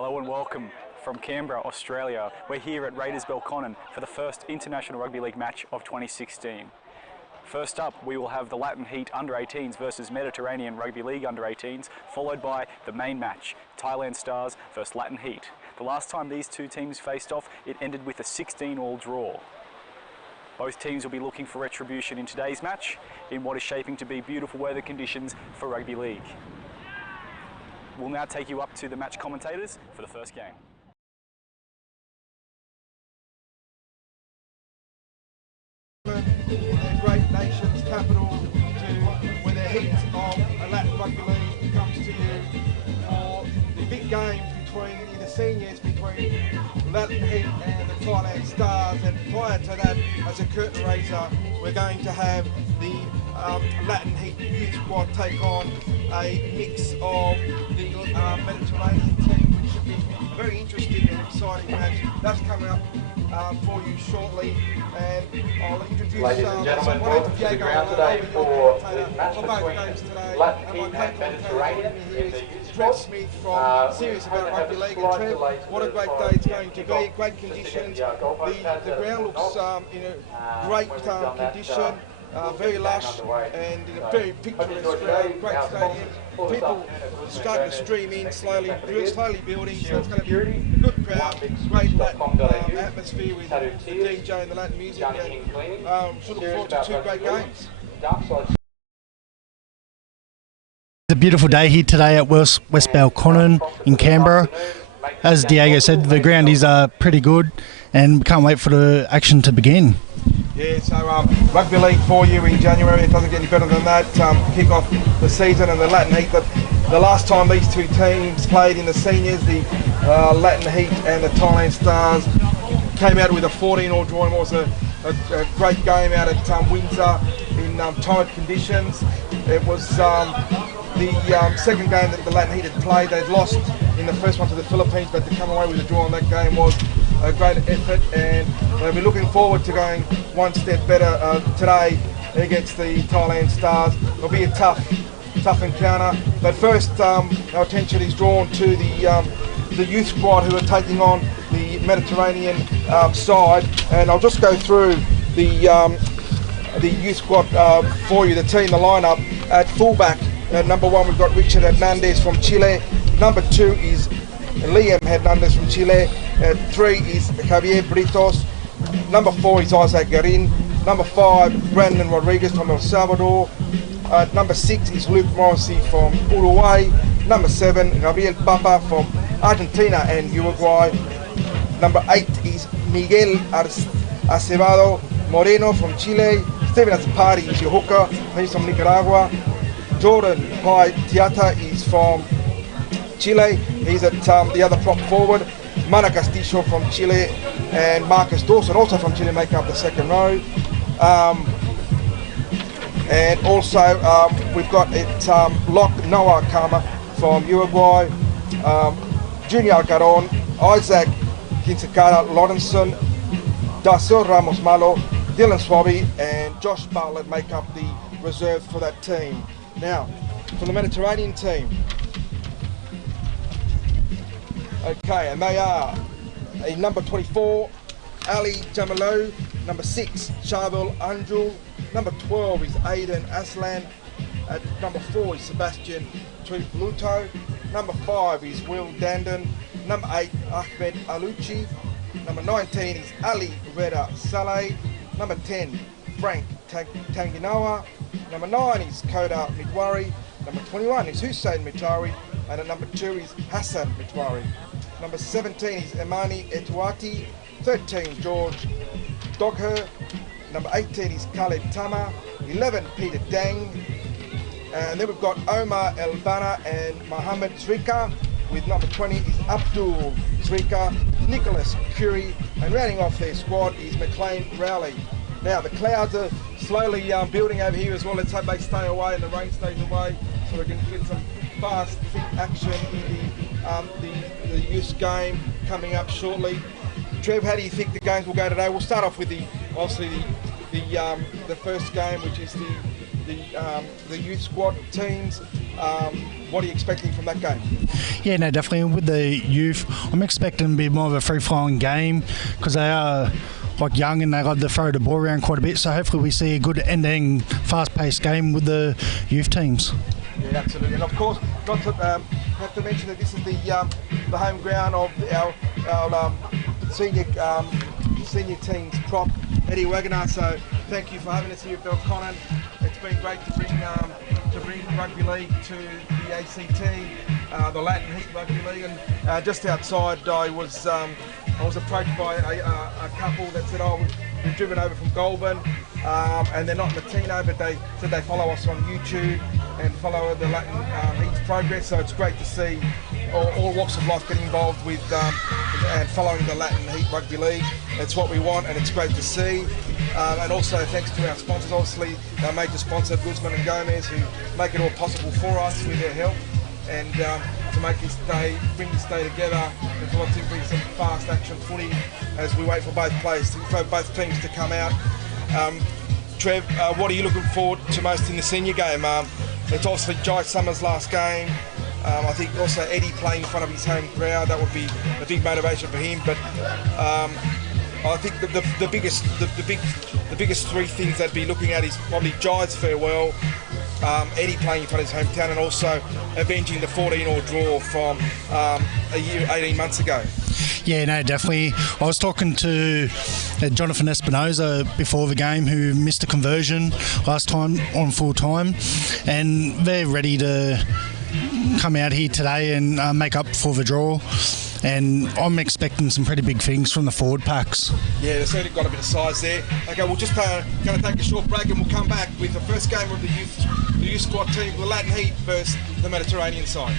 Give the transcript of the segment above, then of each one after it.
Hello and welcome from Canberra, Australia. We're here at Raiders Belconnen for the first International Rugby League match of 2016. First up, we will have the Latin Heat Under-18s versus Mediterranean Rugby League Under-18s, followed by the main match, Thailand Stars versus Latin Heat. The last time these two teams faced off, it ended with a 16-all draw. Both teams will be looking for retribution in today's match, in what is shaping to be beautiful weather conditions for rugby league. We'll now take you up to the match commentators for the first game. The great nation's capital to where the heat of Latin rugby league comes to you for the big game in the seniors between Latin Heat and the Thailand Stars, and prior to that, as a curtain raiser, we're going to have the Latin Heat youth squad take on a mix of the Mediterranean team, which should be a very interesting and exciting match. That's coming up for you shortly, and I'll introduce ladies and gentlemen, welcome to the ground today for the match between Latin Heat and Mediterranean in the youth squad. Smith from Serious About Rugby League, and Trev, what a great day it's going to be, great conditions. The ground looks in a great condition, very lush and in a very picturesque ground, great stadium. People starting to stream in slowly building, so it's going to be a good crowd, great Latin atmosphere with the DJ and the Latin music, and should look forward to two great games. It's a beautiful day here today at West Belconnen in Canberra. As Diego said, the ground is pretty good and we can't wait for the action to begin. Yeah, so rugby league for you in January, it doesn't get any better than that. Kick off the season and the Latin Heat. But the last time these two teams played in the seniors, the Latin Heat and the Thailand Stars, came out with a 14-all draw. It was a great game out at Windsor in tight conditions. It was the second game that the Latin Heat had played. They'd lost in the first one to the Philippines, but to come away with a draw on that game was a great effort, and we'll be looking forward to going one step better today against the Thailand Stars. It'll be a tough encounter, but first our attention is drawn to the youth squad who are taking on the Mediterranean side, and I'll just go through the youth squad for you, the team, the lineup. At fullback, number 1 we've got Richard Hernandez from Chile. Number 2 is Liam Hernandez from Chile. 3 is Javier Britos. Number 4 is Isaac Garin. Number 5, Brandon Rodriguez from El Salvador. Number 6 is Luke Morrissey from Uruguay. Number 7, Gabriel Papa from Argentina and Uruguay. Number 8 is Miguel Acevedo Moreno from Chile. Steven Azapari is your hooker, he's from Nicaragua. Jordan Pai Tiata is from Chile, he's at the other prop forward. Mana Castillo from Chile and Marcus Dawson, also from Chile, make up the second row. And also we've got at lock Noah Kama from Uruguay, Junior Garon, Isaac Kinsakara Lawrenson, Dacio Ramos Malo, Dylan Swabby and Josh Bartlett make up the reserve for that team. Now, for the Mediterranean team, okay, and they are a number 24, Ali Jamalo, number 6, Charvel Anjul, number 12 is Aidan Aslan, at number 4 is Sebastian Luto, number 5 is Will Dandon, number 8 Ahmed Aluchi, number 19 is Ali Reda Saleh, number 10 Frank Tanginawa, number 9 is Koda Midwari, number 21 is Hussein Mitari, and at number 2 is Hassan Mitwari. Number 17 is Emani Etuati, 13 George Dogher, number 18 is Khaled Tama, 11 Peter Dang, and then we've got Omar Elbana and Mohammed Srika, with number 20 is Abdul Srika, Nicholas Curie, and rounding off their squad is McLean Rowley. Now the clouds are slowly building over here as well. Let's hope they stay away and the rain stays away so we can get some fast, thick action in the youth game coming up shortly. Trev, how do you think the games will go today? We'll start off with obviously the first game, which is the youth squad teams. What are you expecting from that game? Yeah, no, definitely. With the youth, I'm expecting to be more of a free-flowing game because they are young and they got to throw the ball around quite a bit. So hopefully we see a good ending, fast-paced game with the youth teams. Yeah, absolutely. And of course, not to have to mention that this is the home ground of our senior team's prop, Eddie Wagner. So thank you for having us here at Belconnen. It's been great to bring rugby league to the ACT, the Latin Heat Rugby League. And just outside, I was approached by a couple that said, "Oh, we've driven over from Goulburn, and they're not Latino, but they said they follow us on YouTube and follow the Latin Heat's progress." So it's great to see all walks of life getting involved with and following the Latin Heat Rugby League. It's what we want, and it's great to see. And also thanks to our sponsors, obviously our major sponsor Guzman and Gomez, who make it all possible for us with their help, and to make this day, bring this day together, and for us to bring some fast action footy as we wait for both teams to come out. Trev, what are you looking forward to most in the senior game? It's obviously Jai Summers' last game. I think also Eddie playing in front of his home crowd, that would be a big motivation for him. But I think the biggest three things they'd be looking at is probably Jai's farewell, Eddie playing in front of his hometown, and also avenging the 14-all draw from 18 months ago. Yeah, no, definitely. I was talking to Jonathan Espinoza before the game, who missed a conversion last time on full time, and they're ready to come out here today and make up for the draw. And I'm expecting some pretty big things from the forward packs. Yeah, they've certainly got a bit of size there. Okay, we're just going to take a short break, and we'll come back with the first game of the youth squad team, the Latin Heat versus the Mediterranean side.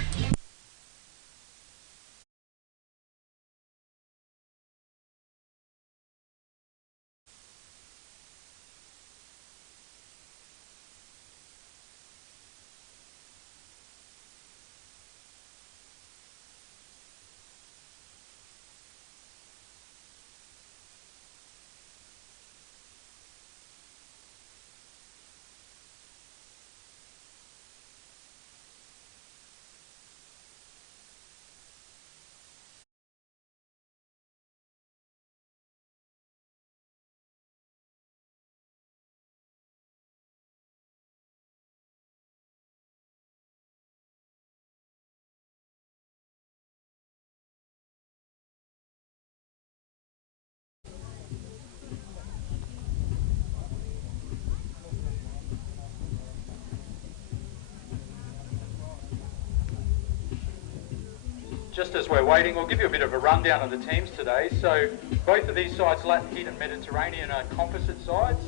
Just as we're waiting, we'll give you a bit of a rundown of the teams today. So both of these sides, Latin Heat and Mediterranean, are composite sides.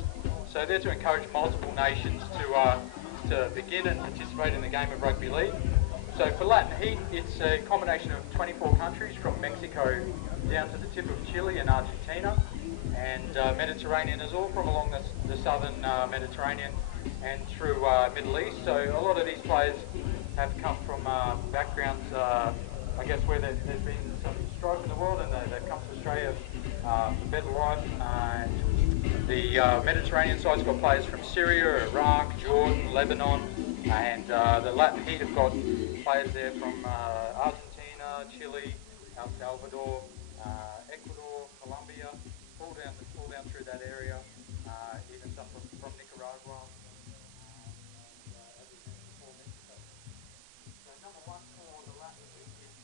So they're to encourage multiple nations to begin and participate in the game of rugby league. So for Latin Heat, it's a combination of 24 countries from Mexico down to the tip of Chile and Argentina. And Mediterranean is all from along the southern Mediterranean and through Middle East. So a lot of these players have come from backgrounds, I guess, where there's been some strife in the world, and they've come to Australia for better life. The Mediterranean side's got players from Syria, Iraq, Jordan, Lebanon, and the Latin Heat have got players there from Argentina, Chile, El Salvador, Ecuador, Colombia, all down through that area, even some from Nicaragua. So number one for the Latin Heat is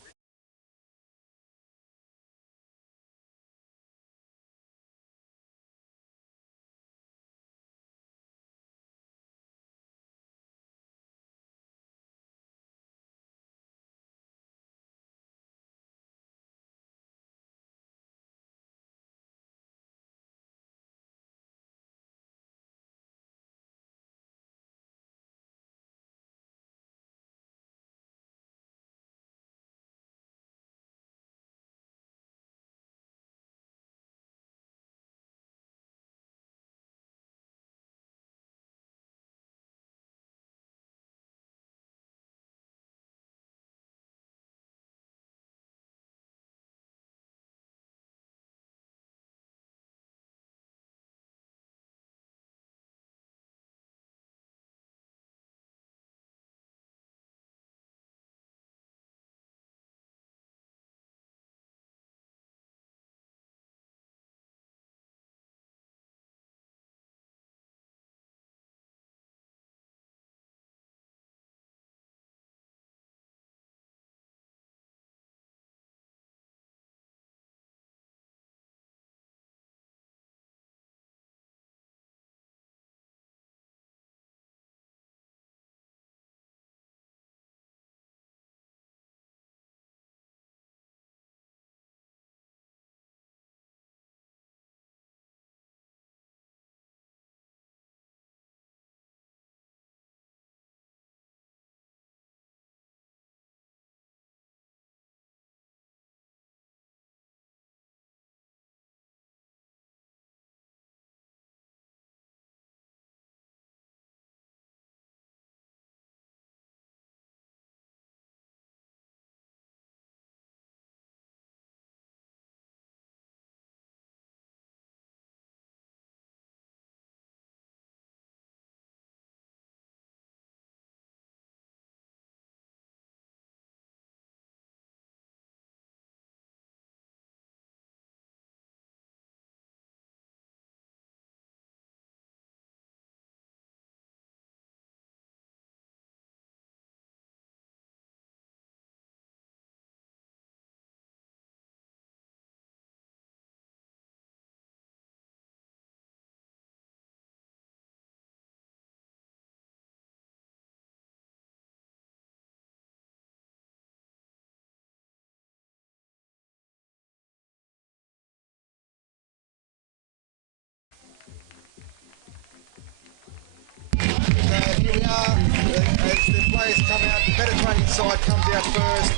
the players come out. The Mediterranean side comes out first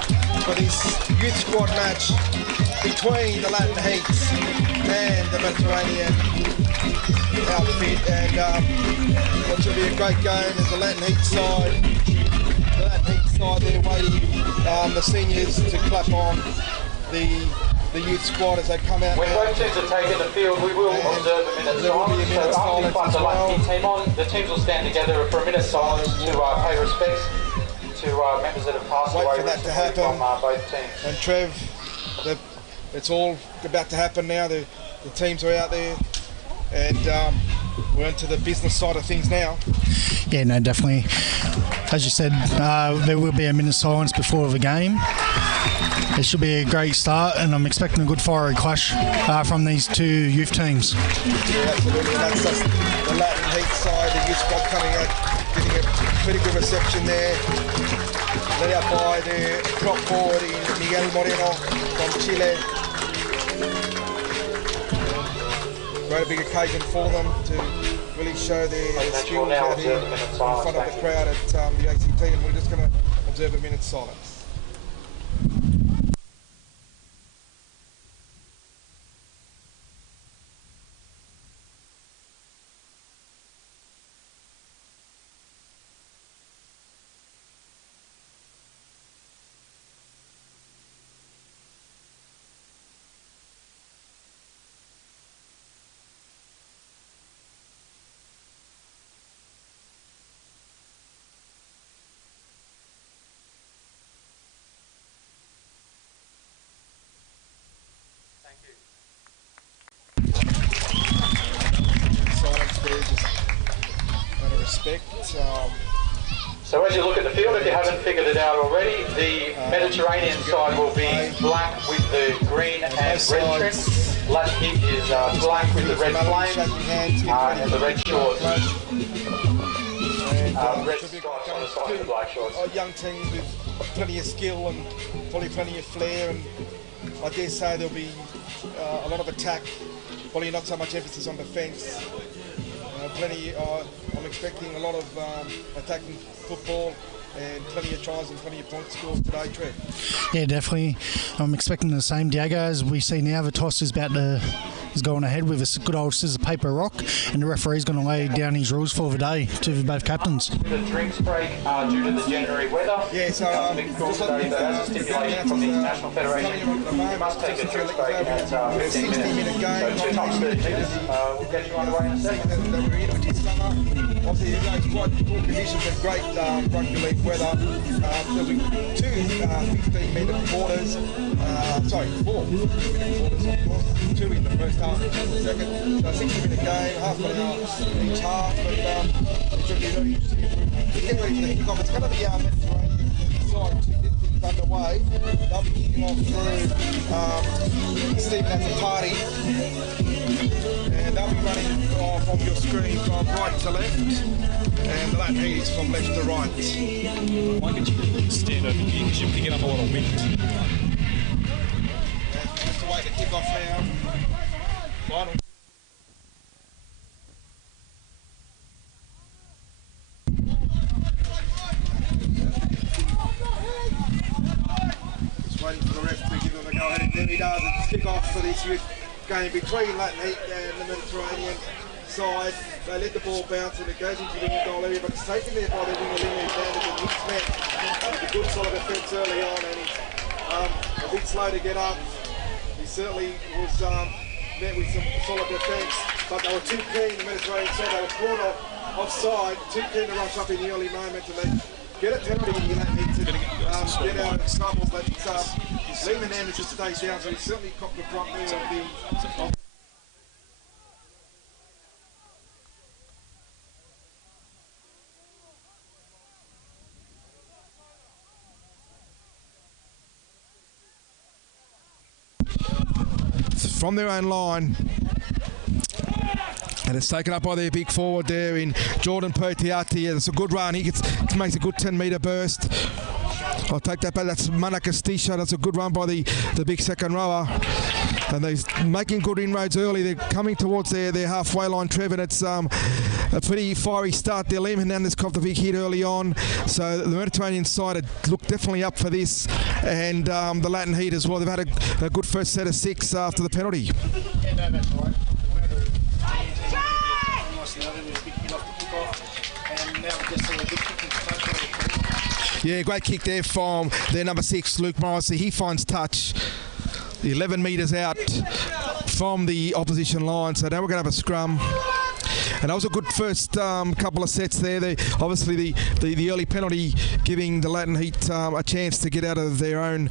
for this youth squad match between the Latin Heats and the Mediterranean outfit. And what should be a great game is the Latin Heat side. The Latin Heat side, they're waiting the seniors to clap on the youth squad as they come out. When both teams are taking the field, we will observe a minute's silence. So after you put the Latin team on, the teams will stand together for a minute's silence to pay respects to members that have passed away for that to happen. from both teams. And Trev, it's all about to happen now. The teams are out there, and we're into the business side of things now. Yeah, no, definitely. As you said, there will be a minute's silence before the game. It should be a great start, and I'm expecting a good fiery clash from these two youth teams. Yeah, absolutely. And that's just the Latin Heat side, the youth squad coming out, getting a pretty good reception there. Led out by their prop forward in Miguel Moreno from Chile. Great big occasion for them to really show their skills out here in front of the crowd at the ACT, and we're just going to observe a minute's silence. So as you look at the field, if you haven't figured it out already, the Mediterranean side will be black with the green and red trim. Latin Heat is black with the red flame and the red shorts. Red stripes on the side of the black shorts. Young teams with plenty of skill and probably plenty of flair, and I dare say there'll be a lot of attack, probably not so much emphasis on defence. I'm expecting a lot of attacking football and plenty of tries and plenty of points scored today, Trev. Yeah, definitely. I'm expecting the same, Diego, as we see now. The toss is going ahead with a good old scissors, paper, rock, and the referee's going to lay down his rules for the day to both captains. The drinks break due to the January weather. Yeah, so as a stipulation from the International Federation, you must take a drinks break at 15 minutes. So 2 times 30 minutes. We'll get you underway in a second. Obviously, it's quite cool conditions and great rugby league weather. There'll be 2 15-metre quarters. 4 15-metre quarters, of course. 2 in the first half and 2 in the second. So 60-minute game, half an hour each half. But it should be very interesting. Get ready for the kickoff. It's going to be Mediterranean side to get things underway. They'll be kicking off through Stephen at the party. And they'll be running off on your screen from right to left, and the Latin Heat is from left to right. Why could you stand over here because you're picking up a lot of wind? Just away to kick off now. Final. Just waiting for the ref to give him a go ahead. Then he does. It's kick off for this youth game between Latin Heat and the Mediterranean side. They let the ball bounce and it goes into the new goal area, but it's taken there by the winger Lily Sanders, and he's met a good solid defence early on, and he's a bit slow to get up. He certainly was met with some solid defence, but they were too keen, the Mediterranean side. They were brought offside, too keen to rush up in the early moment, and they get it penalty when you don't need to get out of trouble, but Lehman Anderson stays down, so he certainly copped the front there of the... From their own line, and it's taken up by their big forward there in Jordan Pertiati. It's a good run. He makes a good 10-metre burst. I'll take that back. That's Mana Castillo. That's a good run by the big second rower. And they're making good inroads early. They're coming towards their halfway line, Trev, and it's a pretty fiery start there. Liam Hernandez copped a big hit early on, so the Mediterranean side had looked definitely up for this, and the Latin Heat as well. They've had a good first set of 6 after the penalty. Yeah, no, that's right. Yeah, great kick there from their number 6, Luke Morrissey. He finds touch 11 metres out from the opposition line. So now we're going to have a scrum. And that was a good first couple of sets there. Obviously, the early penalty giving the Latin Heat a chance to get out of their own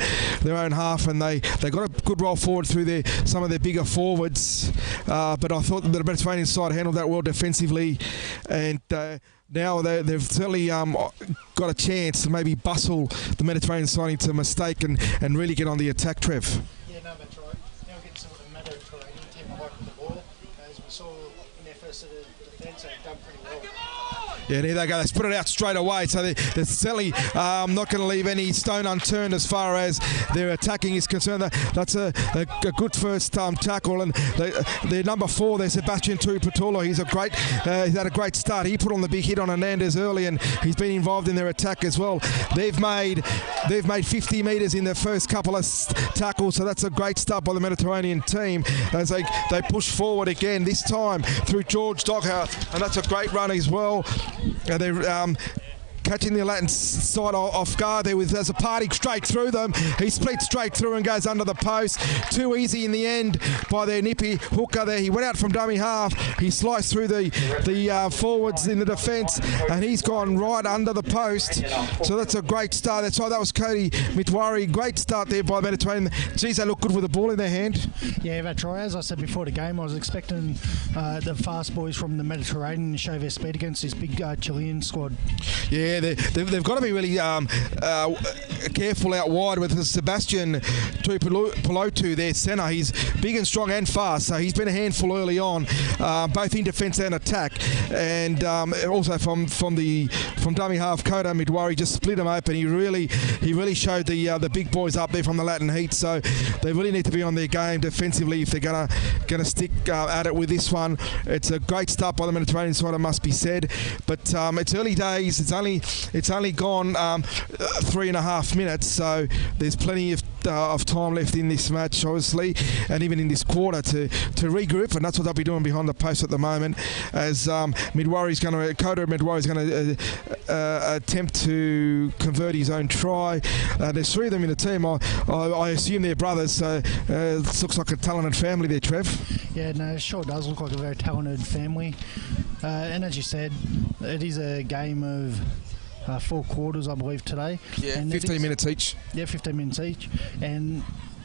half, and they got a good roll forward through some of their bigger forwards. But I thought the Mediterranean side handled that well defensively, and now they've certainly got a chance to maybe bustle the Mediterranean side into a mistake and really get on the attack, Trev. Yeah, no, that's right. Now get some of the Mediterranean team away from the ball. As we saw in their first set of defence, they've done pretty well. Yeah, and here they go. They split it out straight away. So they're certainly not going to leave any stone unturned as far as their attacking is concerned. That's a good first tackle. And their number 4, there's Sebastian Tupatolo. He's had a great start. He put on the big hit on Hernandez early, and he's been involved in their attack as well. They've made 50 metres in their first couple of tackles. So that's a great start by the Mediterranean team as they push forward again. This time through George Doghouse, and that's a great run as well. They're catching the Latin side off guard there there's a party straight through them. He splits straight through and goes under the post. Too easy in the end by their nippy hooker there. He went out from dummy half. He sliced through the forwards in the defence, and he's gone right under the post. So that's a great start. That was Cody Mitwari. Great start there by Mediterranean. Geez, they look good with the ball in their hand. Yeah, that's right. As I said before the game, I was expecting the fast boys from the Mediterranean to show their speed against this big Chilean squad. Yeah, they've got to be really careful out wide with Sebastian Tuipulotu, their centre. He's big and strong and fast, so he's been a handful early on, both in defence and attack. And also from dummy half, Koda Midwari just split him open. He really showed the big boys up there from the Latin Heat. So they really need to be on their game defensively if they're gonna stick at it with this one. It's a great start by the Mediterranean side, it must be said. But it's early days. It's only gone 3.5 minutes, so there's plenty of time left in this match, obviously, and even in this quarter to regroup, and that's what they'll be doing behind the post at the moment. As Koda Midwari's going to attempt to convert his own try. There's 3 of them in the team. I assume they're brothers, so it looks like a talented family there, Trev. Yeah, no, it sure does look like a very talented family. And as you said, it is a game of 4 quarters, I believe, today. Yeah, and 15 minutes each. Yeah, 15 minutes each. And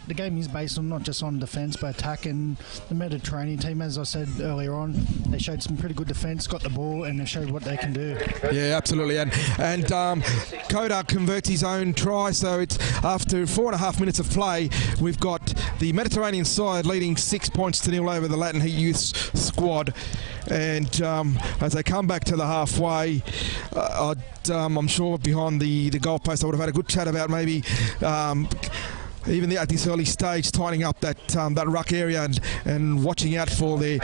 the game is based on not just on defence but attack, and the Mediterranean team, as I said earlier on, they showed some pretty good defence, got the ball, and they showed what they can do. Yeah, absolutely. And Koda converts his own try, so it's after 4.5 minutes of play, we've got the Mediterranean side leading 6 points to 0 over the Latin Heat youth squad. And as they come back to the halfway, I'm sure behind the goalpost I would have had a good chat about maybe even at this early stage tightening up that ruck area and watching out for their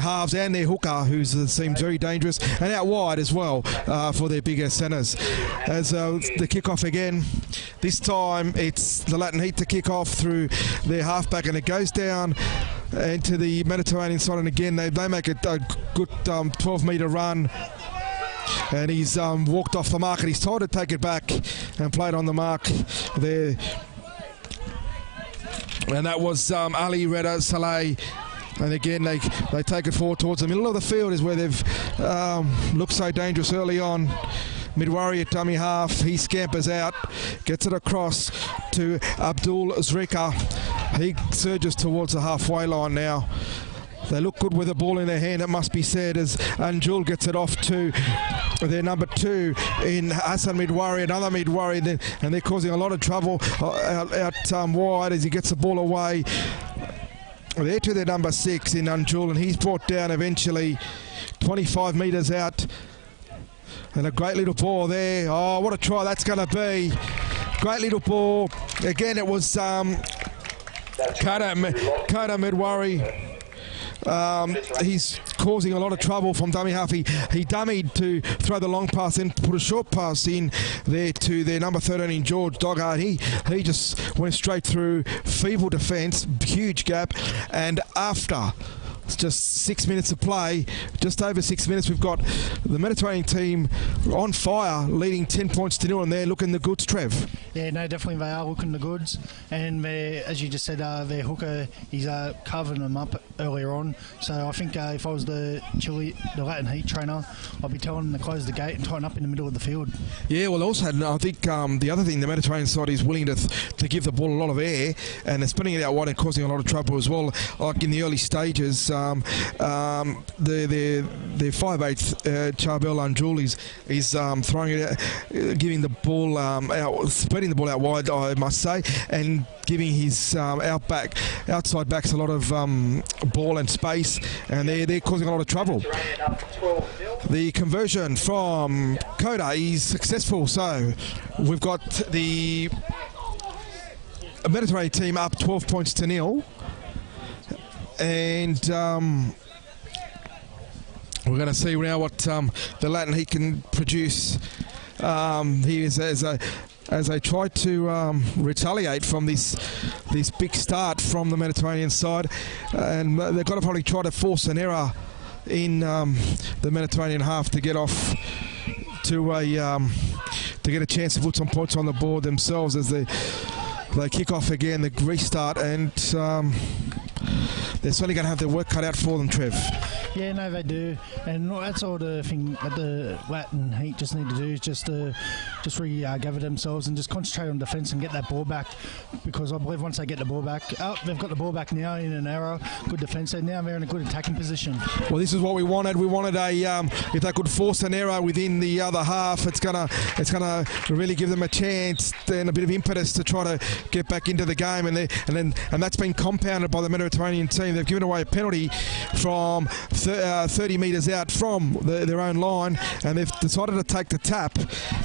halves and their hooker, who seems very dangerous, and out wide as well for their bigger centres. As the kick-off again, this time it's the Latin Heat to kick off through their halfback, and it goes down into the Mediterranean side, and again they make a good 12-metre run, and he's walked off the mark, and he's told to take it back and played on the mark there, and that was Ali Reda Saleh. And again they take it forward towards the middle of the field is where they've looked so dangerous early on. Midwari at dummy half, he scampers out, gets it across to Abdul Zrika. He surges towards the halfway line now. They look good with the ball in their hand, it must be said, as Anjul gets it off to their number 2 in Hassan Midwari, another Midwari, and they're causing a lot of trouble out wide as he gets the ball away. They're to their number 6 in Anjul, and he's brought down eventually 25 metres out. And a great little ball there. Oh, what a try that's going to be. Great little ball. Again, it was Koda Midwari. He's causing a lot of trouble from dummy half. He dummied to throw the long pass and put a short pass in there to their number 13 in George Doggart. He just went straight through, feeble defence, huge gap, and after just 6 minutes of play, just over 6 minutes, we've got the Mediterranean team on fire, leading 10 points to 0, and they're looking the goods, Trev. Yeah, no, definitely they are looking the goods, and as you just said, their hooker, he's covering them up earlier on. So I think if I was the Latin Heat trainer, I'd be telling them to close the gate and tighten up in the middle of the field. Yeah, well, also, I think the other thing, the Mediterranean side is willing to give the ball a lot of air, and they're spinning it out wide and causing a lot of trouble as well. Like in the early stages, their 5'8" Charbel Anjul is throwing it out, giving the ball out, spreading the ball out wide, I must say, and giving his outside backs a lot of ball and space, and they're causing a lot of trouble. The conversion from Coda is successful, so we've got the Mediterranean team up 12 points to 0. And we're going to see now what the Latin Heat can produce here as they try to retaliate from this big start from the Mediterranean side, and they've got to probably try to force an error in the Mediterranean half to get off to get a chance to put some points on the board themselves as they kick off again, the restart, and they're certainly going to have their work cut out for them, Trev. Yeah, no, they do, and that's all the thing that the Latin Heat just need to do is just regather themselves and just concentrate on defence and get that ball back, because I believe once they get the ball back, they've got the ball back now in an error, good defence, and now they're in a good attacking position. Well, this is what we wanted. We wanted if they could force an error within the other half, it's gonna really give them a chance and a bit of impetus to try to get back into the game, and that's been compounded by the Mediterranean team. They've given away a penalty from 30 metres out from their own line, and they've decided to take the tap,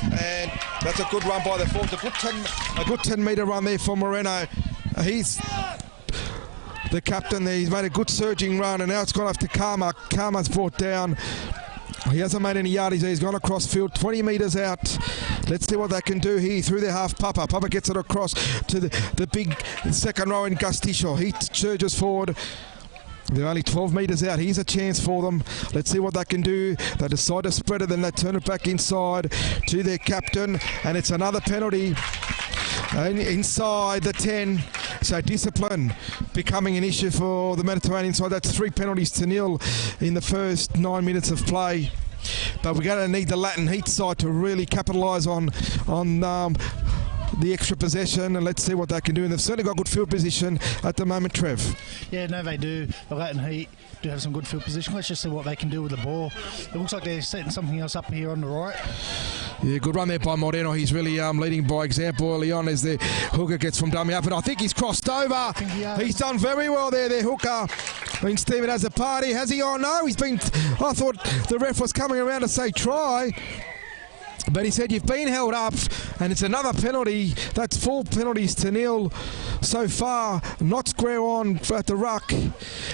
and that's a good run by the forwards. A good 10-metre run there for Moreno. He's the captain there. He's made a good surging run, and now it's gone off to Karma. Karma's brought down. He hasn't made any yardies. He's gone across field, 20 metres out. Let's see what they can do here through their half. Papa gets it across to the big second row in Gustisho. He surges forward. They're only 12 metres out. Here's a chance for them. Let's see what they can do. They decide to spread it, then they turn it back inside to their captain, and it's another penalty inside the 10. So discipline becoming an issue for the Mediterranean side. That's 3 penalties to 0 in the first 9 minutes of play. But we're going to need the Latin Heat side to really capitalise on the extra possession, and let's see what they can do. And they've certainly got good field position at the moment, Trev. Yeah, no, they do. The Latin Heat do have some good field position. Let's just see what they can do with the ball. It looks like they're setting something else up here on the right. Yeah, good run there by Moreno. He's really leading by example early on as the hooker gets from dummy up, and I think he's crossed over. He's done very well there, their hooker. I mean, Stephen has a party. Has he? Oh, no, he's been... I thought the ref was coming around to say try. But he said, you've been held up, and it's another penalty. That's 4 penalties to 0 so far. Not square on at the ruck.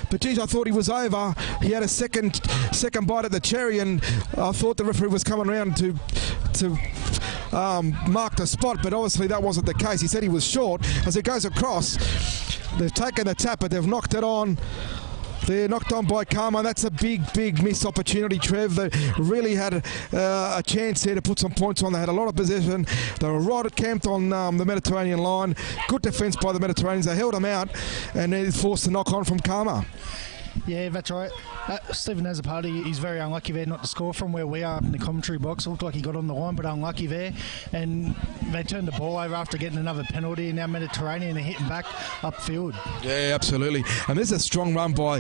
But, geez, I thought he was over. He had a second bite at the cherry, and I thought the referee was coming around to mark the spot, but obviously that wasn't the case. He said he was short. As it goes across, they've taken the tap, but they've knocked it on. They're knocked on by Karma. That's a big missed opportunity, Trev. They really had a chance there to put some points on. They had a lot of possession. They were right camped on the Mediterranean line. Good defence by the Mediterraneans. They held them out, and they're forced to knock on from Karma. Yeah, that's right. Stephen Azzopardi, he's very unlucky there not to score from where we are up in the commentary box. It looked like he got on the line, but unlucky there. And they turned the ball over after getting another penalty, and now Mediterranean are hitting back upfield. Yeah, absolutely. And there's a strong run by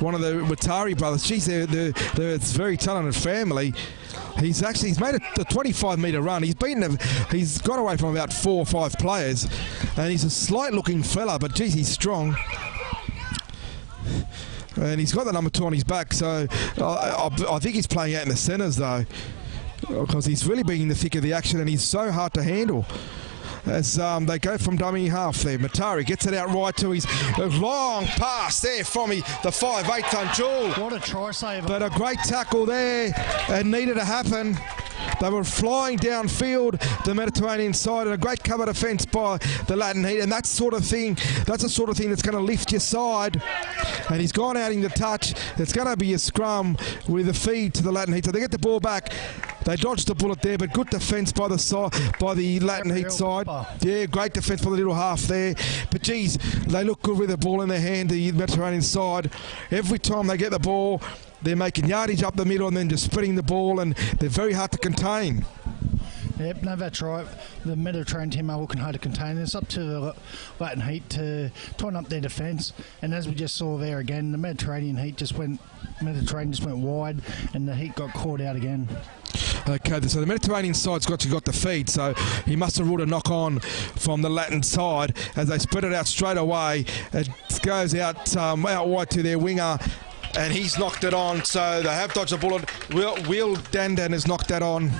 one of the Watari brothers. Geez, they're a very talented family. He's made a 25-metre run. He's got away from about 4 or 5 players, and he's a slight-looking fella, but geez, he's strong. And he's got the number 2 on his back, so I think he's playing out in the centres though, because he's really been in the thick of the action, and he's so hard to handle. as they go from dummy half there. Matari gets it out right to his long pass there from the 5'8" Unjul. What a try saver. But a great tackle there. It needed to happen. They were flying downfield the Mediterranean side, and a great cover defence by the Latin Heat, and that's the sort of thing that's going to lift your side. And he's gone out in the touch. It's going to be a scrum with a feed to the Latin Heat. So they get the ball back. They dodged the bullet there, but good defence by the Latin Heat side. Yeah, great defence by the little half there. But geez, they look good with the ball in their hand, the Mediterranean side. Every time they get the ball, they're making yardage up the middle and then just spreading the ball, and they're very hard to contain. Yep, no, that's right. The Mediterranean team are working hard to contain. It's up to the Latin Heat to tighten up their defence. And as we just saw there again, the Mediterranean just went wide, and the Heat got caught out again. Okay, so the Mediterranean side's got the feed, so he must have ruled a knock on from the Latin side as they spread it out straight away. It goes out wide to their winger, and he's knocked it on, so they have dodged a bullet. Will Dandan has knocked that on.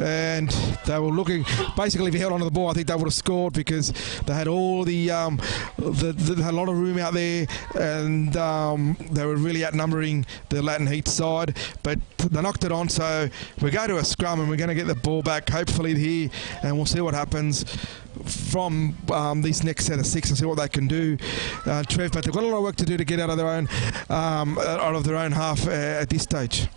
And they were looking, basically if he held onto the ball, I think they would have scored, because they had all they had a lot of room out there, and they were really outnumbering the Latin Heat side, but they knocked it on. So we go to a scrum and we're going to get the ball back hopefully here, and we'll see what happens from this next set of 6 and see what they can do, Trev. But they've got a lot of work to do to get out of their own half at this stage.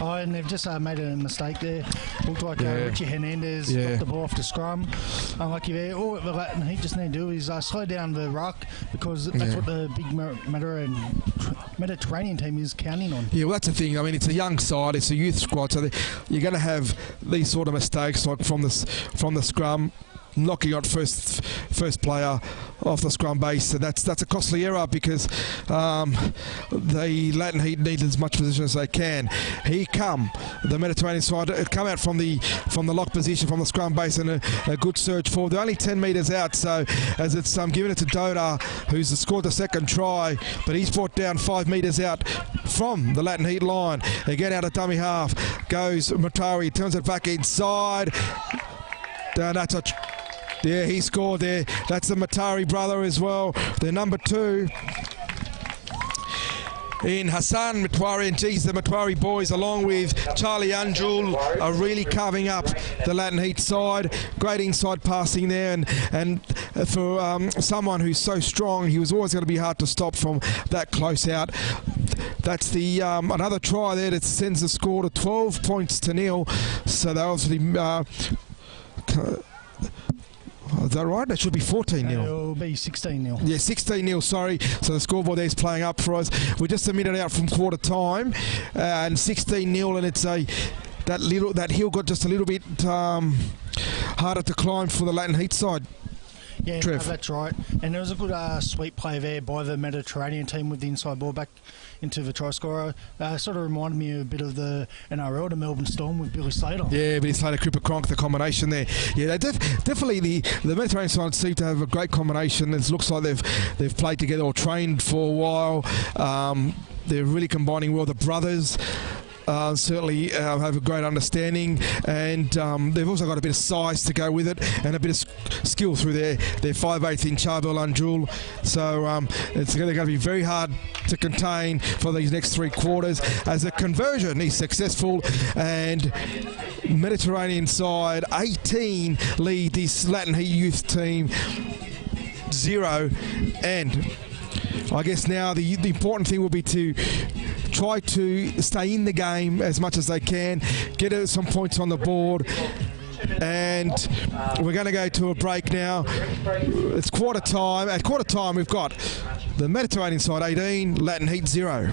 Oh, and they've just made a mistake there. Looked like Richie Hernandez knocked the ball off the scrum. Unlucky there. All the Latin Heat just need to do is slow down the ruck, because that's what the big Mediterranean team is counting on. Yeah, well, that's the thing. I mean, it's a young side, it's a youth squad, so you're going to have these sort of mistakes, like from the scrum, knocking out first player off the scrum base. So that's a costly error, because the Latin Heat need as much position as they can. Here come the Mediterranean side. It come out from the lock position from the scrum base, and a good surge forward. They're only 10 metres out, so as it's giving it to Dota, who's scored the second try, but he's brought down 5 metres out from the Latin Heat line. Again, out of dummy half goes Matari, turns it back inside. Yeah, he scored there. That's the Matari brother as well. They're number 2 in Hassan Matwari, and geez, the Matwari boys, along with Charlie Unjul, are really carving up the Latin Heat side. Great inside passing there, and for someone who's so strong, he was always going to be hard to stop from that close out. That's the another try there that sends the score to 12 points to 0. So they obviously. Is that right? That should be 14-0. It'll be 16-0. Yeah, 16-0, sorry. So the scoreboard there is playing up for us. We're just a minute out from quarter time, and 16-0, and it's that hill got just a little bit harder to climb for the Latin Heat side. Yeah, no, that's right. And there was a good sweep play there by the Mediterranean team with the inside ball back into the try scorer. Sort of reminded me a bit of the NRL, the Melbourne Storm with Billy Slater. Yeah, Billy Slater, Cripper Cronk, the combination there. Yeah, they definitely the Mediterranean side seem to have a great combination. It looks like they've played together or trained for a while. They're really combining well. The brothers certainly have a great understanding, and they've also got a bit of size to go with it, and a bit of skill through their 5'8" in Charbel Unjul. So they're going to be very hard to contain for these next 3 quarters, as the conversion is successful, and Mediterranean side 18 lead this Latin Heat youth team 0. And I guess now the important thing will be to try to stay in the game as much as they can, get some points on the board, and we're going to go to a break now. It's quarter time. At quarter time, we've got the Mediterranean side 18, Latin Heat 0.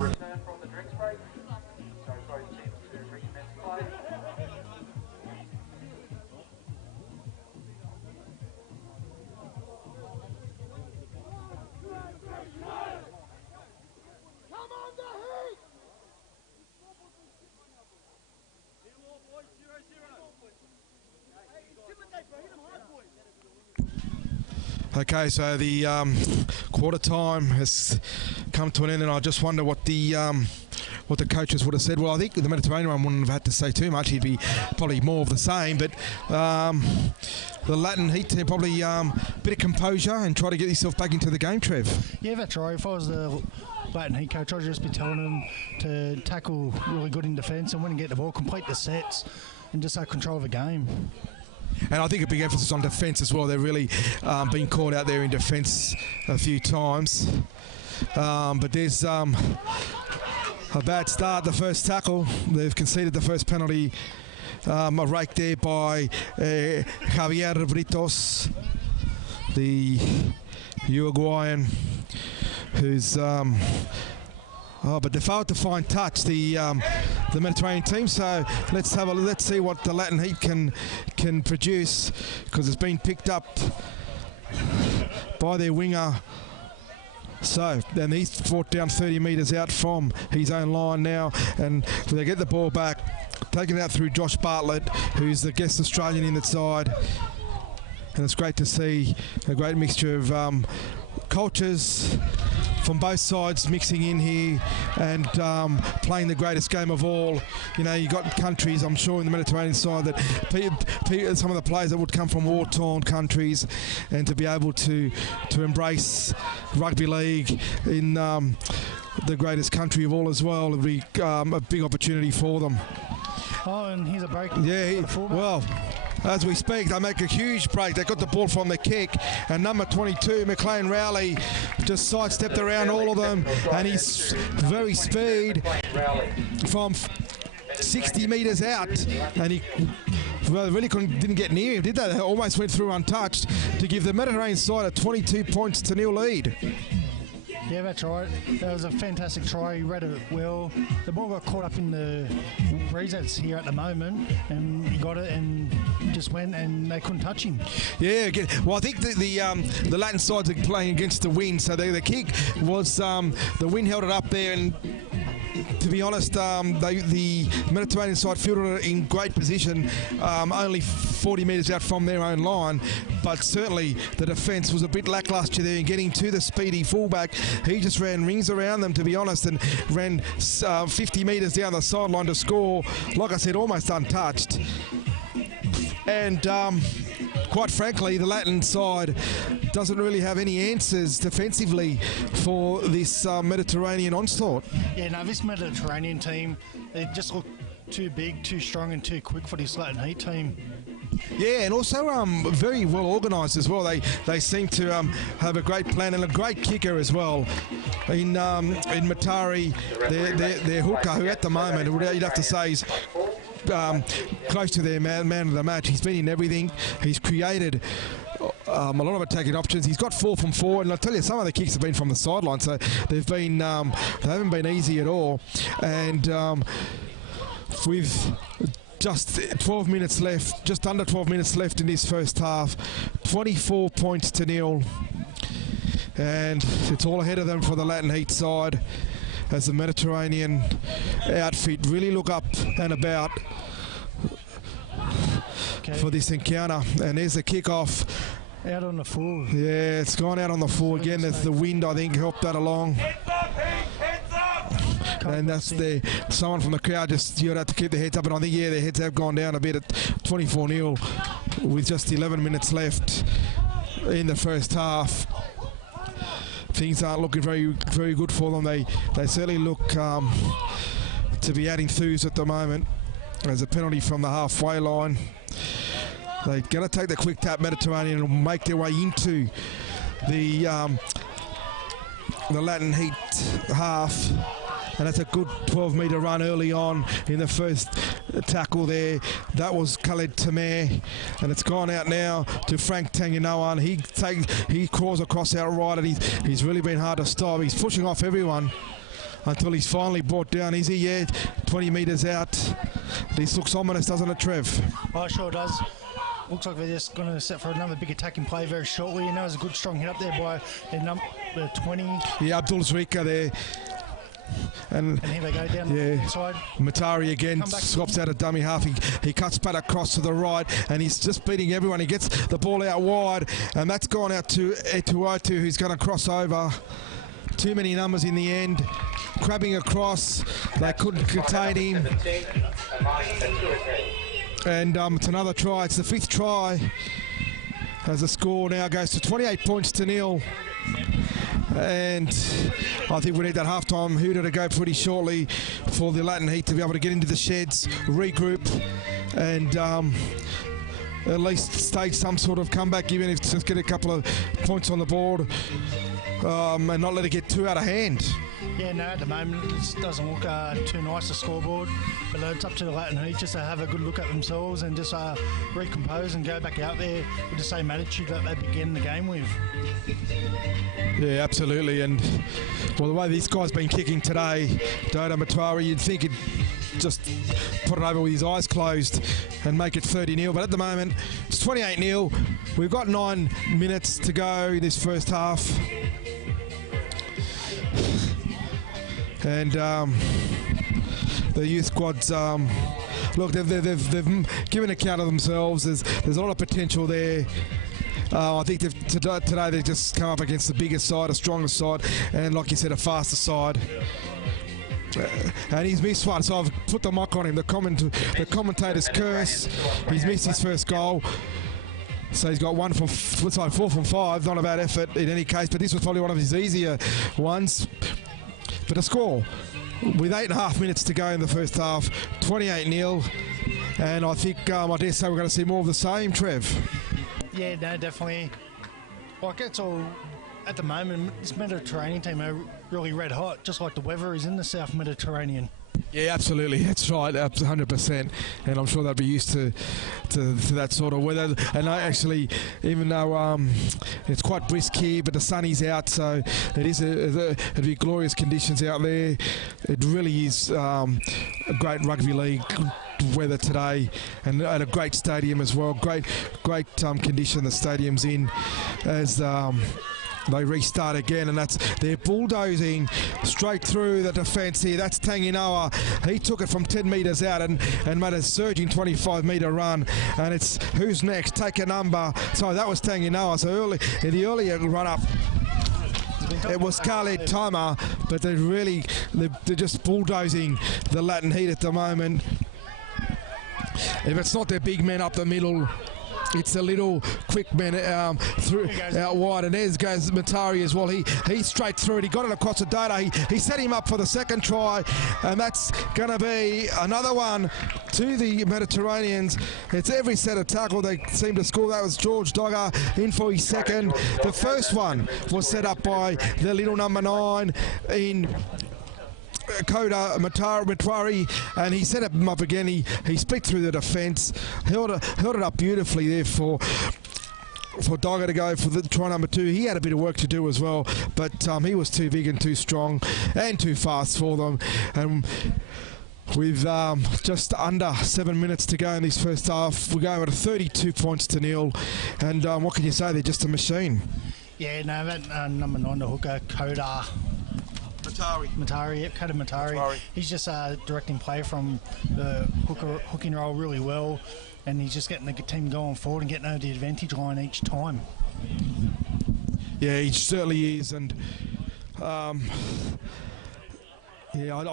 Return from the drinks break. So both teams to recommence play. Okay, so the quarter time has come to an end, and I just wonder what the coaches would have said. Well, I think the Mediterranean one wouldn't have had to say too much. He'd be probably more of the same, but the Latin Heat team probably a bit of composure and try to get yourself back into the game, Trev. Yeah, that's right. If I was the Latin Heat coach, I'd just be telling them to tackle really good in defence, and when you get the ball, complete the sets and just have control of the game. And I think a big emphasis on defence as well. They're really been caught out there in defence a few times. But there's a bad start, the first tackle. They've conceded the first penalty. A rake there by Javier Britos, the Uruguayan, who's... but they failed to find touch, the Mediterranean team. So let's see what the Latin Heat can produce, because it's been picked up by their winger. So then he's fought down 30 metres out from his own line now, and they get the ball back, taken out through Josh Bartlett, who's the guest Australian in the side. And it's great to see a great mixture of cultures from both sides mixing in here and playing the greatest game of all. You know, you got countries, I'm sure, in the Mediterranean side that some of the players that would come from war-torn countries, and to be able to embrace rugby league in the greatest country of all as well would be a big opportunity for them. Oh, and here's a break. Yeah, well, as we speak, they make a huge break. They got the ball from the kick, and number 22, McLean Rowley, just sidestepped around all of them, and he's very speed from 60 metres out, and he really didn't get near him, did they? They almost went through untouched to give the Mediterranean side a 22 points to nil lead. Yeah, that's right. That was a fantastic try. He read it well. The ball got caught up in the resets here at the moment, and he got it and just went, and they couldn't touch him. Yeah, well, I think the Latin sides are playing against the wind, so the kick was the wind held it up there, and to be honest, the Mediterranean side fielded it in great position, only 40 metres out from their own line, but certainly the defence was a bit lacklustre there in getting to the speedy fullback. He just ran rings around them, to be honest, and ran 50 metres down the sideline to score, like I said, almost untouched. And quite frankly, the Latin side doesn't really have any answers defensively for this Mediterranean onslaught. Yeah, no, this Mediterranean team, they just look too big, too strong and too quick for this Latin Heat team. Yeah, and also very well organised as well. They seem to have a great plan and a great kicker as well. In Matari, their hooker, who at the moment, you'd have to say is close to their man of the match. He's been in everything. He's created a lot of attacking options. He's got 4 from 4, and I'll tell you, some of the kicks have been from the sideline, so they haven't been easy at all. And with just 12 minutes left, just under 12 minutes left in this first half, 24 points to nil, and it's all ahead of them for the Latin Heat side, as the Mediterranean outfit really look up and about for this encounter. And there's the kick-off. Out on the full. Yeah, it's gone out on the full again. There's the wind, I think, helped that along. And that's someone from the crowd just yelled out to keep their heads up, and I think, yeah, their heads have gone down a bit at 24-0 with just 11 minutes left in the first half. Things aren't looking very, very good for them. They certainly look to be adding enthused at the moment. There's a penalty from the halfway line. They're going to take the quick tap Mediterranean and make their way into the Latin Heat half. And that's a good 12-metre run early on in the first tackle there. That was Khaled Tamer, and it's gone out now to Frank Tanginoan. He crawls across out right, and he's really been hard to stop. He's pushing off everyone until he's finally brought down. Is he? Yeah, 20 metres out. This looks ominous, doesn't it, Trev? Oh, it sure does. Looks like they're just going to set for another big attacking play very shortly. And that was a good strong hit up there by the 20. Yeah, Abdul Zrika there. And here they go down the inside. Matari again swaps out a dummy half. He cuts back across to the right, and he's just beating everyone. He gets the ball out wide, and that's gone out to Etuotu, who's going to cross over. Too many numbers in the end. Crabbing across, they couldn't contain him. And it's another try. It's the 5th try. As the score now goes to 28 points to 0. And I think we need that halftime hooter to go pretty shortly for the Latin Heat to be able to get into the sheds, regroup, and at least stage some sort of comeback, even if just get a couple of points on the board, and not let it get too out of hand. Yeah, no, at the moment it doesn't look too nice, the scoreboard, but it's up to the Latin Heat just to have a good look at themselves and just recompose and go back out there with the same attitude that they began the game with. Yeah, absolutely. And well, the way this guy's been kicking today, Dodo Matwari, you'd think he'd just put it over with his eyes closed and make it 30-0, but at the moment it's 28-0. We've got 9 minutes to go in this first half. And the youth squads, look, they've given account of themselves. There's a lot of potential there. I think today they've just come up against the biggest side, a stronger side, and like you said, a faster side. And he's missed one, so I've put the mock on him. The commentator's curse. He's missed his first goal. So he's got 4 from 5. Not a bad effort in any case, but this was probably one of his easier ones. But a score with 8.5 minutes to go in the first half, 28-0, and I think I dare say we're going to see more of the same, Trev. Yeah, no, definitely. Like, it's all at the moment. This Mediterranean team are really red hot, just like the weather is in the South Mediterranean. Yeah, absolutely. That's right, 100%. And I'm sure they'll be used to that sort of weather. And I actually, even though it's quite brisk here, but the sun is out, so it is it'd be glorious conditions out there. It really is a great rugby league weather today, and at a great stadium as well. Great condition the stadium's in as they restart again, and they're bulldozing straight through the defence here. That's Tanginoa. He took it from 10 metres out and made a surging 25-metre run. And it's who's next? Take a number. So that was Tanginoa. So in the earlier run-up, it was Khaled Toma, but they're just bulldozing the Latin Heat at the moment. If it's not their big men up the middle, it's a little quick man through out wide, and there goes Matari as well. He's straight through it. He got it across the data. He set him up for the second try, and that's going to be another one to the Mediterraneans. It's every set of tackle they seem to score. That was George Dogger in for his second. The first one was set up by the little number 9 in Koda Matwari, and he set him up again. He split through the defence, held it up beautifully there for Dogger to go for the try number 2. He had a bit of work to do as well, but he was too big and too strong and too fast for them. And with just under 7 minutes to go in this first half, we're going at 32 points to 0. And what can you say? They're just a machine. Yeah, no, that number 9, the hooker, Koda Matari, yep, Koda Matari. He's just directing play from the hooking role really well, and he's just getting the team going forward and getting over the advantage line each time. Yeah, he certainly is, and I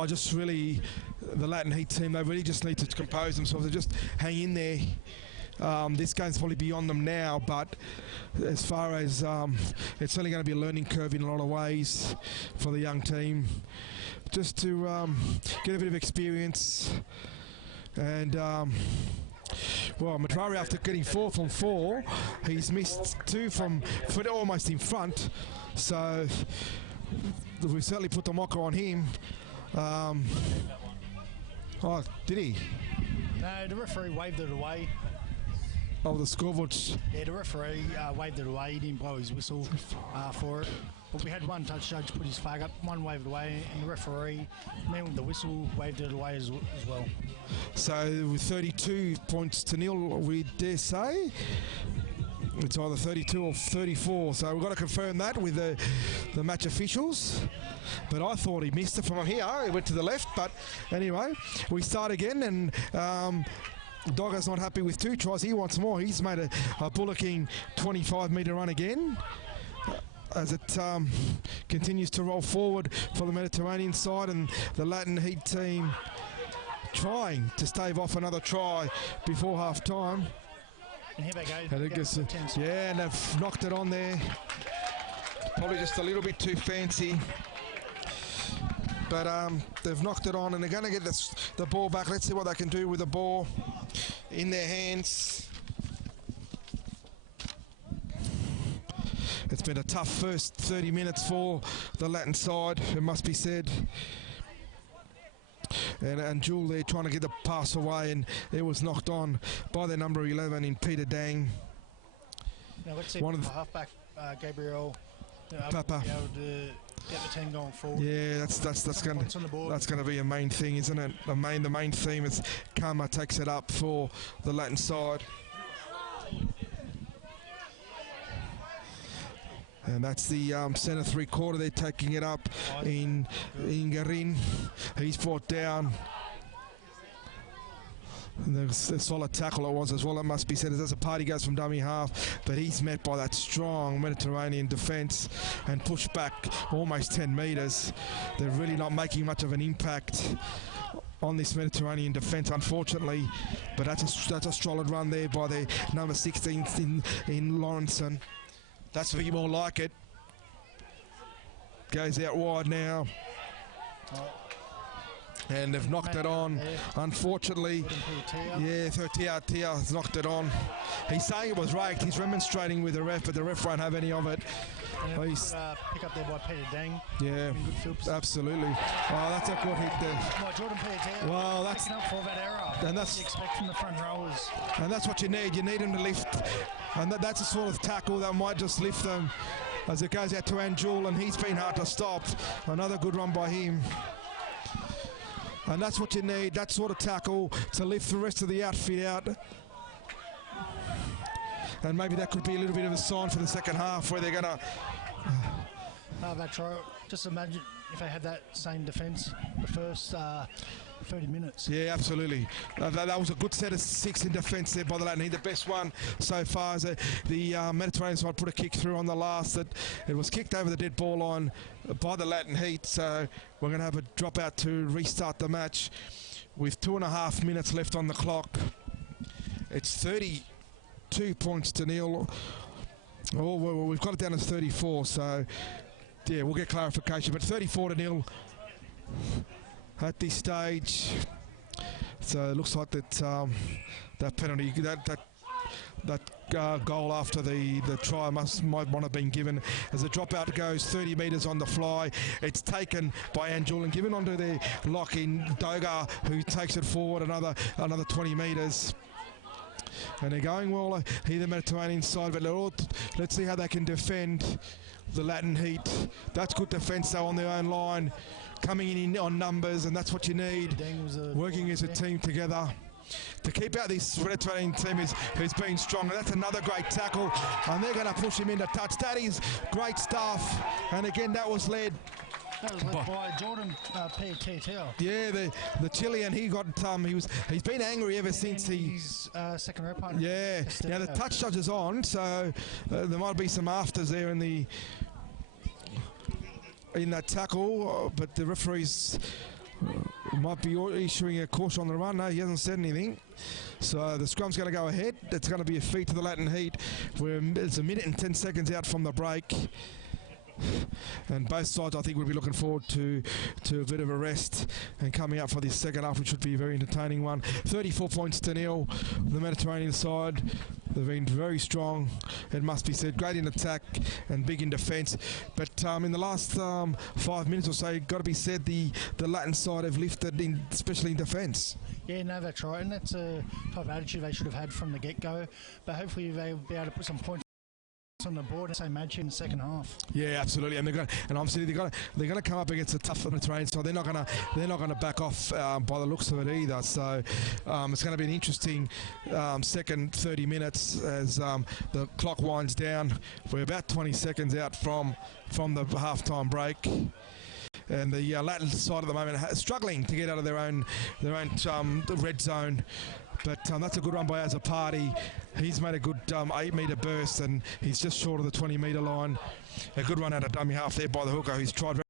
just really, the Latin Heat team, they really just need to compose themselves. They just hang in there. This game's probably beyond them now, but as far as it's certainly going to be a learning curve in a lot of ways for the young team, just to get a bit of experience. And well, Matwari, after getting 4 from 4, he's missed 2 from almost in front, so we certainly put the mocker on him. Oh, did he? No, the referee waved it away. Oh, the scoreboard. Yeah, the referee waved it away. He didn't blow his whistle for it. But we had one touch judge put his flag up, one waved away, and the referee, man with the whistle, waved it away as well. So with 32 points to nil, we dare say. It's either 32 or 34, so we've got to confirm that with the match officials. But I thought he missed it from here. He went to the left, but anyway, we start again, and Dogger's not happy with 2 tries. He wants more. He's made a bullocking 25-metre run again as it continues to roll forward for the Mediterranean side, and the Latin Heat team trying to stave off another try before half-time. And here they go. And they've knocked it on there. Probably just a little bit too fancy. But they've knocked it on, and they're going to get the ball back. Let's see what they can do with the ball in their hands. It's been a tough first 30 minutes for the Latin side, it must be said. And Jewel there trying to get the pass away, and it was knocked on by their number 11 in Peter Dang. Now let's see if the halfback Gabriel Papa be able to get the 10 going forward. Yeah, that's going to be a main thing, isn't it? The main theme is Karma takes it up for the Latin side. And that's the centre 3/4. They're taking it up in Garin. He's brought down. There's a solid tackle it was as well, it must be said, as a party goes from dummy half, but he's met by that strong Mediterranean defence and pushed back almost 10 metres. They're really not making much of an impact on this Mediterranean defence, unfortunately, but that's a solid run there by their number 16 in Lawrenson. That's a bit more like it. Goes out wide now. And they've knocked it on, unfortunately. Yeah, Tia has knocked it on. He's saying it was raked. He's remonstrating with the ref, but the ref won't have any of it. Pick up there by Peter Dang. Yeah, absolutely. Oh, that's a good hit there. Well, Jordan Peter, well, that's up for that error. And that's what you expect from the front rowers. And that's what you need. You need him to lift. And that's a sort of tackle that might just lift them as it goes out to Anjul, and he's been hard to stop. Another good run by him. And that's what you need, that sort of tackle to lift the rest of the outfit out. And maybe that could be a little bit of a sign for the second half where they're going to... That's right. Just imagine if they had that same defence the first 30 minutes. Yeah, absolutely. That was a good set of 6 in defence there by the Latin Heat. The best one so far is the Mediterranean side put a kick through on the last. It was kicked over the dead ball line by the Latin Heat. So we're going to have a dropout to restart the match with 2.5 minutes left on the clock. It's 32 points to nil. Oh, well, we've got it down as 34. So yeah, we'll get clarification. But 34-0 at this stage. So it looks like that that penalty, that goal after the try might want to have been given as the dropout goes 30 metres on the fly. It's taken by Anjul and given onto their lock in Doga, who takes it forward another 20 metres. And they're going well here, the Mediterranean side, but let's see how they can defend the Latin Heat. That's good defence though on their own line, coming in on numbers, and that's what you need, working as a team together to keep out this Mediterranean team who's been strong. And that's another great tackle, and they're going to push him into touch. That is great stuff, and again that was led by Jordan Piatel. Yeah, the Chilean, he got he's been angry ever since his second row partner. Yeah, now the touch judge is on, so there might be some afters there in that tackle, but the referees might be issuing a caution on the run. No, he hasn't said anything. So the scrum's going to go ahead. It's going to be a feed to the Latin Heat. It's 1 minute and 10 seconds out from the break. And both sides, I think, will be looking forward to a bit of a rest and coming up for this second half, which should be a very entertaining one. 34 points to nil. The Mediterranean side, they've been very strong, it must be said. Great in attack and big in defence. But in the last 5 minutes or so, got to be said, the Latin side have lifted, especially in defence. Yeah, no, that's right. And that's a type of attitude they should have had from the get-go. But hopefully they'll be able to put some points on the board and say match in the second half. Yeah, absolutely, and obviously they're going to come up against a tough terrain, so they're not going to back off by the looks of it either. So it's going to be an interesting second 30 minutes as the clock winds down. We're about 20 seconds out from the halftime break. And the Latin side at the moment struggling to get out of their own red zone. But that's a good run by Azzopardi. He's made a good 8-metre burst, and he's just short of the 20-metre line. A good run out of dummy half there by the hooker, who's tried very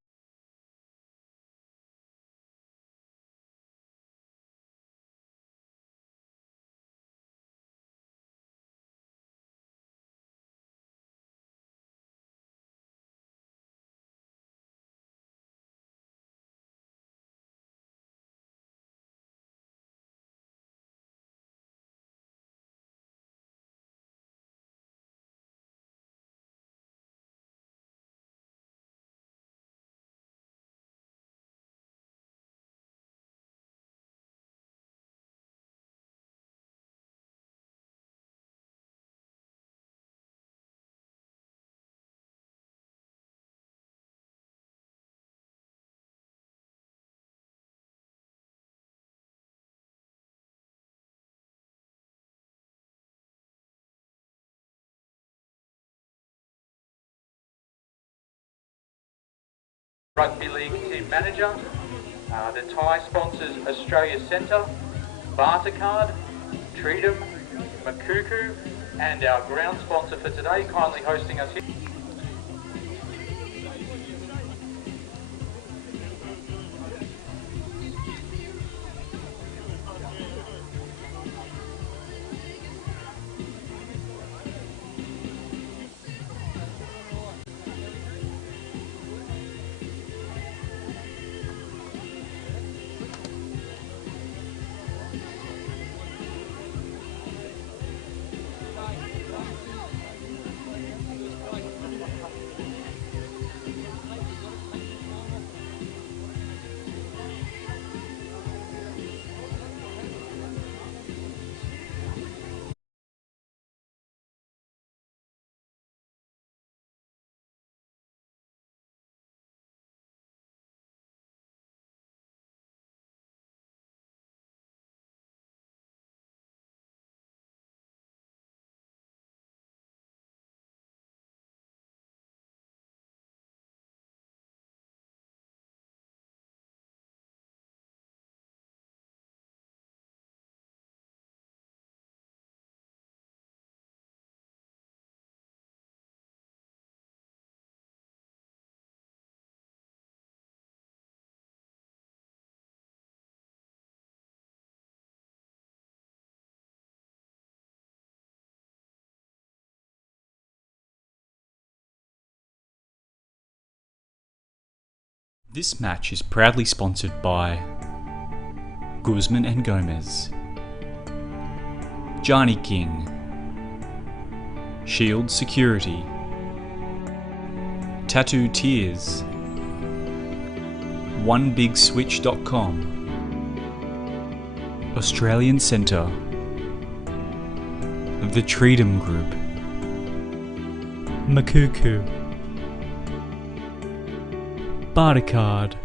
Rugby League team manager. The Thai sponsors Australia Centre, Bartercard, Treatum, Makuku, and our ground sponsor for today, kindly hosting us here. This match is proudly sponsored by Guzman and Gomez, Johnny King, Shield Security, Tattoo Tears, OneBigSwitch.com, Australian Centre, The Treatum Group, Makuku, Bartercard.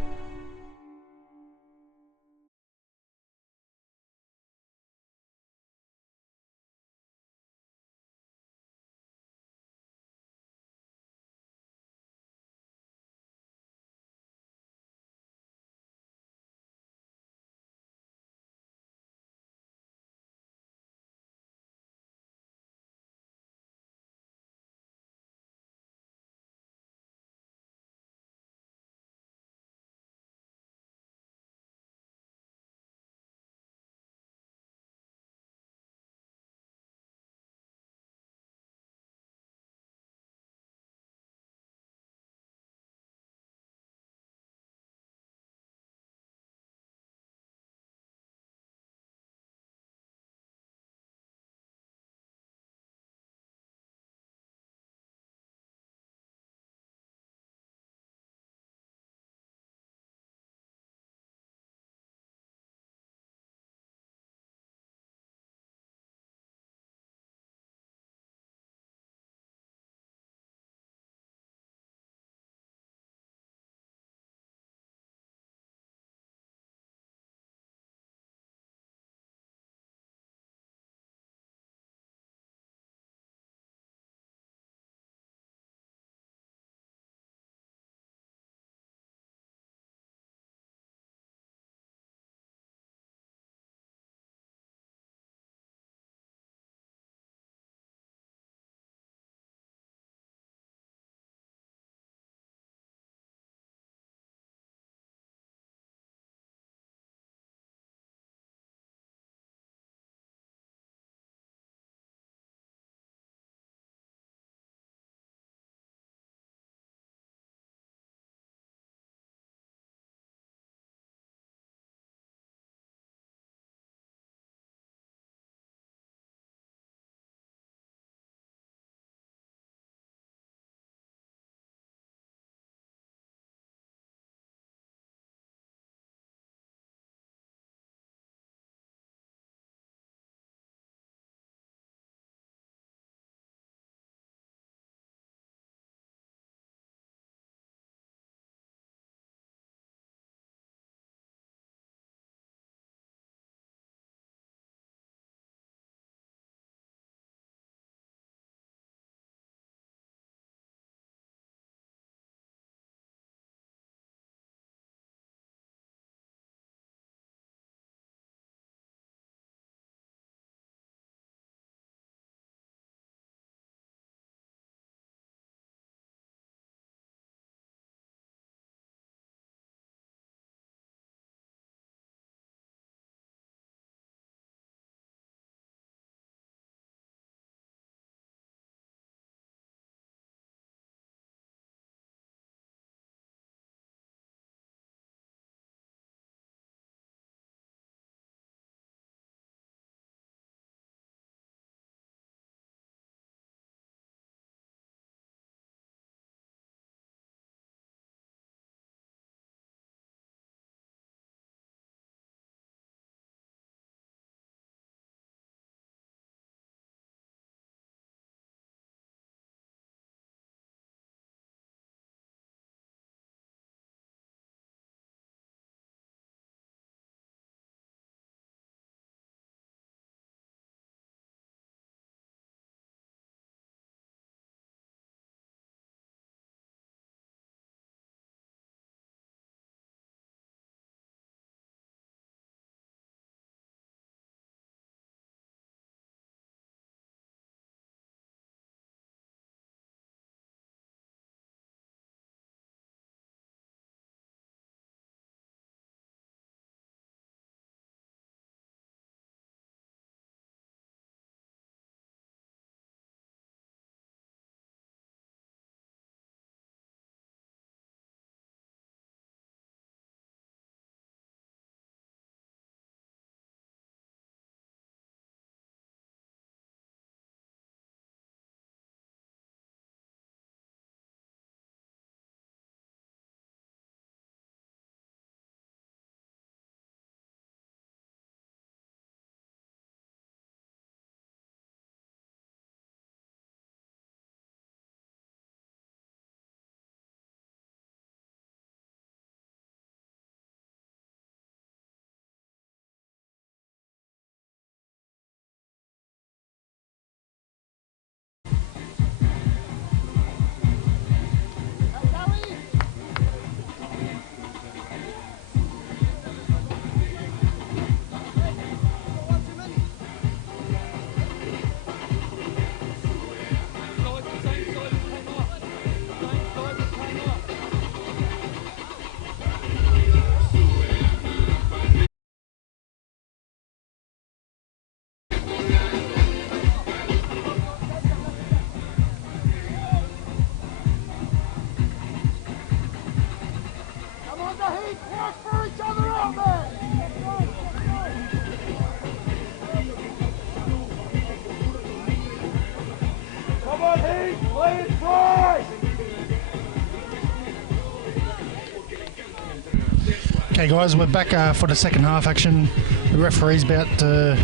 Okay guys, we're back for the second half action. The referee's about to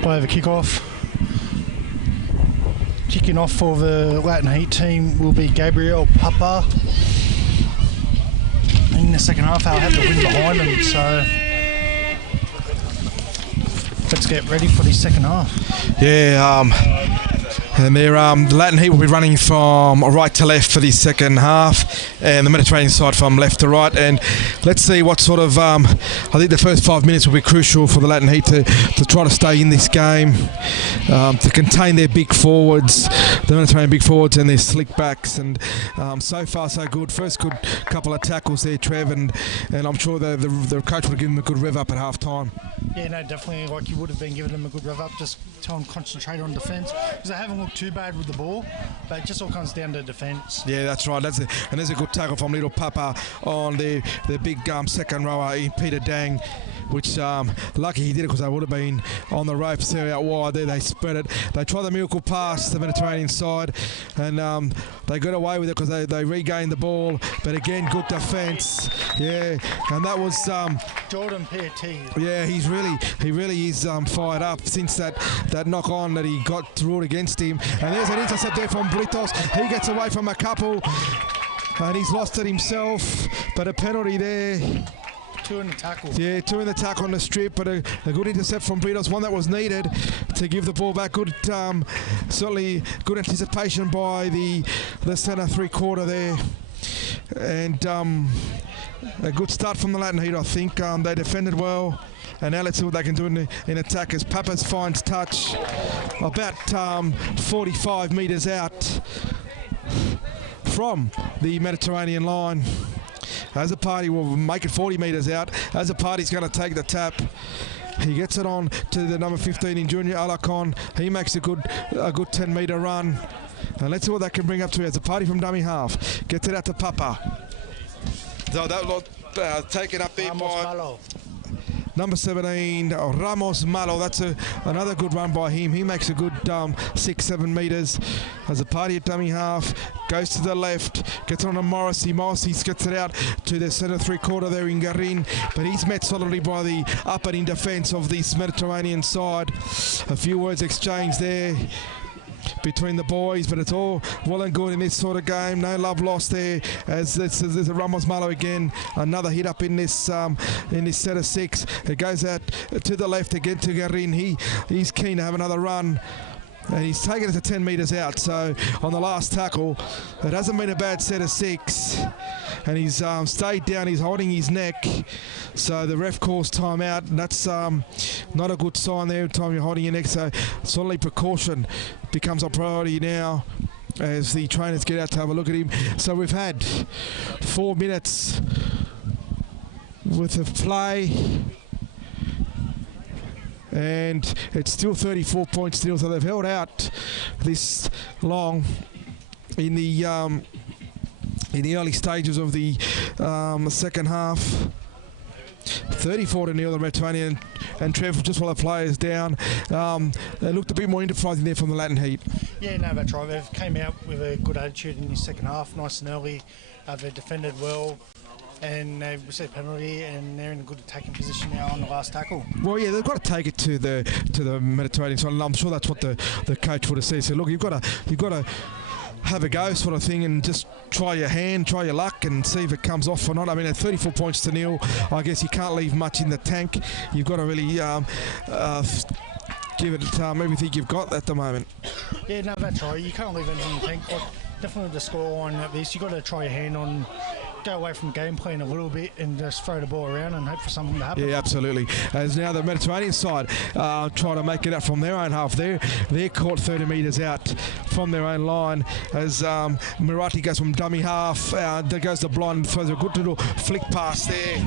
play over kick-off. Kicking off for the Latin Heat team will be Gabriel Papa. In the second half, they'll have the wind behind them, so let's get ready for the second half. Yeah, and the Latin Heat will be running from right to left for the second half, and the Mediterranean side from left to right. And let's see what sort of, I think the first 5 minutes will be crucial for the Latin Heat to try to stay in this game, to contain their big forwards, the Mediterranean big forwards and their slick backs. And so far so good. First good couple of tackles there, Trev, and I'm sure the coach would give them a good rev up at half time. Yeah, no, definitely. Like you would have been giving them a good rev up, just tell them concentrate on defence, because they haven't looked too bad with the ball, but it just all comes down to defence. Yeah, that's right. And there's a good tackle from Little Papa on the big second rower in Peter Dang, which lucky he did it, because they would have been on the ropes there out wide. There they spread it. They tried the miracle pass the Mediterranean side, and they got away with it because they regained the ball. But again, good defence. Yeah, and that was Jordan P.T. Yeah, he really is fired up since that knock on that he got ruled against him. And there's an intercept there from Britos. He gets away from a couple, and he's lost it himself. But a penalty there. Two in the tackle. Yeah, two in the tackle on the strip, but a good intercept from Britos, one that was needed to give the ball back. Good, certainly good anticipation by the centre three-quarter there. And a good start from the Latin Heat, I think. They defended well. And now let's see what they can do in attack as Papas finds touch about 45 metres out from the Mediterranean line. As a party will make it 40 metres out. As a party's going to take the tap. He gets it on to the number 15 in Junior Alacon. He makes a good 10 metre run. And let's see what that can bring up to as a party from dummy half. Gets it out to Papa. So that lot taken up there by number 17, Ramos Malo. That's another good run by him. He makes a good 6-7 metres. As a party at dummy half, goes to the left, gets on to Morrissey. Morrissey gets it out to the centre three-quarter there in Garin, but he's met solidly by the upper in defence of this Mediterranean side. A few words exchanged there between the boys, but it's all well and good in this sort of game. No love lost there, as there's a Ramos Malo again, another hit up in this set of six. It goes out to the left again to Garin. He's keen to have another run, and he's taken it to 10 metres out. So on the last tackle, it hasn't been a bad set of six, and he's stayed down. He's holding his neck, so the ref calls time out, and that's not a good sign there. Time you're holding your neck, so certainly precaution becomes a priority now as the trainers get out to have a look at him. So we've had 4 minutes worth of play, and it's still 34 points still, so they've held out this long in the early stages of the second half. 34 to nil, the Mediterranean, and Trev, just while the players down, they looked a bit more enterprising there from the Latin Heat. Yeah, no, that's right. They came out with a good attitude in the second half, nice and early. They defended well, and they received a penalty, and they're in a good attacking position now on the last tackle. Well, yeah, they've got to take it to the Mediterranean side, and I'm sure that's what the coach would have said. So look, you've got to have a go sort of thing, and just try your hand, try your luck, and see if it comes off or not. I mean, at 34 points to nil, I guess you can't leave much in the tank. You've got to really give it everything you've got at the moment. Yeah, no, that's right. You can't leave anything in the tank. Like, definitely the scoreline at this, you've got to try your hand on, go away from game plan a little bit and just throw the ball around and hope for something to happen. Yeah, absolutely. As now the Mediterranean side try to make it up from their own half. They're caught 30 metres out from their own line as Mirati goes from dummy half. There goes the blind, throws a good little flick pass there.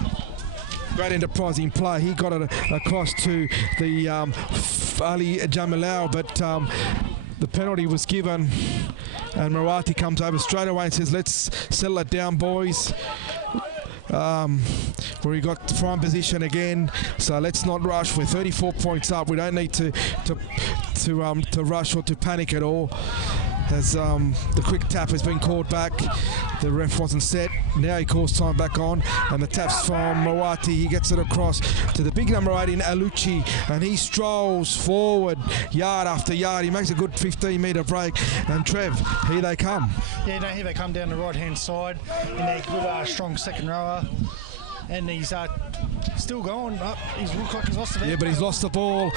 Great enterprising play. He got it across to the Ali Jamilao, but the penalty was given, and Mirati comes over straight away and says, let's settle it down, boys. Where he got prime position again, so let's not rush. We're 34 points up. We don't need to rush or to panic at all. as the quick tap has been called back. The ref wasn't set. Now he calls time back on, and the tap's from Mawati. He gets it across to the big number 8 in Aluchi, and he strolls forward yard after yard. He makes a good 15-metre break, and Trev, here they come. Yeah, no, here they come down the right-hand side in their good, strong second rower. And he's still going up. He's looked like he's lost the ball. Yeah, but he's lost the ball.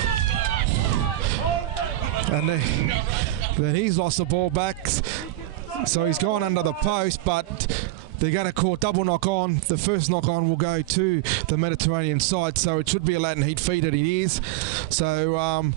And then he's lost the ball back. So he's gone under the post, but they're going to call double knock on. The first knock on will go to the Mediterranean side, so it should be a Latin Heat feed, and it is. So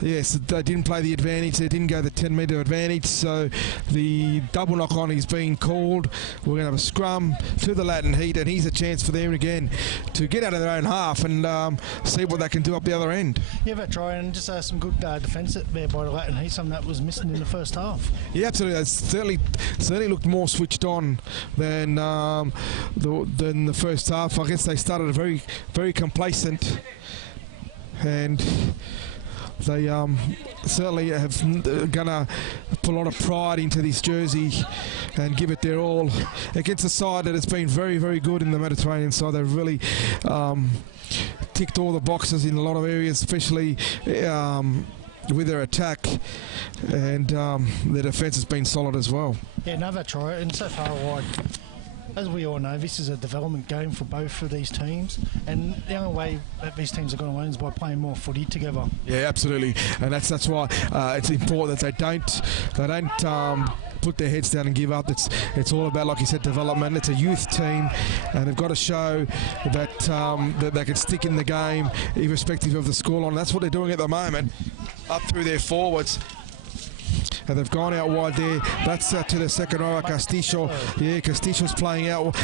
yes, they didn't play the advantage. They didn't go the 10-metre advantage, so the double knock on is being called. We're going to have a scrum to the Latin Heat, and here's a chance for them again to get out of their own half and see what they can do up the other end. Yeah, that's right, and just some good defence there by the Latin Heat, something that was missing in the first half. Yeah, absolutely. It certainly looked more switched on than the first half. I guess they started very, very complacent, and they certainly have gonna put a lot of pride into this jersey and give it their all against a side that has been very, very good in the Mediterranean side. They've really ticked all the boxes in a lot of areas, especially with their attack, and their defence has been solid as well. Yeah, no, that's right. And so far, as we all know, this is a development game for both of these teams, and the only way that these teams are going to win is by playing more footy together. Yeah, absolutely, and that's why it's important that they don't put their heads down and give up. It's all about, like you said, development. It's a youth team, and they've got to show that that they can stick in the game irrespective of the scoreline. That's what they're doing at the moment, up through their forwards. And they've gone out wide there. That's to the second rower, Castillo. Yeah, Castillo's playing out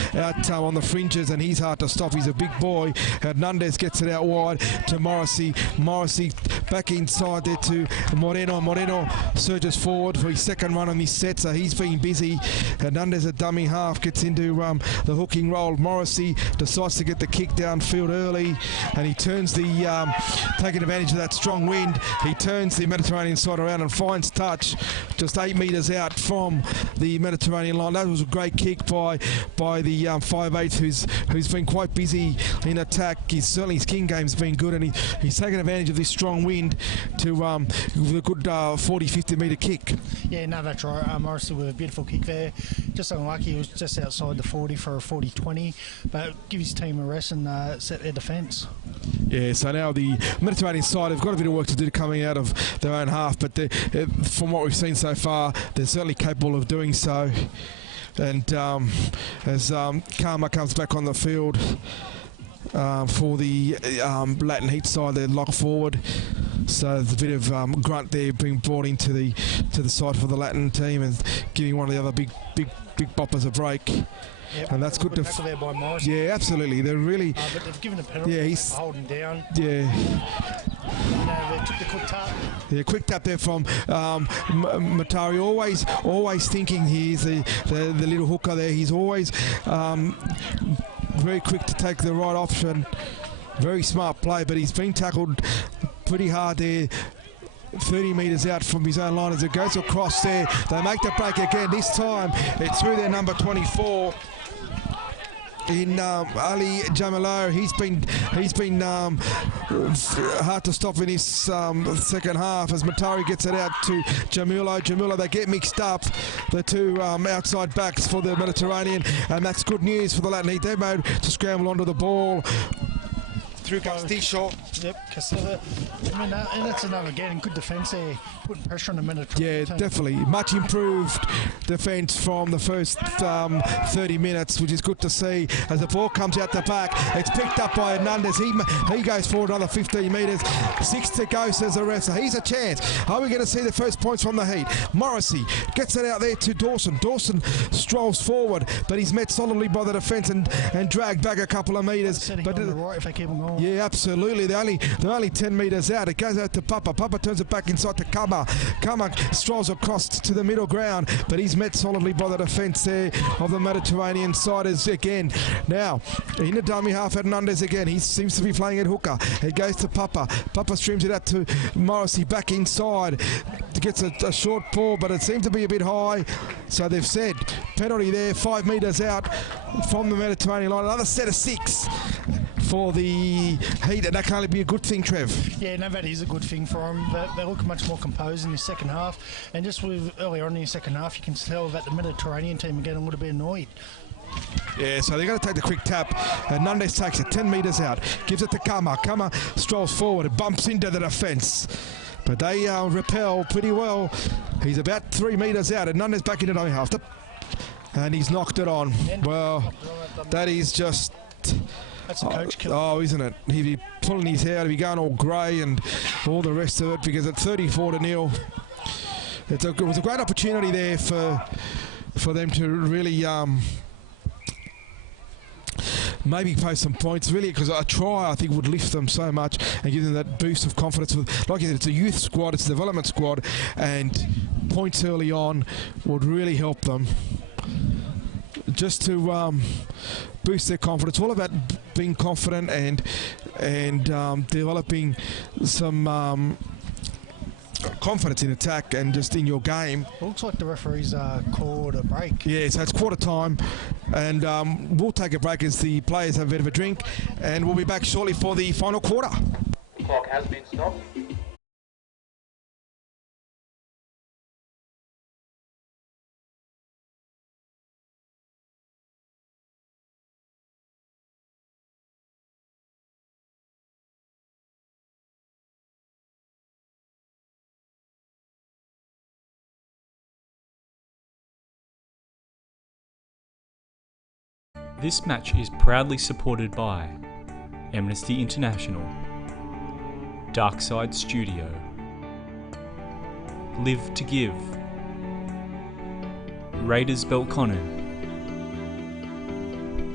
on the fringes, and he's hard to stop. He's a big boy. Hernandez gets it out wide to Morrissey. Morrissey back inside there to Moreno. Moreno surges forward for his second run on this set, so he's been busy. Hernandez, a dummy half, gets into the hooking roll. Morrissey decides to get the kick downfield early, and he turns taking advantage of that strong wind, he turns the Mediterranean side around and finds touch just 8 metres out from the Mediterranean line. That was a great kick by the 5'8", who's been quite busy in attack. Certainly his king game's been good, and he's taken advantage of this strong wind to with a good 40-50 metre kick. Yeah, no, that's right. Morrissey with a beautiful kick there. Just unlucky, he was just outside the 40 for a 40-20, but give his team a rest and set their defence. Yeah, so now the Mediterranean side have got a bit of work to do coming out of their own half, but from what we've seen so far, they're certainly capable of doing so. And as Karma comes back on the field for the Latin Heat side, they're locked forward. So there's a bit of grunt there being brought into the side for the Latin team and giving one of the other big boppers a break. Yep, and that's good. There by Morrison. Yeah, absolutely. They're really. But they've given a penalty. Yeah, he's holding down. Yeah. They took the quick tap. Yeah, quick tap there from Matari. Always thinking he's the little hooker there. He's always very quick to take the right option. Very smart play, but he's been tackled pretty hard there. 30 metres out from his own line as it goes across there. They make the break again. This time it's through their number 24 in Ali Jamilo. He's been hard to stop in his second half as Matari gets it out to Jamilo. They get mixed up, the two outside backs for the Mediterranean, and that's good news for the Latin Heat. They're made to scramble onto the ball through Castillo. Yep, Castillo. I mean, and that's another again good defence there, putting pressure on the Mediterranean. Yeah, definitely. Much improved defence from the first 30 minutes, which is good to see. As the ball comes out the back, it's picked up by Hernandez. He goes forward another 15 metres. 6 to go, says the ref. So he's a chance. Are we going to see the first points from the Heat? Morrissey gets it out there to Dawson. Dawson strolls forward, but he's met solidly by the defence and dragged back a couple of metres. But on the right if they keep on going. Yeah, absolutely. They're only 10 metres out. It goes out to Papa. Papa turns it back inside to Kama. Kama strolls across to the middle ground, but he's met solidly by the defence there of the Mediterranean siders again. Now, in the dummy half, Hernandez again. He seems to be playing at hooker. It goes to Papa. Papa streams it out to Morrissey back inside. Gets a short ball, but it seems to be a bit high. So they've said penalty there, 5 metres out from the Mediterranean line. Another set of 6 for the Heat, and that can only be a good thing, Trev. Yeah, no, that is a good thing for them. But they look much more composed in the second half. And just with earlier on in the second half, you can tell that the Mediterranean team are getting a little bit annoyed. Yeah, so they're going to take the quick tap. Hernandez takes it 10 metres out, gives it to Kama. Kama strolls forward, it bumps into the defence. But they repel pretty well. He's about 3 metres out, and Hernandez back into the half. And he's knocked it on. Well, that is just... That's a coach killer. Oh, isn't it? He'd be pulling his hair, he'd be going all grey and all the rest of it, because at 34-0, it was a great opportunity there for them to really maybe post some points, really, because a try I think would lift them so much and give them that boost of confidence. Like you said, it's a youth squad, it's a development squad, and points early on would really help them just to boost their confidence. All about being confident and developing some confidence in attack and just in your game. Looks like the referees called a break. Yeah, so it's quarter time, and we'll take a break as the players have a bit of a drink, and we'll be back shortly for the final quarter. The clock has been stopped. This match is proudly supported by Amnesty International, Darkside Studio, Live to Give, Raiders Belconnen,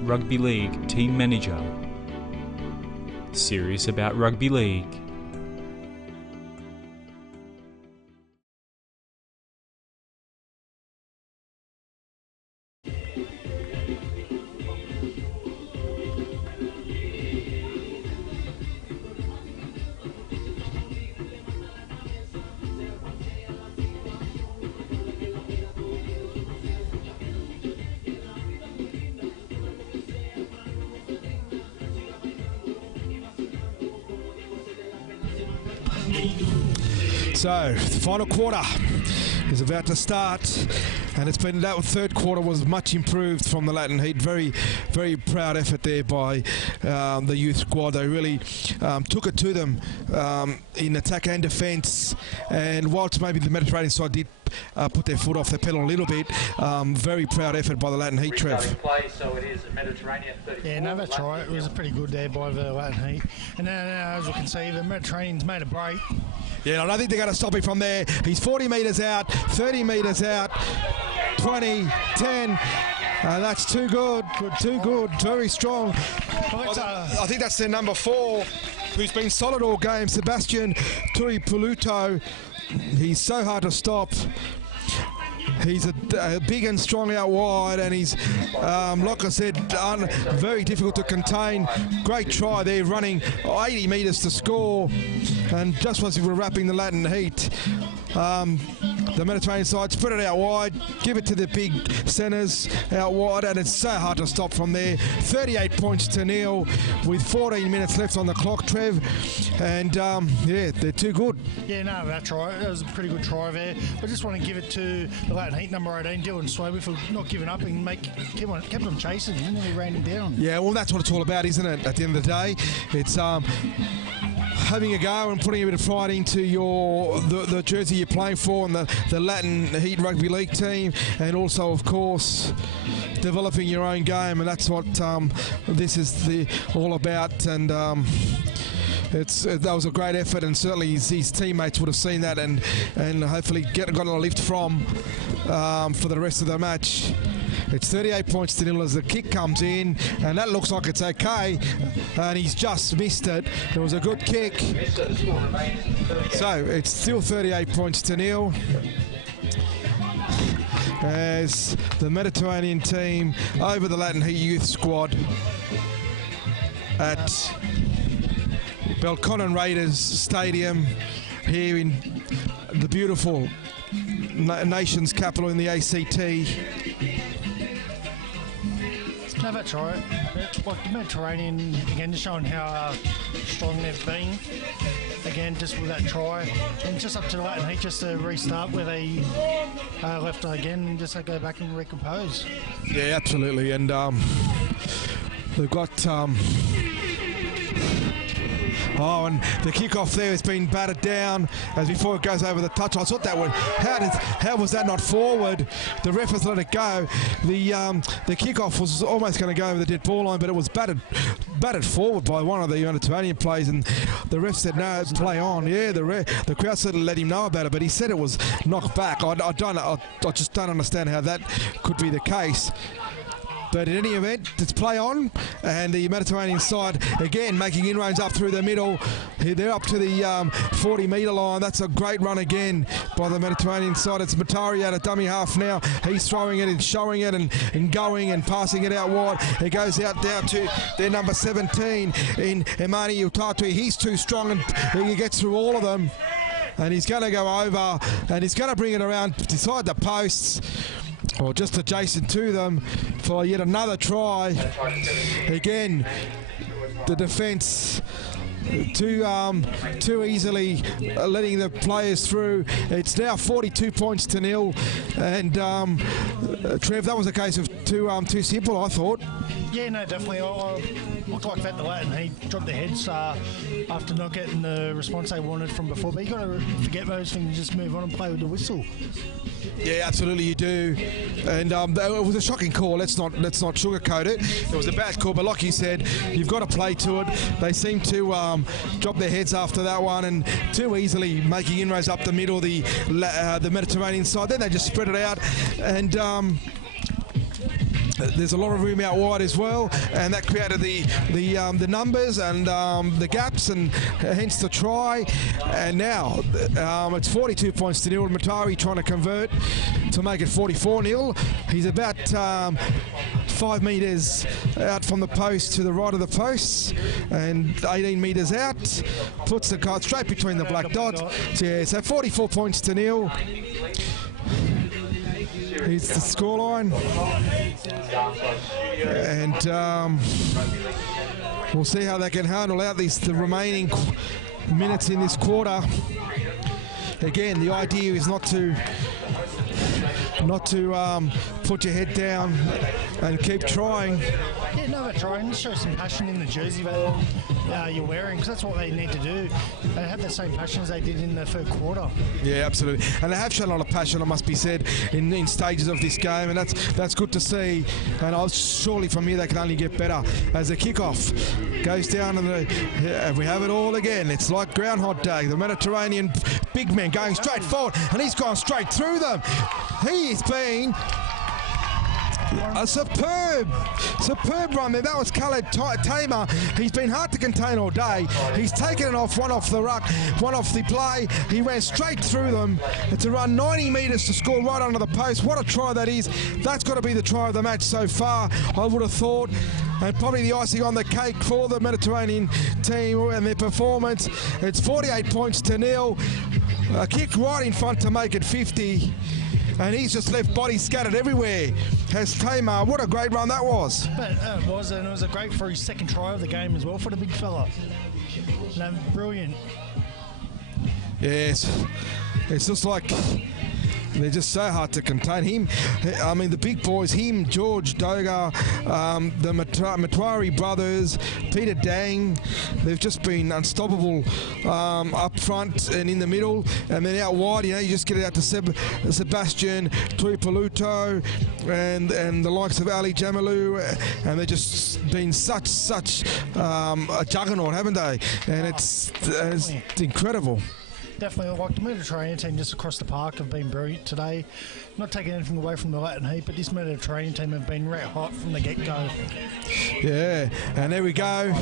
Rugby League Team Manager, Serious About Rugby League. So, the final quarter is about to start, and that third quarter was much improved from the Latin Heat. Very, very proud effort there by the youth squad. They really took it to them in attack and defence, and whilst maybe the Mediterranean side did put their foot off the pedal a little bit, very proud effort by the Latin Heat, Trev. Play, so it is a Mediterranean 34. Yeah, no, that's right. It was pretty good there by the Latin Heat. And now, as we can see, the Mediterranean's made a break. Yeah, I don't think they're going to stop him from there. He's 40 metres out, 30 metres out, 20, 10. That's too good, too good, very strong. I think that's their number 4, who's been solid all game, Sebastian Turipuluto. He's so hard to stop. He's a big and strong out wide, and he's, like I said, very difficult to contain. Great try there, running 80 metres to score. And just as we were wrapping the Latin Heat, the Mediterranean side spread it out wide, give it to the big centres out wide, and it's so hard to stop from there. 38 points to nil with 14 minutes left on the clock, Trev. And yeah, they're too good. Yeah, no, that's right. That was a pretty good try there. I just want to give it to the Latin Heat, number 18, Dylan Swaby, for not giving up and kept on chasing him, and he ran him down. Yeah, well, that's what it's all about, isn't it? At the end of the day, it's having a go and putting a bit of pride into the jersey you're playing for and the Latin Heat Rugby League team, and also, of course, developing your own game, and that's what this is all about. And that was a great effort, and certainly his teammates would have seen that and hopefully got a lift from for the rest of the match. It's 38 points to nil as the kick comes in, and that looks like it's okay, and he's just missed it. It was a good kick. So it's still 38 points to nil as the Mediterranean team over the Latin Heat youth squad at Belconnen Raiders Stadium here in the beautiful nation's capital in the ACT. No, that's right. Like the Mediterranean, again, just showing how strong they've been. Again, just with that try. And just up to the Latin Heat just to restart where they left again and just go back and recompose. Yeah, absolutely. And they've got... and the kickoff there has been battered down as before it goes over the touch. I thought that would. How was that not forward? The ref has let it go. The kickoff was almost going to go over the dead ball line, but it was battered forward by one of the Mediterranean players, and the ref said no, play on. Yeah, the crowd said to let him know about it, but he said it was knocked back. I just don't understand how that could be the case. But in any event, it's play on, and the Mediterranean side again making inroads up through the middle. They're up to the 40-metre line. That's a great run again by the Mediterranean side. It's Matari out of dummy half now. He's throwing it and showing it and going and passing it out wide. It goes out down to their number 17 in Imani Utatu. He's too strong and he gets through all of them. And he's going to go over and he's going to bring it around beside the posts, or just adjacent to them, for yet another try. Again, the defence too easily letting the players through. It's now 42 points to nil, and Trev, that was a case of too simple, I thought. Yeah, no, definitely. Looked like that the Latin Heat dropped their heads after not getting the response they wanted from before. But you got to forget those things and just move on and play with the whistle. Yeah, absolutely, you do. And it was a shocking call. Let's not sugarcoat it. It was a bad call, but like you said, you've got to play to it. They seem to drop their heads after that one and too easily making inroads up the middle, the Mediterranean side. Then they just spread it out, and there's a lot of room out wide as well, and that created the numbers and the gaps, and hence the try. And now it's 42 points to nil. Matari trying to convert to make it 44-0. He's about 5 metres out from the post to the right of the posts, and 18 metres out, puts the card straight between the black dots. Yeah, so 44 points to nil. Here's the scoreline, and we'll see how they can handle out the remaining minutes in this quarter. Again, the idea is not to put your head down and keep trying. Yeah, no, they're trying to show some passion in the jersey that you're wearing, because that's what they need to do. They have the same passion as they did in the third quarter. Yeah, absolutely. And they have shown a lot of passion, it must be said, in stages of this game, and that's good to see. And surely from here they can only get better as the kickoff goes down, and we have it all again. It's like Groundhog Day. The Mediterranean big man going straight forward, and he's gone straight through them. He has been a superb run there. That was Khaled Tamer. He's been hard to contain all day. He's taken it off, one off the ruck, one off the play. He ran straight through them to run 90 metres to score right under the post. What a try that is. That's got to be the try of the match so far, I would have thought. And probably the icing on the cake for the Mediterranean team and their performance. It's 48 points to nil. A kick right in front to make it 50. And he's just left bodies scattered everywhere. Has Tamar. What a great run that was. But it was, and it was a great for his second try of the game as well for the big fella. No, brilliant. Yes. It's just like they're just so hard to contain. Him, I mean, the big boys, him, George Doga, the Matwari brothers, Peter Dang, they've just been unstoppable up front and in the middle, and then out wide, you just get it out to Sebastian Tuipaluto and the likes of Ali Jamalu, and they've just been such a juggernaut, haven't they? And it's incredible. definitely like the Mediterranean team just across the park have been brilliant today. Not taking anything away from the Latin Heat, but this Mediterranean team have been red hot from the get-go. Yeah, and there we go.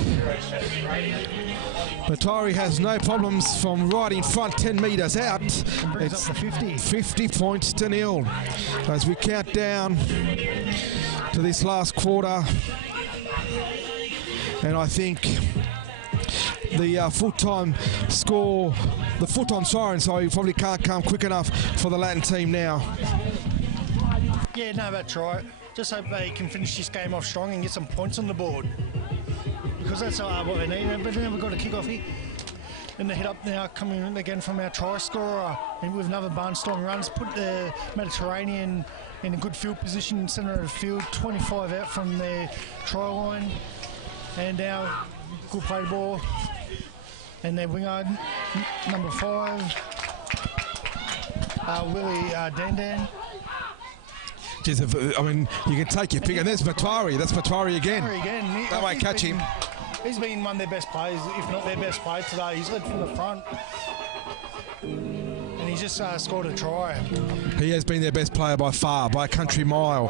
Matari has no problems from right in front, 10 metres out. And brings It's up to 50. 50 points to nil as we count down to this last quarter. And I think the full-time score, the full-time siren, probably can't come quick enough for the Latin team now. Yeah, no, that's right. Just hope they can finish this game off strong and get some points on the board. Because that's what they need. But then we've got a kick-off here. And the hit up now coming in again from our try scorer. And with another barnstorming runs, put the Mediterranean in a good field position in centre of the field. 25 out from their try line. And now, good play ball. And their winger, number 5, Willie Dandan. Jeez, I mean, you can take your pick. And there's Matari. That's Matari again. That won't catch him. He's been one of their best players, if not their best player today. He's led from the front. And he's just scored a try. He has been their best player by far, by a country mile.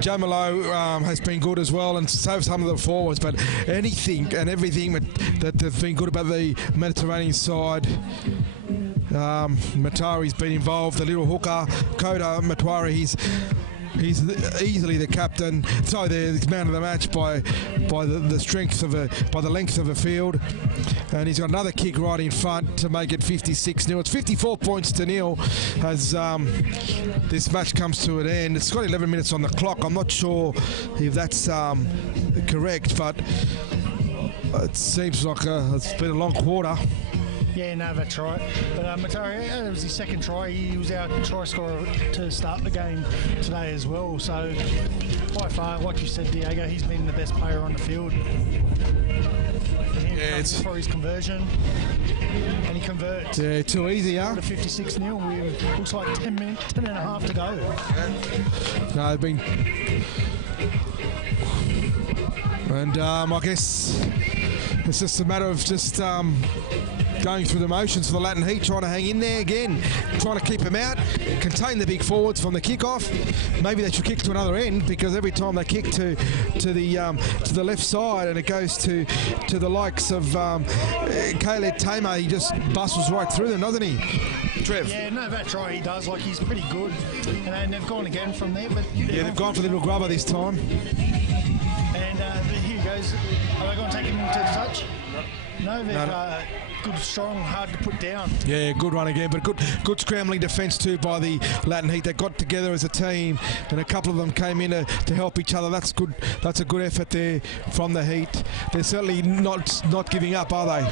Joe Malo has been good as well, and so have some of the forwards, but anything and everything that have been good about the Mediterranean side. Matari's been involved, the little hooker, Kota Matwari, he's easily the captain, the man of the match by the strength of by the length of a field, and he's got another kick right in front to make it 56-0. It's 54 points to nil as this match comes to an end. It's got 11 minutes on the clock. I'm not sure if that's correct, but it seems like it's been a long quarter. Yeah, no, that's right. But Matari, it was his second try. He was our try scorer to start the game today as well. So, by far, like you said, Diego, he's been the best player on the field. Yeah, it's for his conversion. And he converts. Yeah, too easy, huh? To 56-0 with, looks like 10 and a half to go. No, they've been... And I guess it's just a matter of just... going through the motions for the Latin Heat, trying to hang in there again, trying to keep them out, contain the big forwards from the kick-off. Maybe they should kick to another end, because every time they kick to the left side and it goes to the likes of Khaled Tamer, he just bustles right through them, doesn't he, Trev? Yeah, no, that's right, he does. Like, he's pretty good. And they've gone again from there. But yeah, they've gone for the little grubber this time. And here he goes. Are they going to take him into the touch? No, they've good, strong, hard to put down. Yeah, good run again, but good scrambling defence too by the Latin Heat. They got together as a team, and a couple of them came in to help each other. That's good. That's a good effort there from the Heat. They're certainly not giving up, are they?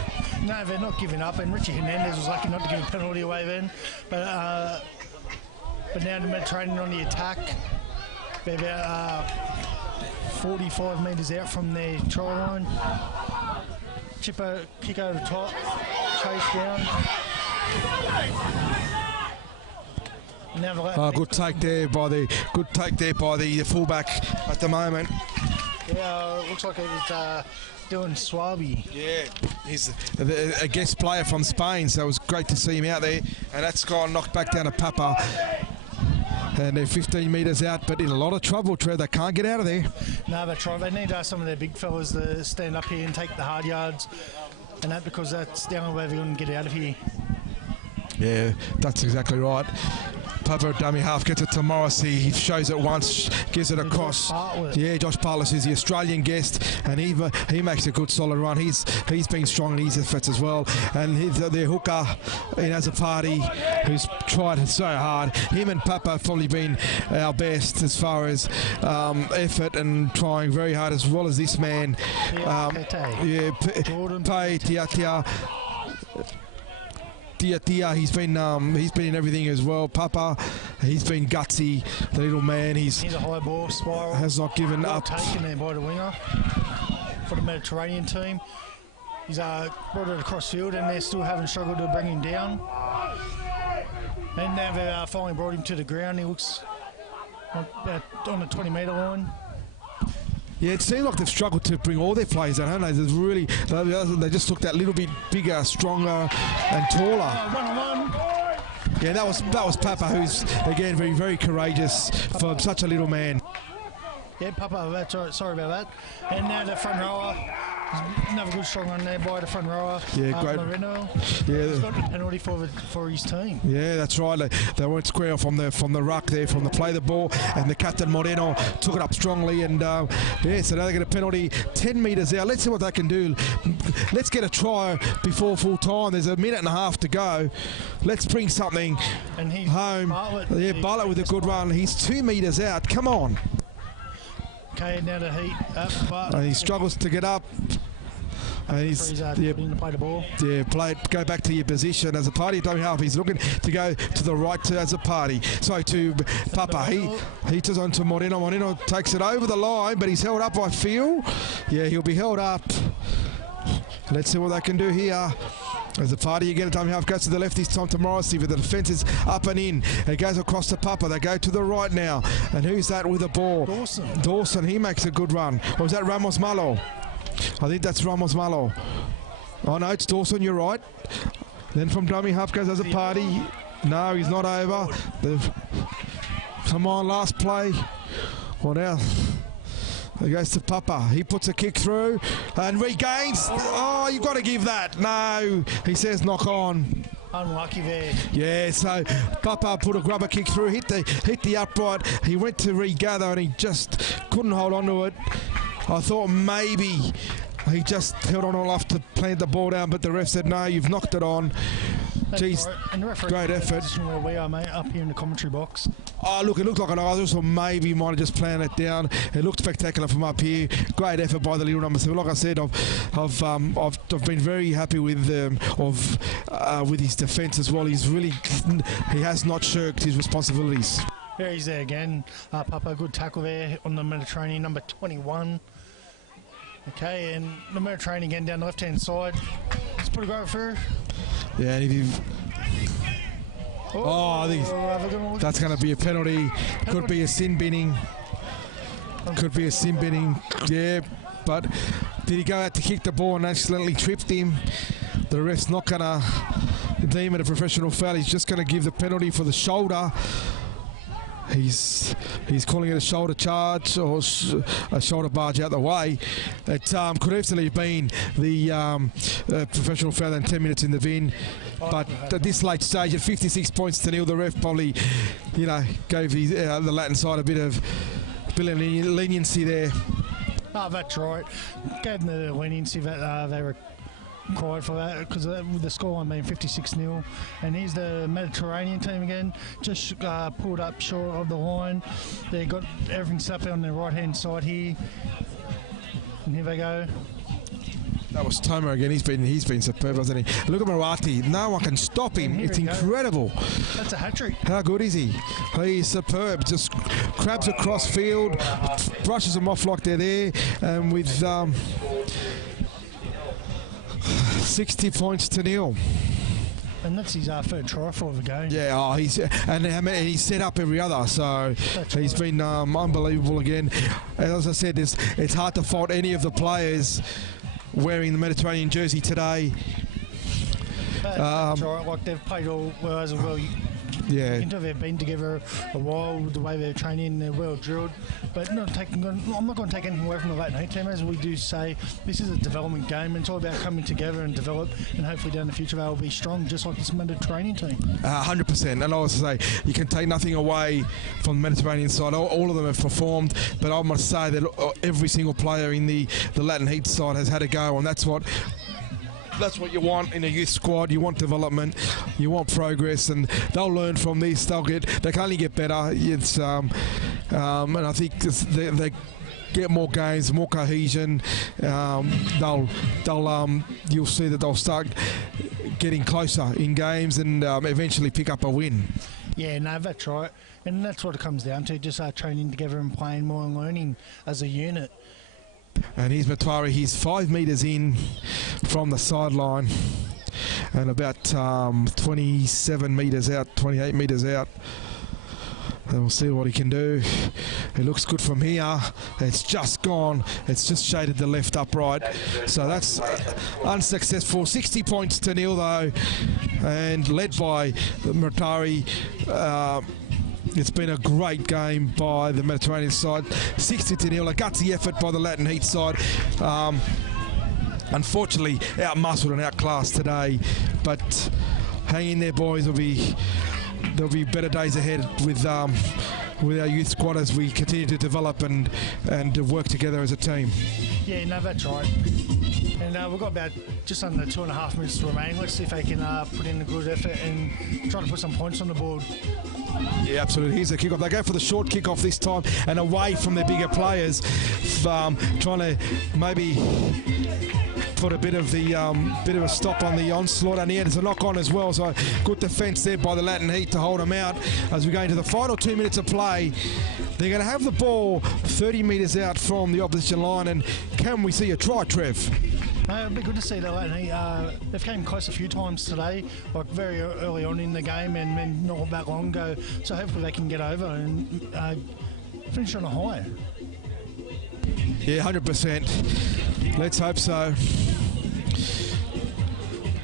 No, they're not giving up. And Richie Hernandez was lucky not to give a penalty away then. But now the Mediterranean on the attack. They're about 45 metres out from their try line. Chipper, kick over the top, chase down. Good take there by the fullback at the moment. Yeah, it looks like it was Dylan Swaby. Yeah, he's a guest player from Spain, so it was great to see him out there. And that's gone knocked back down to Papa. And they're 15 metres out, but in a lot of trouble, Trev. They can't get out of there. No, that's right. They need some of their big fellas to stand up here and take the hard yards, and that because that's the only way they're going to get out of here. Yeah, that's exactly right. Papa dummy half gets it to Morrissey. He shows it once, gives it across. Yeah, Josh Bartlett is the Australian guest, and he makes a good solid run. He's been strong in his efforts as well. And their hooker in as a party, who's tried so hard. Him and Papa have probably been our best as far as effort and trying very hard, as well as this man. Pei Tiatia. He's been in everything as well. Papa, he's been gutsy. The little man, he's a high ball spiral. Has not given up. Taken there by the winger for the Mediterranean team. He's brought it across field, and they're still having struggled to bring him down. And now they've finally brought him to the ground. He looks on the 20-metre line. Yeah, it seemed like they've struggled to bring all their players out, haven't they? There's really, they just looked that little bit bigger, stronger, and taller. 1-on-1. Yeah, that was Papa, who's again very, very courageous for such a little man. Yeah, Papa, that's all right. Sorry about that. And now the front rower. Another good strong run there by the front rower. Yeah, great. Moreno. Yeah, He's got a penalty for his team. Yeah, that's right. They went square from the ruck there, from the play the ball, and the captain Moreno took it up strongly. And yeah, so now they get a penalty 10 metres out. Let's see what they can do. Let's get a try before full time. There's a minute and a half to go. Let's bring something And he's home. Bartlett. Bartlett with a good run. He's 2 metres out. Come on. Okay, now the heat up, but And he struggles to get up. And he's to play the ball. Yeah, go back to your position as a party. Dummy half. He's looking to go to the right as a party. So to Papa. He turns on to Moreno. Moreno takes it over the line, but he's held up, I feel. Yeah, he'll be held up. Let's see what they can do here. As a party again, dummy half goes to the left this time to Morrissey, but the defence is up and in. It goes across to Papa. They go to the right now. And who's that with the ball? Dawson. He makes a good run. Or was that Ramos Malo? I think that's Ramos Malo. Oh no, it's Dawson, you're right. Then from dummy half goes as a party. No, he's not over. Come on, last play. What else? It goes to Papa. He puts a kick through and regains. Oh, you've got to give that. No, he says knock on. Unlucky there. Yeah, so Papa put a grubber kick through, hit the upright. He went to regather and he just couldn't hold on to it. I thought maybe he just held on enough to plant the ball down, but the ref said no, you've knocked it on. Jeez, great effort. Where we are, mate, up here in the commentary box. Oh, look, it looked like an idol, so maybe he might have just planted it down. It looked spectacular from up here. Great effort by the little number 7. Like I said, I've been very happy with his defence as well. He has not shirked his responsibilities. There he's there again. Papa, good tackle there on the Mediterranean, number 21. Okay, and the Mediterranean again down the left-hand side. Let's put a go through. Yeah, and if you... I think that's going to be a penalty. Could be a sin binning. Yeah, but did he go out to kick the ball and accidentally tripped him? The ref's not going to deem it a professional foul. He's just going to give the penalty for the shoulder. He's calling it a shoulder charge or a shoulder barge out the way. It could easily have been the professional foul and 10 minutes in the bin. But at this late stage, at 56 points to nil, the ref probably, gave the Latin side a bit of leniency there. Oh, that's right. Gave them the leniency that they were required for that, because with the scoreline being 56-0. And here's the Mediterranean team again, just pulled up short of the line. They got everything set up on their right-hand side here. And here they go. That was Tomer again. He's been superb, hasn't he? Look at Marati. No one can stop him. It's incredible. That's a hat-trick. How good is he? He's superb. Just crabs across field, brushes them off like they're there, and with 60 points to nil. And that's his third try for the game. Yeah, he's set up every other, so he's been unbelievable again. And as I said, it's hard to fault any of the players wearing the Mediterranean jersey today. That's right, like they've played all well as well. Yeah. They've been together a while, the way they're training, they're well drilled. But I'm not going to take anything away from the Latin Heat team. As we do say, this is a development game, and it's all about coming together and develop, and hopefully down the future they'll be strong, just like this Mediterranean team. 100%. And I always say, you can take nothing away from the Mediterranean side. All of them have performed, but I must say that every single player in the Latin Heat side has had a go, and that's what you want in a youth squad. You want development, you want progress, and they'll learn from this. They can only get better. It's and I think they get more games, more cohesion. You'll see that they'll start getting closer in games and eventually pick up a win. Yeah, no, that's right, and that's what it comes down to. Just training together and playing more and learning as a unit. And here's Matari. He's 5 metres in from the sideline and about 27 metres out, 28 metres out. And we'll see what he can do. It looks good from here. It's just gone. It's just shaded the left upright. So that's unsuccessful. 60 points to nil though, and led by Murtari. It's been a great game by the Mediterranean side. 60 to nil. A gutsy effort by the Latin Heat side. Unfortunately, out-muscled and outclassed today, but hang in there, boys. There'll be better days ahead with our youth squad as we continue to develop and work together as a team. Yeah, no, that's right. And we've got about just under 2.5 minutes remaining. Let's see if they can put in a good effort and try to put some points on the board. Yeah, absolutely. Here's the kickoff. They go for the short kickoff this time and away from their bigger players, trying to maybe put a bit of a stop on the onslaught, and there's a knock on as well. So good defence there by the Latin Heat to hold them out as we go into the final 2 minutes of play. They're going to have the ball 30 metres out from the opposition line, and can we see a try, Trev? It'd be good to see the Latin Heat. They've came close a few times today, like very early on in the game, and then not that long ago. So hopefully they can get over and finish on a high. Yeah, 100%. Let's hope so.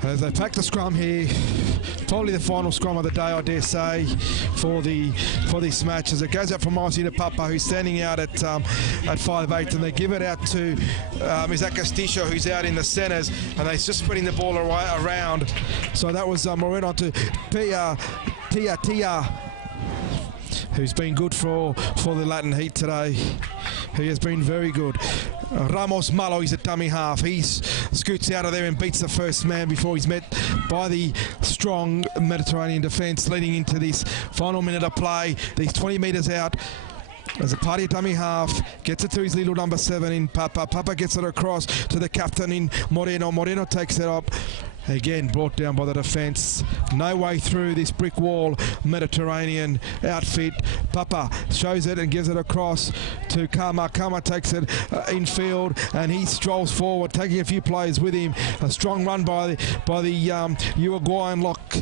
As they pack the scrum here, probably the final scrum of the day, I dare say, for this match. As it goes out from Marcy to Papa, who's standing out at 5'8", and they give it out to Isaac Castillo, who's out in the centres, and they're just spreading the ball around. So that was Moreno on to Tia, who's been good for the Latin Heat today. He has been very good. Ramos Malo, he's a dummy half. He scoots out of there and beats the first man before he's met by the strong Mediterranean defence leading into this final minute of play. These 20 metres out. As a party dummy half, gets it to his little number 7 in Papa. Papa gets it across to the captain in Moreno. Moreno takes it up. Again, brought down by the defence. No way through this brick wall Mediterranean outfit. Papa shows it and gives it across to Kama. Kama takes it infield and he strolls forward, taking a few players with him. A strong run by the Uruguayan lock.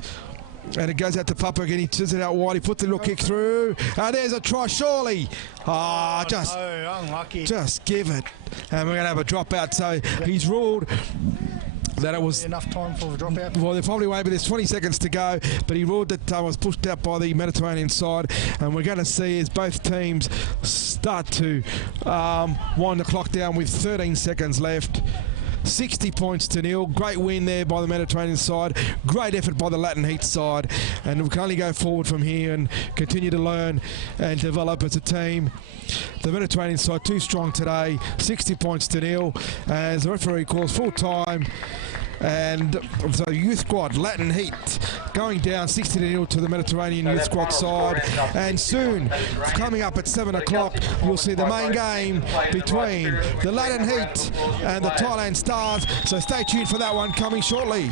And it goes out to Papa again. He turns it out wide. He puts the little kick through. And there's a try, surely. Unlucky. Just give it. And we're going to have a dropout. So he's ruled that it was enough time for a dropout. Well, there probably won't be. There's 20 seconds to go, but he ruled that was pushed out by the Mediterranean side, and we're going to see as both teams start to wind the clock down with 13 seconds left. 60 points to nil. Great win there by the Mediterranean side. Great effort by the Latin Heat side, and we can only go forward from here and continue to learn and develop as a team. The Mediterranean side too strong today. 60 points to nil as the referee calls full time. And so youth squad, Latin Heat, going down 60-0 to the Mediterranean youth squad side. And soon, coming up at 7 o'clock, you'll see the main game between the Latin Heat and the Thailand Stars. So stay tuned for that one coming shortly.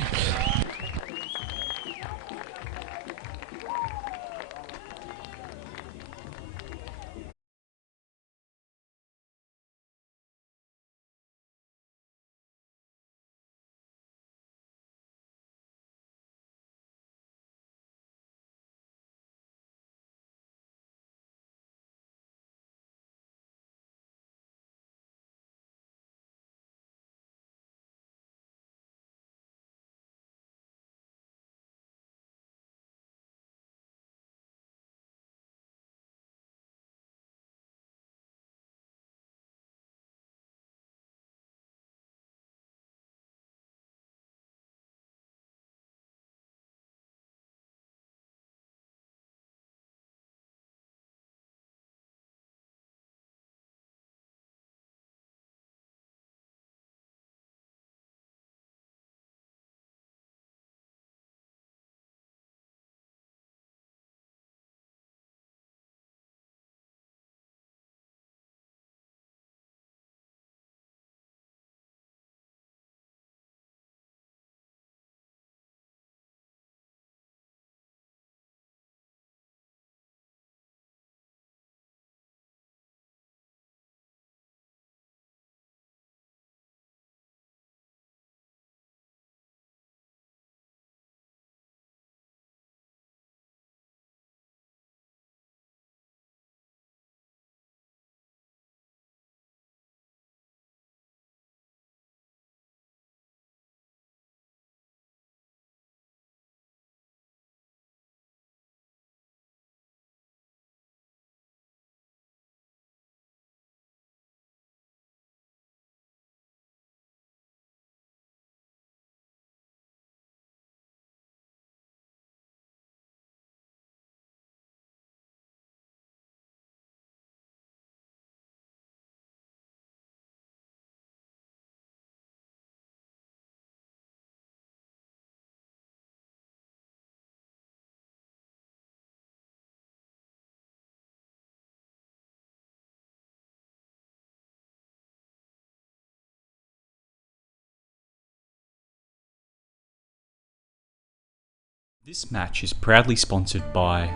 This match is proudly sponsored by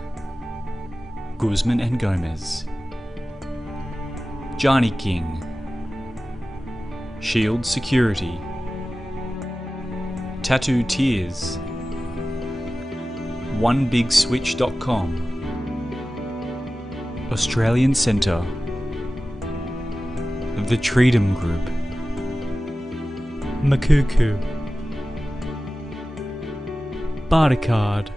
Guzman and Gomez, Johnny King, Shield Security, Tattoo Tears, OneBigSwitch.com, Australian Centre, The Treedom Group, Makuku, Bartercard.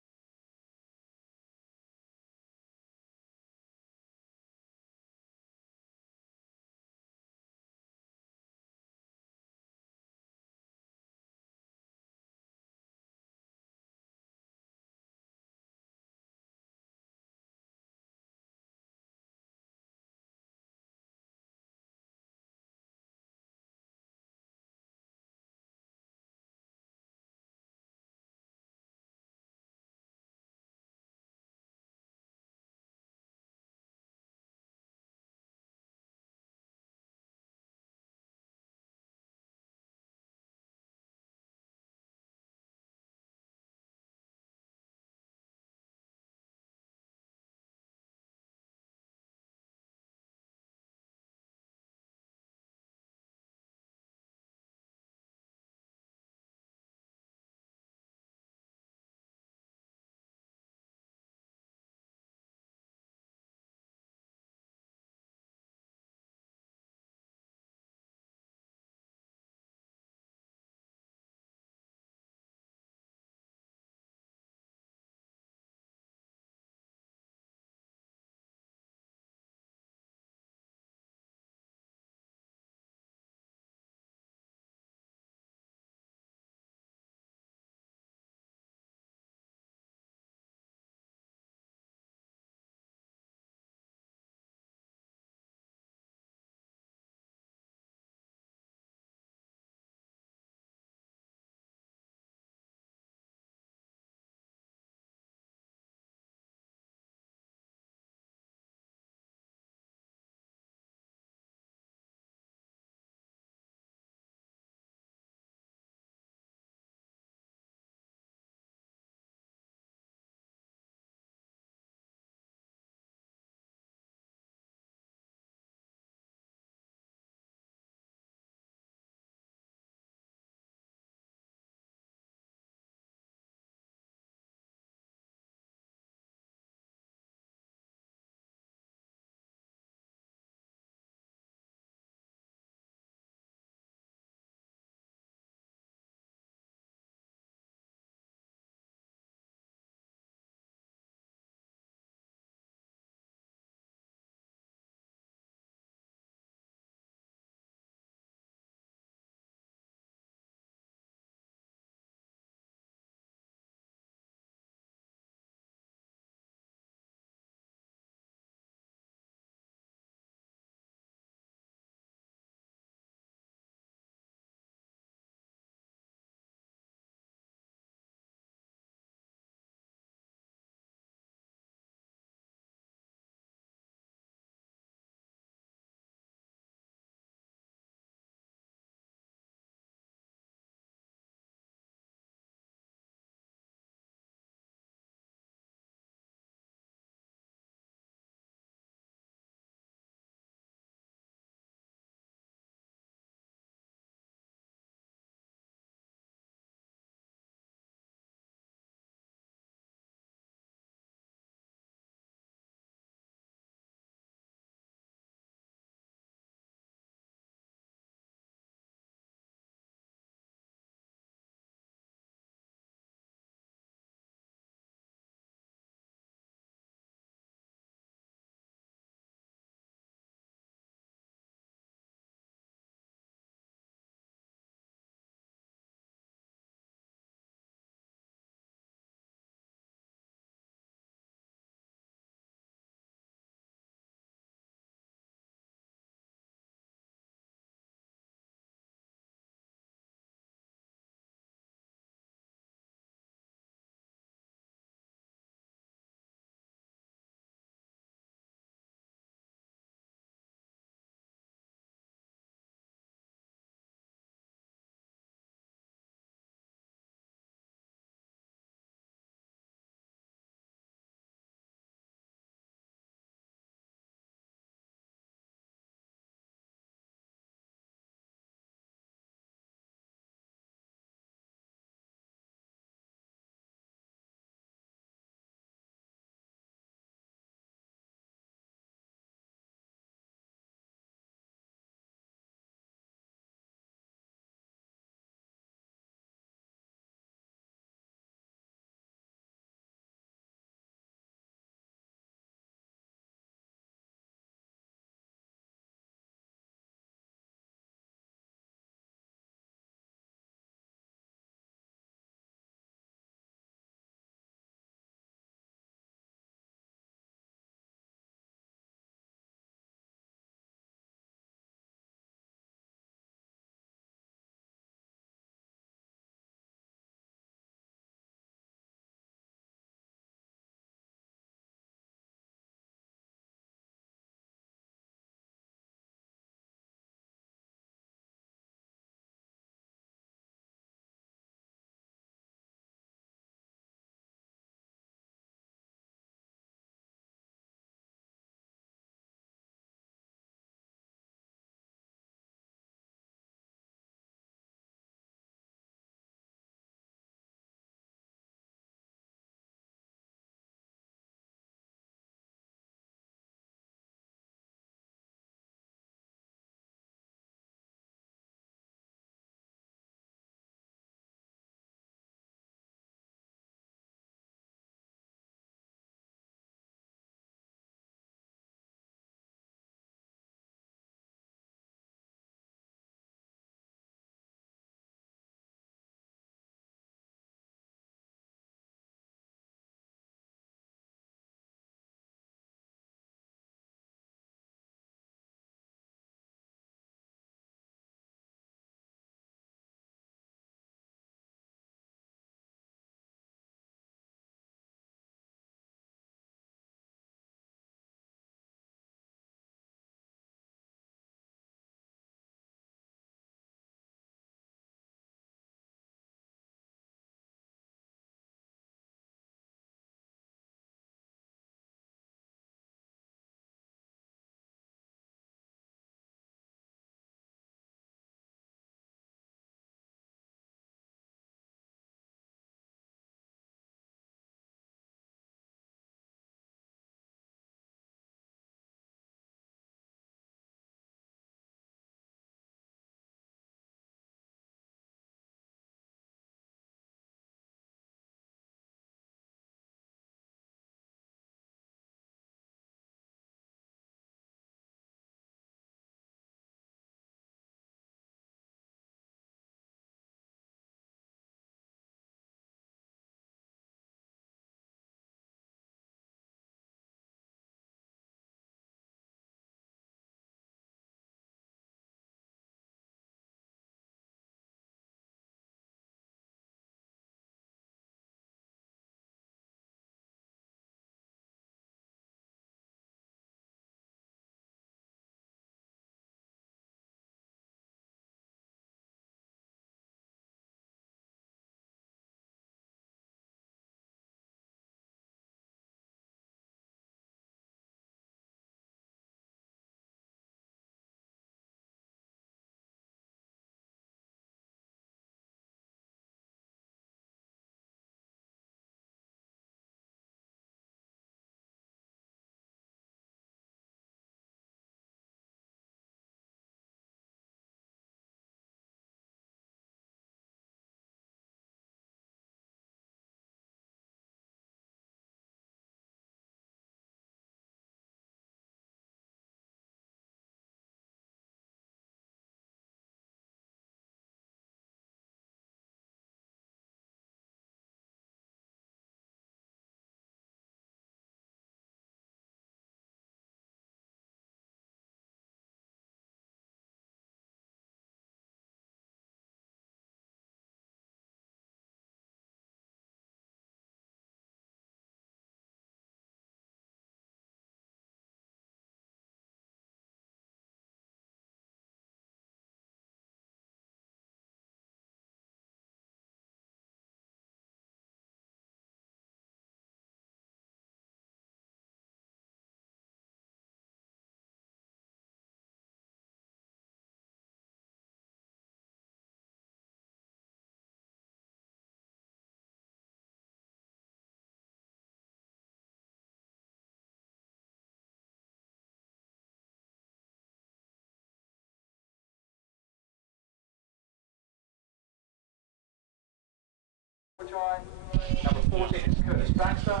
Number 14 is Curtis Baxter.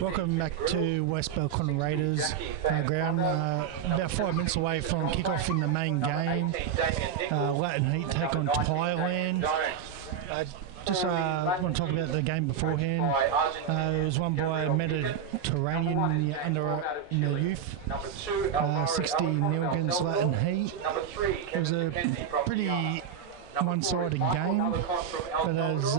Welcome back to West Belconnen Raiders ground. About 5 minutes away from kickoff in the main game. Latin Heat take on Thailand. Just want to talk about the game beforehand. It was won by Mediterranean in the youth. 60-0 against Latin Heat. It was a pretty one-sided game, but as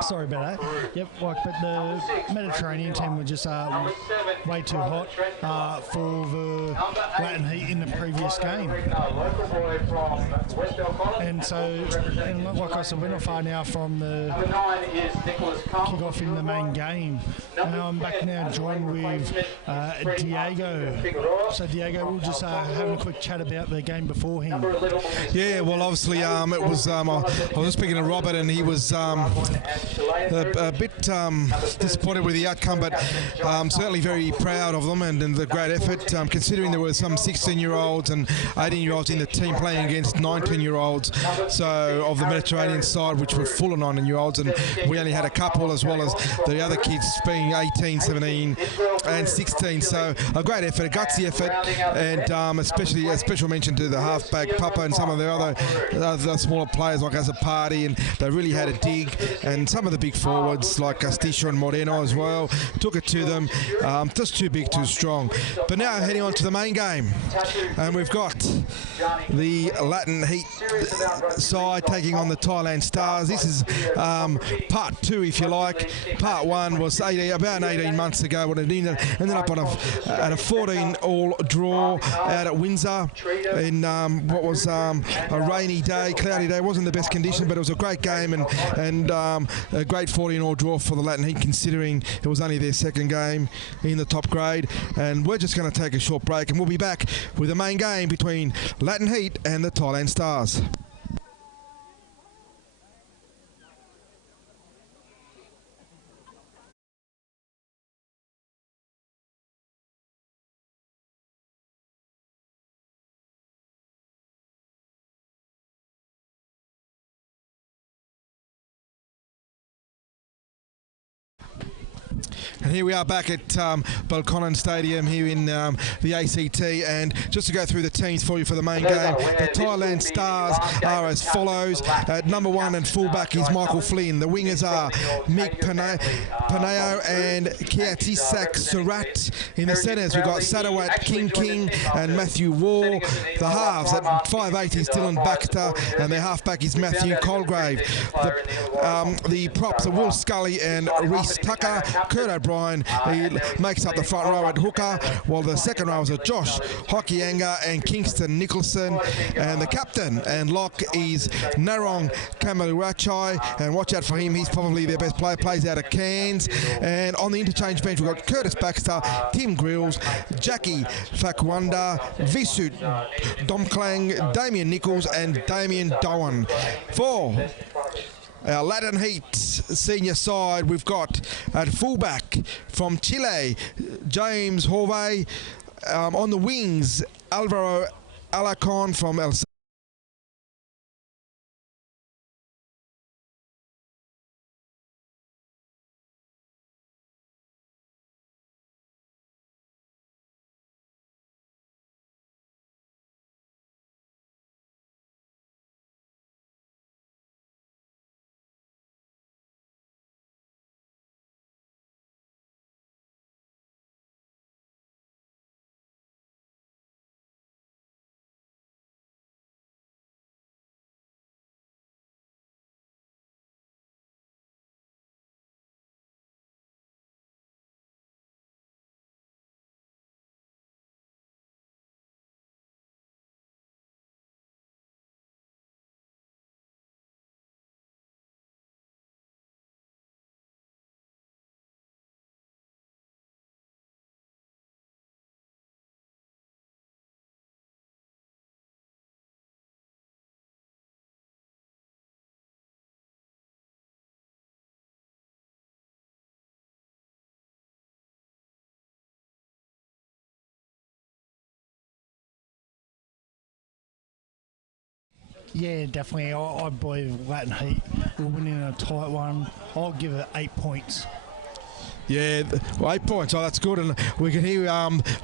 sorry about that. Yep, but the Mediterranean team were just way too hot for the Latin Heat in the previous game. And like I said, we're not far now from the kick-off in the main game. I'm back now joined with Diego. So Diego, we'll just have a quick chat about the game beforehand. Yeah, well, obviously, it was. I was speaking to Robert, and he was a bit disappointed with the outcome, but certainly very proud of them and the great effort. Considering there were some 16-year-olds and 18-year-olds in the team playing against 19-year-olds, so of the Mediterranean side, which were full of 19-year-olds, and we only had a couple, as well as the other kids being 18, 17, and 16. So a great effort, a gutsy effort, and especially a special mention to the halfback Papa and some of the other smaller players like Azapati, and they really had a dig, and some of the big forwards like Castillo and Moreno as well took it to them. Just too big, too strong. But now heading on to the main game, and we've got the Latin Heat side taking on the Thailand Stars. This is part two, if you like. Part one was about 18 months ago when it ended up on at a 14-all draw out at Windsor in what was a rainy day, cloudy day. It wasn't the best condition, but it was a great game and a great 14-all draw for the Latin Heat, considering it was only their second game in the top grade. And we're just going to take a short break, and we'll be back with the main game between Latin Heat and the Thailand Stars. And here we are back at Belconnen Stadium here in the ACT, and just to go through the teams for you for the main game, the Thailand Stars are as follows. At number 1 and fullback is Michael Flynn. The wingers are Mick Paneo and Kiatisak Surat. In the centres we've got Sadawat King and Matthew Wall. The halves at 5'8" is Dylan Baxter, and their halfback is Matthew Colgrave. The props are Will Scully and Reese Tucker. Kurt O'Brien, he makes up the front row at hooker, while the second row is a Josh Hokianga and Kingston Nicholson, and the captain and lock is Narong Kamarachai, and watch out for him, he's probably their best player, plays out of Cairns. And on the interchange bench we've got Curtis Baxter, Tim Grills, Jackie Fakwanda, Visut Domklang, Damien Nichols and Damien Dowan. For our Latin Heat senior side, we've got at fullback from Chile, James Horvey. On the wings, Alvaro Alacon from El Salvador. Yeah, definitely. I believe Latin Heat we'll win in a tight one. I'll give it 8 points. Yeah, 8 points. Oh, that's good. And we can hear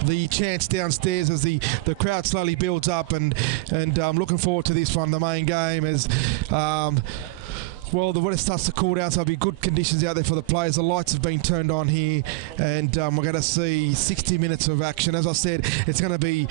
the chants downstairs as the crowd slowly builds up. And looking forward to this one, the main game, as well, the weather starts to cool down, so there'll be good conditions out there for the players. The lights have been turned on here, and we're going to see 60 minutes of action. As I said, it's going to be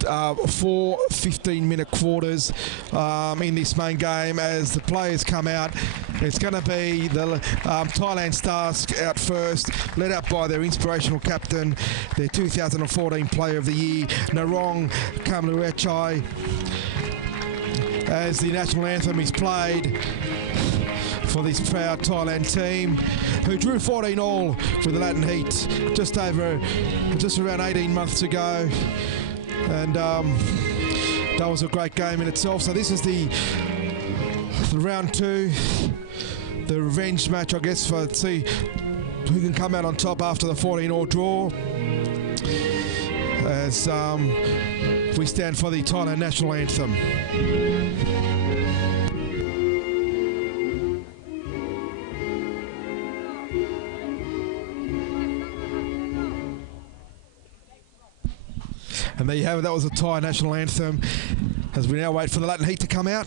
4 15-minute quarters in this main game as the players come out. It's going to be the Thailand Stars out first, led up by their inspirational captain, their 2014 Player of the Year, Narong Kamluechai, as the national anthem is played for this proud Thailand team, who drew 14 all with the Latin Heat just around 18 months ago. And that was a great game in itself. So this is the round 2, the revenge match, I guess, for see who can come out on top after the 14-all draw, as we stand for the Thailand national anthem. And there you have it, that was the Thai national anthem, as we now wait for the Latin Heat to come out.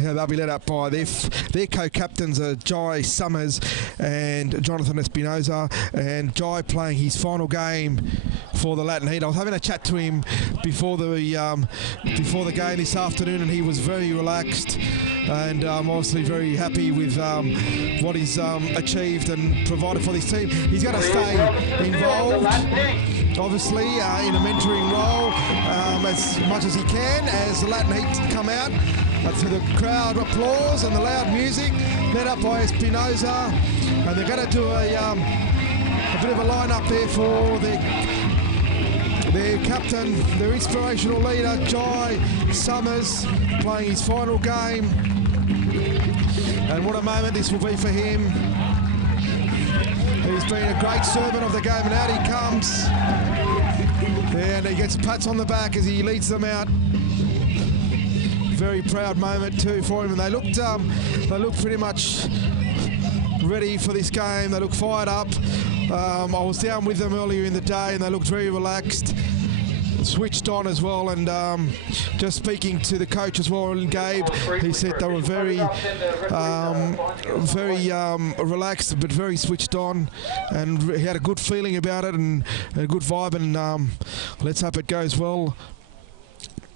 Yeah, they'll be led up by their co-captains, Jai Summers and Jonathan Espinoza, and Jai playing his final game for the Latin Heat. I was having a chat to him before the game this afternoon, and he was very relaxed and obviously very happy with what he's achieved and provided for this team. He's going to stay involved, obviously, in a mentoring role as much as he can as the Latin Heat come out. To the crowd applause and the loud music, led up by Espinoza, and they're going to do a bit of a line-up there for their captain, their inspirational leader, Jai Summers, playing his final game. And what a moment this will be for him. He's been a great servant of the game, and out he comes. And he gets pats on the back as he leads them out. Very proud moment too for him, and they looked pretty much ready for this game. They look fired up. I was down with them earlier in the day, and they looked very relaxed, switched on as well. And just speaking to the coach as well, and Gabe, he said they were very relaxed but very switched on, and he had a good feeling about it and a good vibe. And let's hope it goes well.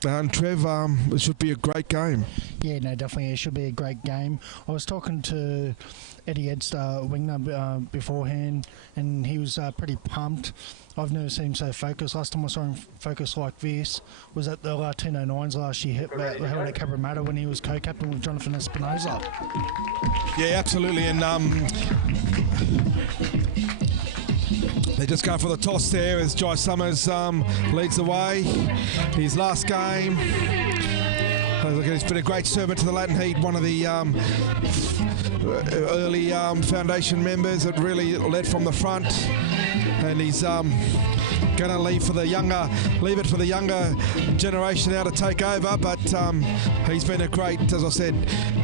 And Trev, it should be a great game. Yeah, no, definitely, it should be a great game. I was talking to Eddie Edster, Wingner, beforehand, and he was pretty pumped. I've never seen him so focused. Last time I saw him focused like this was at the Latino Nines last year, held at Canberra when he was co-captain with Jonathan Espinoza. Yeah, absolutely, and they just go for the toss there as Jai Summers leads the way. His last game. He's been a great servant to the Latin Heat, one of the early foundation members that really led from the front. And he's going to leave it for the younger generation now to take over. But he's been a great, as I said,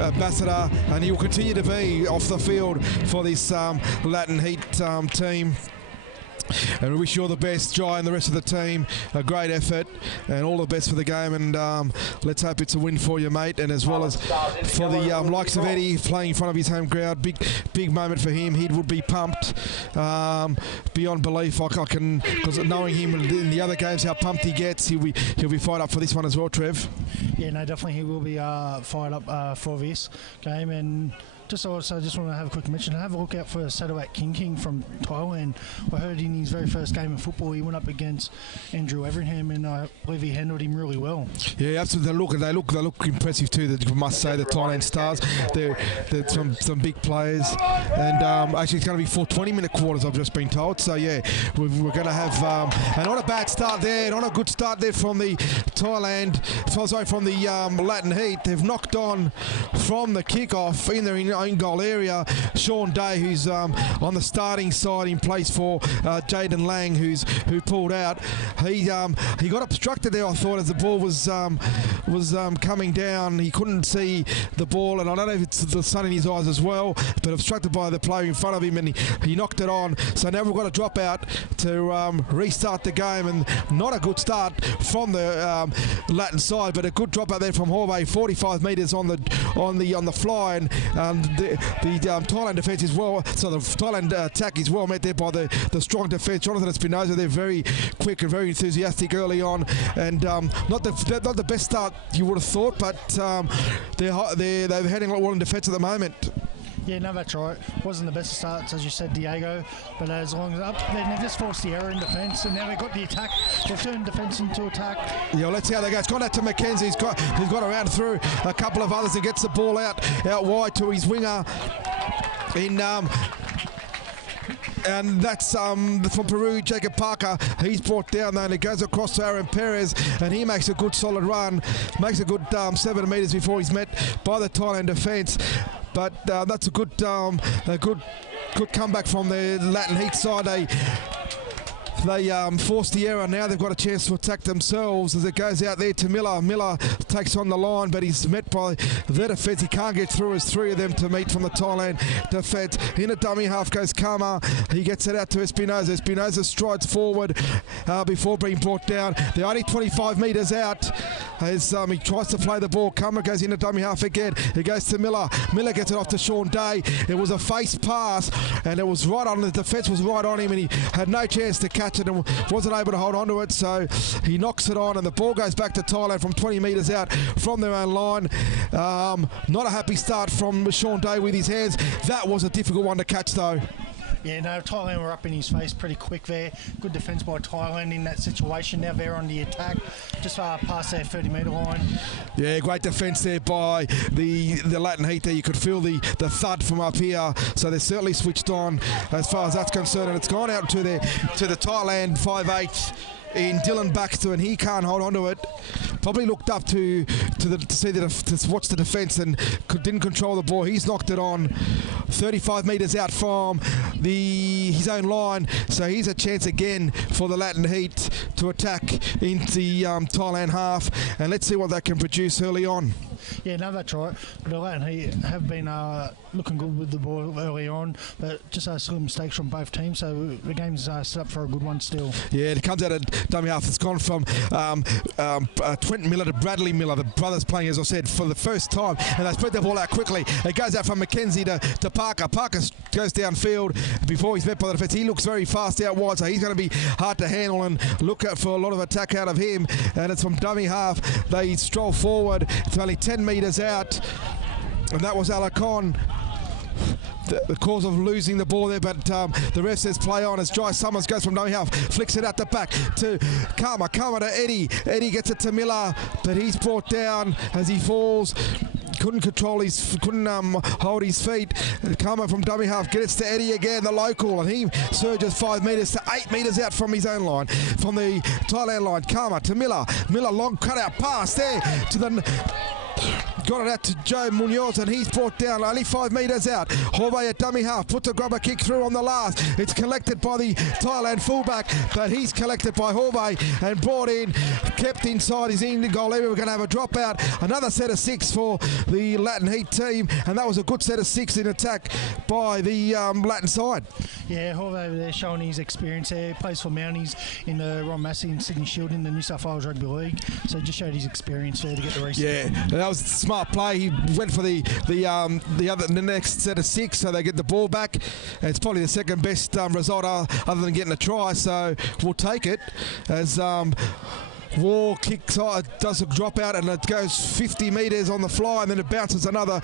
ambassador, and he will continue to be off the field for this Latin Heat team. And we wish you all the best, Jai, and the rest of the team. A great effort and all the best for the game. And let's hope it's a win for you, mate. And as well as for the likes of Eddie playing in front of his home crowd, big moment for him. He would be pumped beyond belief. I can, because knowing him in the other games, how pumped he gets, he'll be fired up for this one as well, Trev. Yeah, no, definitely he will be fired up for this game. And just also, just want to have a quick mention. Have a look out for Sadawat King from Thailand. I heard in his very first game of football, he went up against Andrew Everingham, and I believe he handled him really well. Yeah, absolutely. They look impressive too. I must say, the Thailand Stars. They're some big players, and actually it's going to be 4 20-minute quarters, I've just been told. So yeah, we're going to have and not a bad start there, not a good start there from the from the Latin Heat. They've knocked on from the kickoff in their own goal area. Sean Day, who's on the starting side in place for Jaden Lang, who pulled out. He got obstructed there, I thought, as the ball was coming down. He couldn't see the ball, and I don't know if it's the sun in his eyes as well, but obstructed by the player in front of him, and he knocked it on. So now we've got a drop out to restart the game, and not a good start from the Latin side, but a good drop out there from Horvey, 45 metres on the fly, and the Thailand defence is well. So the Thailand attack is well met there by the strong defence. Jonathan Espinosa, they're very quick and very enthusiastic early on, and not the best start you would have thought, but they're heading a lot well in defence at the moment. Yeah, no, that's right. Wasn't the best of starts, as you said, Diego, but as long as they've just forced the error in defence, and now they've got the attack. They've turned defence into attack. Yeah, let's see how they go. It's gone out to McKenzie. He's got around through a couple of others and gets the ball out wide to his winger and that's from Peru, Jacob Parker. He's brought down there, and it goes across to Aaron Perez, and he makes a good solid run, makes a good 7 metres before he's met by the Thailand defence. But that's a good comeback from the Latin Heat side. They forced the error. Now they've got a chance to attack themselves as it goes out there to Miller. Miller takes on the line, but he's met by their defence. He can't get through as 3 of them to meet from the Thailand defence. In a dummy half goes Karma. He gets it out to Espinosa. Espinosa strides forward before being brought down. They're only 25 metres out as he tries to play the ball. Karma goes in a dummy half again. He goes to Miller. Miller gets it off to Sean Day. It was a face pass, and it was right on. The defence was right on him, and he had no chance to catch it and wasn't able to hold on to it, so he knocks it on, and the ball goes back to Thailand from 20 metres out from their own line. Not a happy start from Sean Day with his hands. That was a difficult one to catch, though. Yeah, no, Thailand were up in his face pretty quick there. Good defence by Thailand in that situation. Now they're on the attack, just past their 30-metre line. Yeah, great defence there by the Latin Heat there. You could feel the thud from up here. So they're certainly switched on as far as that's concerned. And it's gone out to the Thailand 5'8" in Dylan Baxter, and he can't hold on to it. Probably looked up to watch the defence and didn't control the ball. He's knocked it on 35 metres out from his own line. So here's a chance again for the Latin Heat to attack into the Thailand half, and let's see what they can produce early on. Yeah, no, that's right. The Latin Heat have been looking good with the ball early on, but just some mistakes from both teams, so the game's set up for a good one still. Yeah, it comes out of dummy half. It's gone from Quentin Miller to Bradley Miller. The brothers playing, as I said, for the first time, and they spread the ball out quickly. It goes out from McKenzie to Parker. Parker goes downfield before he's met by the defence. He looks very fast out wide, so he's going to be hard to handle and look for a lot of attack out of him. And it's from dummy half. They stroll forward. It's only 10 metres out, and that was Alacon. The cause of losing the ball there, but the ref says play on as Jai Summers goes from dummy half, flicks it out the back to Karma to Eddie. Eddie gets it to Miller, but he's brought down as he falls. Couldn't hold his feet. Karma from dummy half gets to Eddie again, the local, and he surges 5 metres to 8 metres out from his own line, from the Thailand line. Karma to Miller. Miller long cut out pass there to the. Got it out to Joe Munoz, and he's brought down only 5 metres out. Horvey at dummy half, puts a grubber kick through on the last. It's collected by the Thailand fullback, but he's collected by Horvey and brought in, kept inside his in goal area. We're going to have a dropout. Another set of 6 for the Latin Heat team, and that was a good set of 6 in attack by the Latin side. Yeah, Horvey there showing his experience there. He plays for Mounties in the Ron Massey and Sydney Shield in the New South Wales Rugby League, so he just showed his experience there to get the race. Yeah, that was smart play. He went for the next set of 6, so they get the ball back. And it's probably the second best result other than getting a try, so we'll take it as War kicks, does a drop out, and it goes 50 metres on the fly, and then it bounces another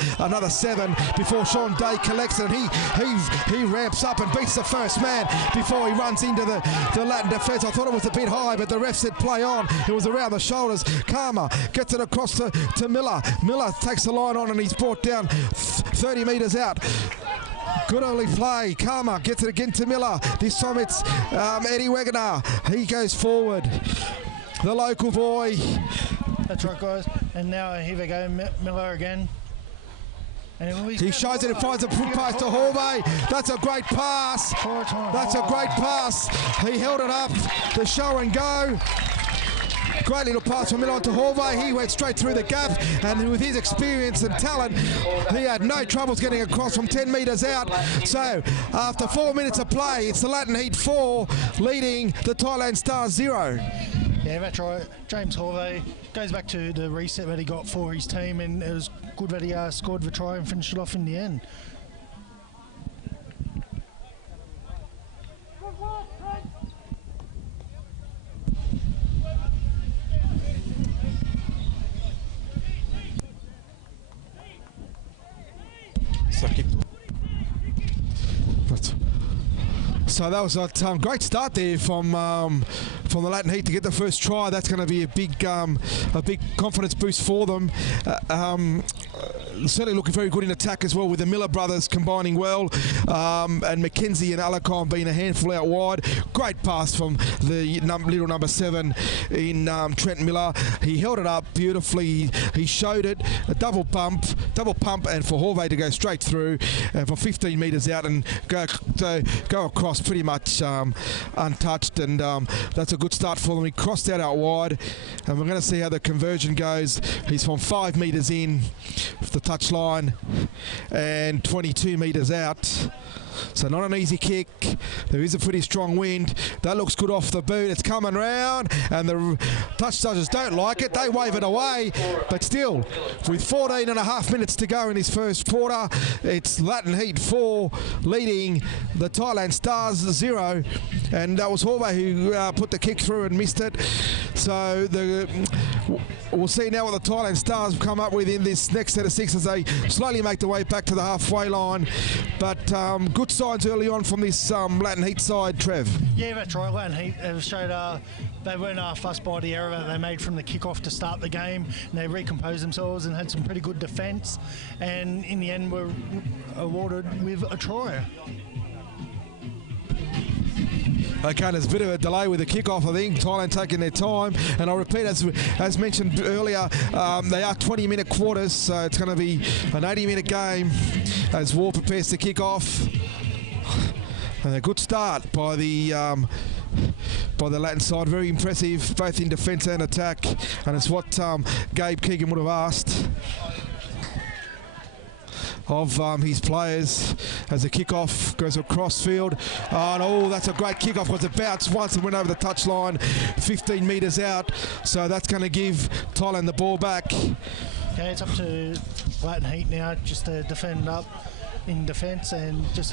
7 before Sean Day collects it. He ramps up and beats the first man before he runs into the Latin defence. I thought it was a bit high, but the ref said play on. It was around the shoulders. Karma gets it across to Miller. Miller takes the line on, and he's brought down 30 metres out. Good early play. Karma gets it again to Miller. This time it's Eddie Wegener. He goes forward. The local boy. That's right, guys. And now here they go, Miller again. He shows it and finds a foot pass to Horvey. That's a great pass. That's a great pass. He held it up to show and go. Great little pass from Milan to Horvey. He went straight through the gap, and with his experience and talent, he had no troubles getting across from 10 metres out. So, after 4 minutes of play, it's the Latin Heat 4 leading the Thailand Stars 0. Yeah, that's right. James Horvey goes back to the reset that he got for his team, and it was good that he scored the try and finished it off in the end. So that was a great start there from the Latin Heat to get the first try. That's going to be a big confidence boost for them. Certainly looking very good in attack as well, with the Miller brothers combining well, and McKenzie and Alacon being a handful out wide. Great pass from the little number 7 in Trent Miller. He held it up beautifully. He showed it, a double pump, and for Horvey to go straight through from 15 metres out and go across pretty much untouched, and that's a good start for them. He crossed out wide, and we're going to see how the conversion goes. He's from 5 metres in the touch line and 22 metres out. So not an easy kick. There is a pretty strong wind. That looks good off the boot. It's coming round, and the touch judges don't like it. They wave it away. But still, with 14 and a half minutes to go in this first quarter, it's Latin Heat 4 leading the Thailand Stars 0. And that was Horvey who put the kick through and missed it. So we'll see now what the Thailand Stars come up with in this next set of 6 as they slowly make their way back to the halfway line. But good signs early on from this Latin Heat side, Trev. Yeah, that's right. Latin Heat have showed they weren't fussed by the error that they made from the kick-off to start the game, and they recomposed themselves and had some pretty good defence, and in the end were awarded with a try. Okay, there's a bit of a delay with the kick-off, I think. Thailand taking their time. And I'll repeat, as mentioned earlier, they are 20-minute quarters, so it's going to be an 80-minute game as War prepares to kick off. And a good start by the Latin side. Very impressive, both in defence and attack. And it's what Gabe Keegan would have asked of his players as the kickoff goes across field. Oh, that's a great kickoff because it bounced once and went over the touchline 15 metres out. So that's going to give Thailand the ball back. Yeah, it's up to Latin Heat now just to defend up in defence and just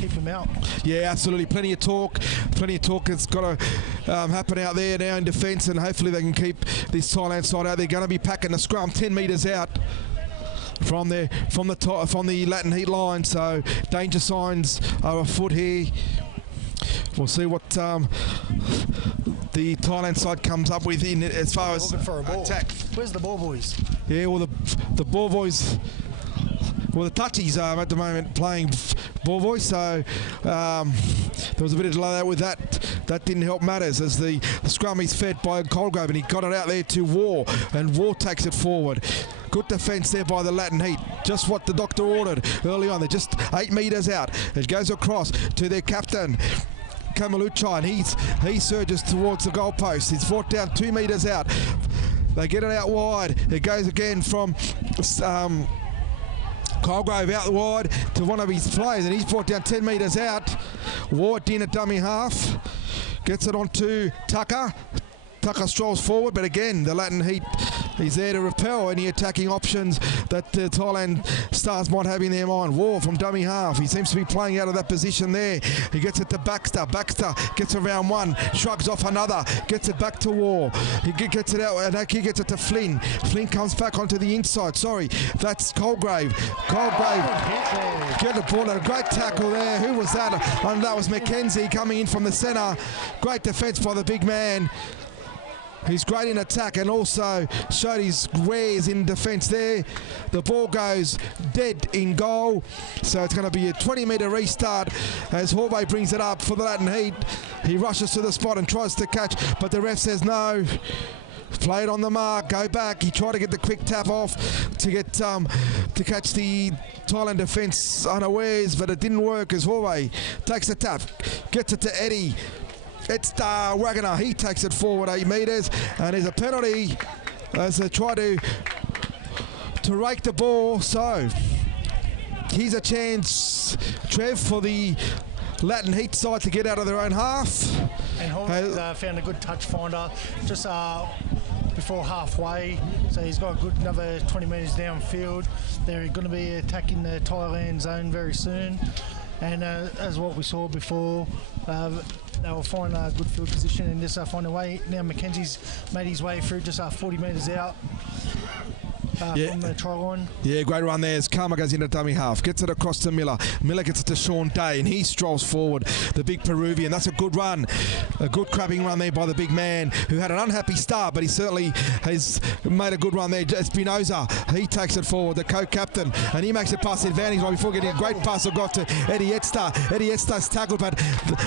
keep them out. Yeah, absolutely. Plenty of talk that's got to happen out there now in defence, and hopefully they can keep this Thailand side out. They're going to be packing the scrum 10 metres out from the Latin Heat line, so danger signs are afoot here. We'll see what the Thailand side comes up with in as far as attack. Where's the ball boys? Yeah, well the ball boys. Well, the touchies are at the moment playing ball boys, so there was a bit of delay with that. That didn't help matters as the scrum is fed by Colgrove, and he got it out there to War, and War takes it forward. Good defence there by the Latin Heat. Just what the doctor ordered early on. They're just 8 metres out. It goes across to their captain, Kamalucha, and he surges towards the goalpost. He's brought down 2 metres out. They get it out wide. It goes again from Colgrove out wide to one of his players, and he's brought down 10 metres out. Ward in at dummy half. Gets it onto Tucker. Tucker strolls forward, but again, the Latin Heat is there to repel any attacking options that the Thailand Stars might have in their mind. War from dummy half. He seems to be playing out of that position there. He gets it to Baxter. Baxter gets around one, shrugs off another, gets it back to War. He gets it out, and he gets it to Flynn. Flynn comes back onto the inside. Sorry, that's Colgrave. Colgrave get the ball. A great tackle there. Who was that? And that was McKenzie coming in from the centre. Great defence by the big man. He's great in attack and also showed his wares in defence there. The ball goes dead in goal. So it's going to be a 20-metre restart as Horvey brings it up for the Latin Heat. He rushes to the spot and tries to catch, but the ref says no. Play it on the mark, go back. He tried to get the quick tap off to get to catch the Thailand defence unawares, but it didn't work as Horway takes the tap, gets it to Eddie. It's Wagner. He takes it forward 8 metres, and there's a penalty as they try to rake the ball. So here's a chance, Trev, for the Latin Heat side to get out of their own half. And Horway's found a good touch finder just before halfway, so he's got a good another 20 metres downfield. They're going to be attacking the Thailand zone very soon, and as what we saw before, they will find a good field position and just find a way. Now Mackenzie's made his way through just 40 metres out from the try line. Yeah, great run there as Karma goes into dummy half, gets it across to Miller. Miller gets it to Sean Day, and he strolls forward, the big Peruvian. That's a good run, a good crabbing run there by the big man who had an unhappy start, but he certainly has made a good run there. Espinoza, he takes it forward, the co-captain, and he makes it past the advantage line before getting a great pass that got to Eddie Edster. Eddie Edster's tackled, but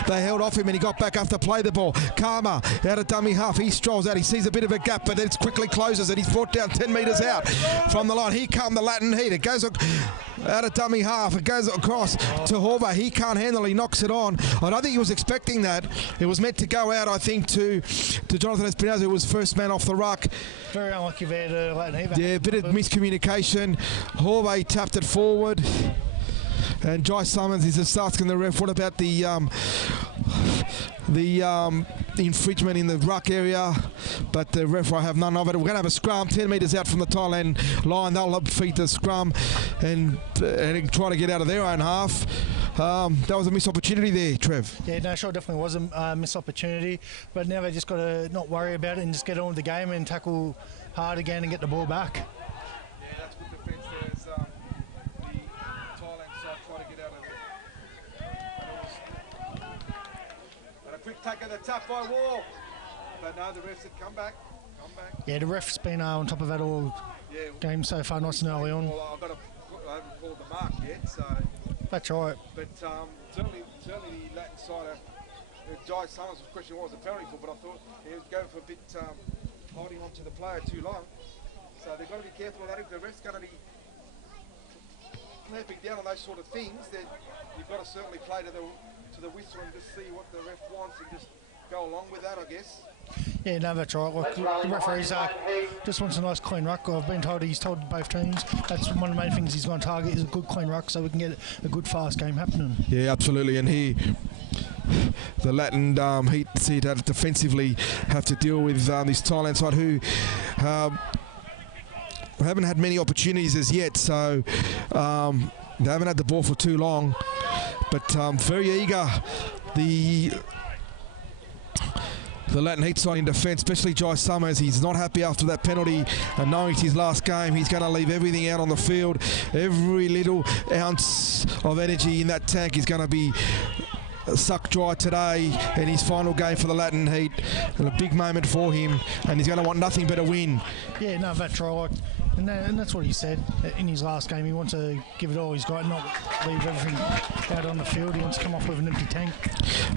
they held off him and he got back after play the ball. Karma out of dummy half, he strolls out, he sees a bit of a gap, but then it quickly closes and he's brought down 10 metres out from the line. Here come the Latin Heat. It goes out of dummy half. It goes across to Horvath. He can't handle it. He knocks it on. I don't think he was expecting that. It was meant to go out, I think, to Jonathan Espinosa, who was first man off the ruck. Very unlucky there to Latin Heat. Yeah, a bit of miscommunication. Horvath tapped it forward. And Jai Summons is just asking the ref, what about the infringement in the ruck area? But the ref will have none of it. We're going to have a scrum 10 metres out from the Thailand line. They'll feed the scrum and try to get out of their own half. That was a missed opportunity there, Trev. Yeah, no, sure, definitely was a missed opportunity. But now they just got to not worry about it and just get on with the game and tackle hard again and get the ball back. Yeah, that's good defence there as the Thailand side try to get out of it. And a quick tack at the tap by Wall. But no, the ref said come back. Yeah, the ref's been on top of that all game so far, nice and early on. Well, I haven't called the mark yet, so... That's right. But certainly the Latin side, Jai Summers' question was a penalty for, but I thought he was going for a bit holding on to the player too long. So they've got to be careful of that. If the ref's going to be clamping down on those sort of things, then you've got to certainly play to the whistle and just see what the ref wants and just go along with that, I guess. Yeah, no, that's right. Like, the referees just wants a nice clean ruck. I've been told he's told both teams that's one of the main things he's going to target is a good clean ruck so we can get a good fast game happening. Yeah, absolutely. And here the Latin Heat see that defensively have to deal with this Thailand side who haven't had many opportunities as yet, so they haven't had the ball for too long, but very eager the Latin Heat side in defence, especially Jai Summers. He's not happy after that penalty, and knowing it's his last game, he's going to leave everything out on the field. Every little ounce of energy in that tank is going to be sucked dry today in his final game for the Latin Heat. And a big moment for him, and he's going to want nothing but a win. Yeah, no, that's right. And that's what he said in his last game. He wants to give it all he's got, not leave everything out on the field. He wants to come off with an empty tank.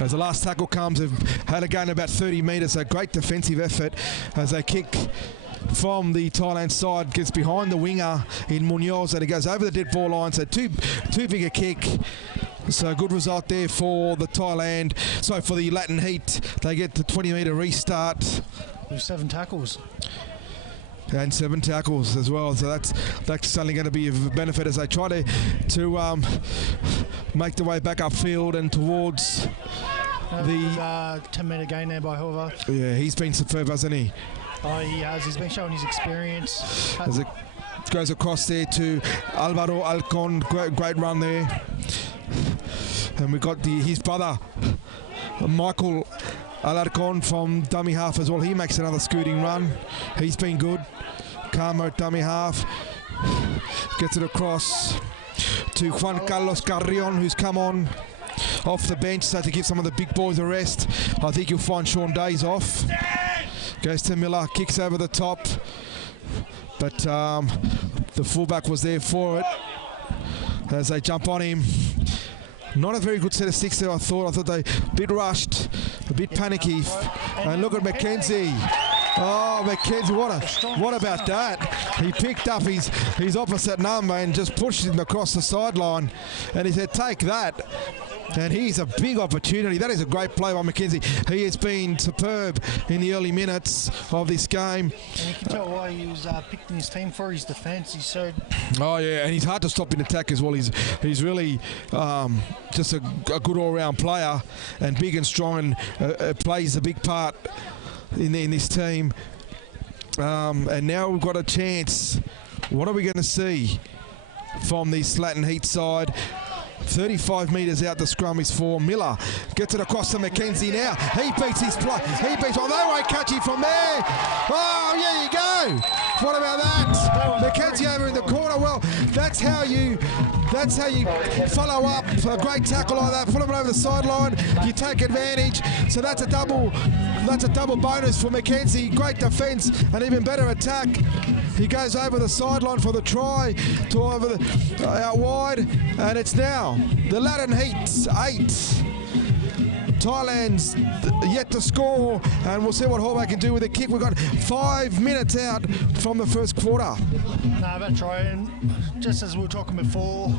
As the last tackle comes, they've had a gain of about 30 metres. A great defensive effort as they kick from the Thailand side, gets behind the winger in Munoz, and it goes over the dead ball line. So too big a kick. So good result there for the Thailand. So for the Latin Heat, they get the 20-metre restart. With 7 tackles. And 7 tackles as well, so that's certainly going to be of benefit as they try to make their way back upfield and towards the 10-metre gain there by Horvath. Yeah, he's been superb, hasn't he? Oh, he has. He's been showing his experience. As it goes across there to Alvaro Alcon, great run there. And we've got his brother, Michael Alarcon from dummy half as well. He makes another scooting run. He's been good. Karma at dummy half. Gets it across to Juan Carlos Carrion, who's come on off the bench, so to give some of the big boys a rest. I think you'll find Sean Days off. Goes to Miller, kicks over the top. But the fullback was there for it as they jump on him. Not a very good set of sticks there, I thought. I thought they a bit rushed, a bit panicky. And look at Mackenzie. Oh, McKenzie, what about that? He picked up his opposite number and just pushed him across the sideline, and he said, take that. And he's a big opportunity. That is a great play by McKenzie. He has been superb in the early minutes of this game. And you can tell why he was picked in his team for his defence. He's so... Oh, yeah, and he's hard to stop in attack as well. He's really just a good all-round player, and big and strong, and plays a big part in this team. And now we've got a chance. What are we going to see from this Latin Heat side? 35 metres out, the scrum is for Miller. Gets it across to McKenzie now. He beats his play. They won't catch him from there. Oh, there you go. What about that? McKenzie over in the corner. Well, that's how you follow up a great tackle like that. Put him over the sideline. You take advantage. So that's a double bonus for McKenzie. Great defence, an even better attack. He goes over the sideline for the try to out wide, and it's now the Latin Heat's 8. Thailand's yet to score, and we'll see what Hallback can do with the kick. We've got 5 minutes out from the first quarter. No, that's right. And just as we were talking before,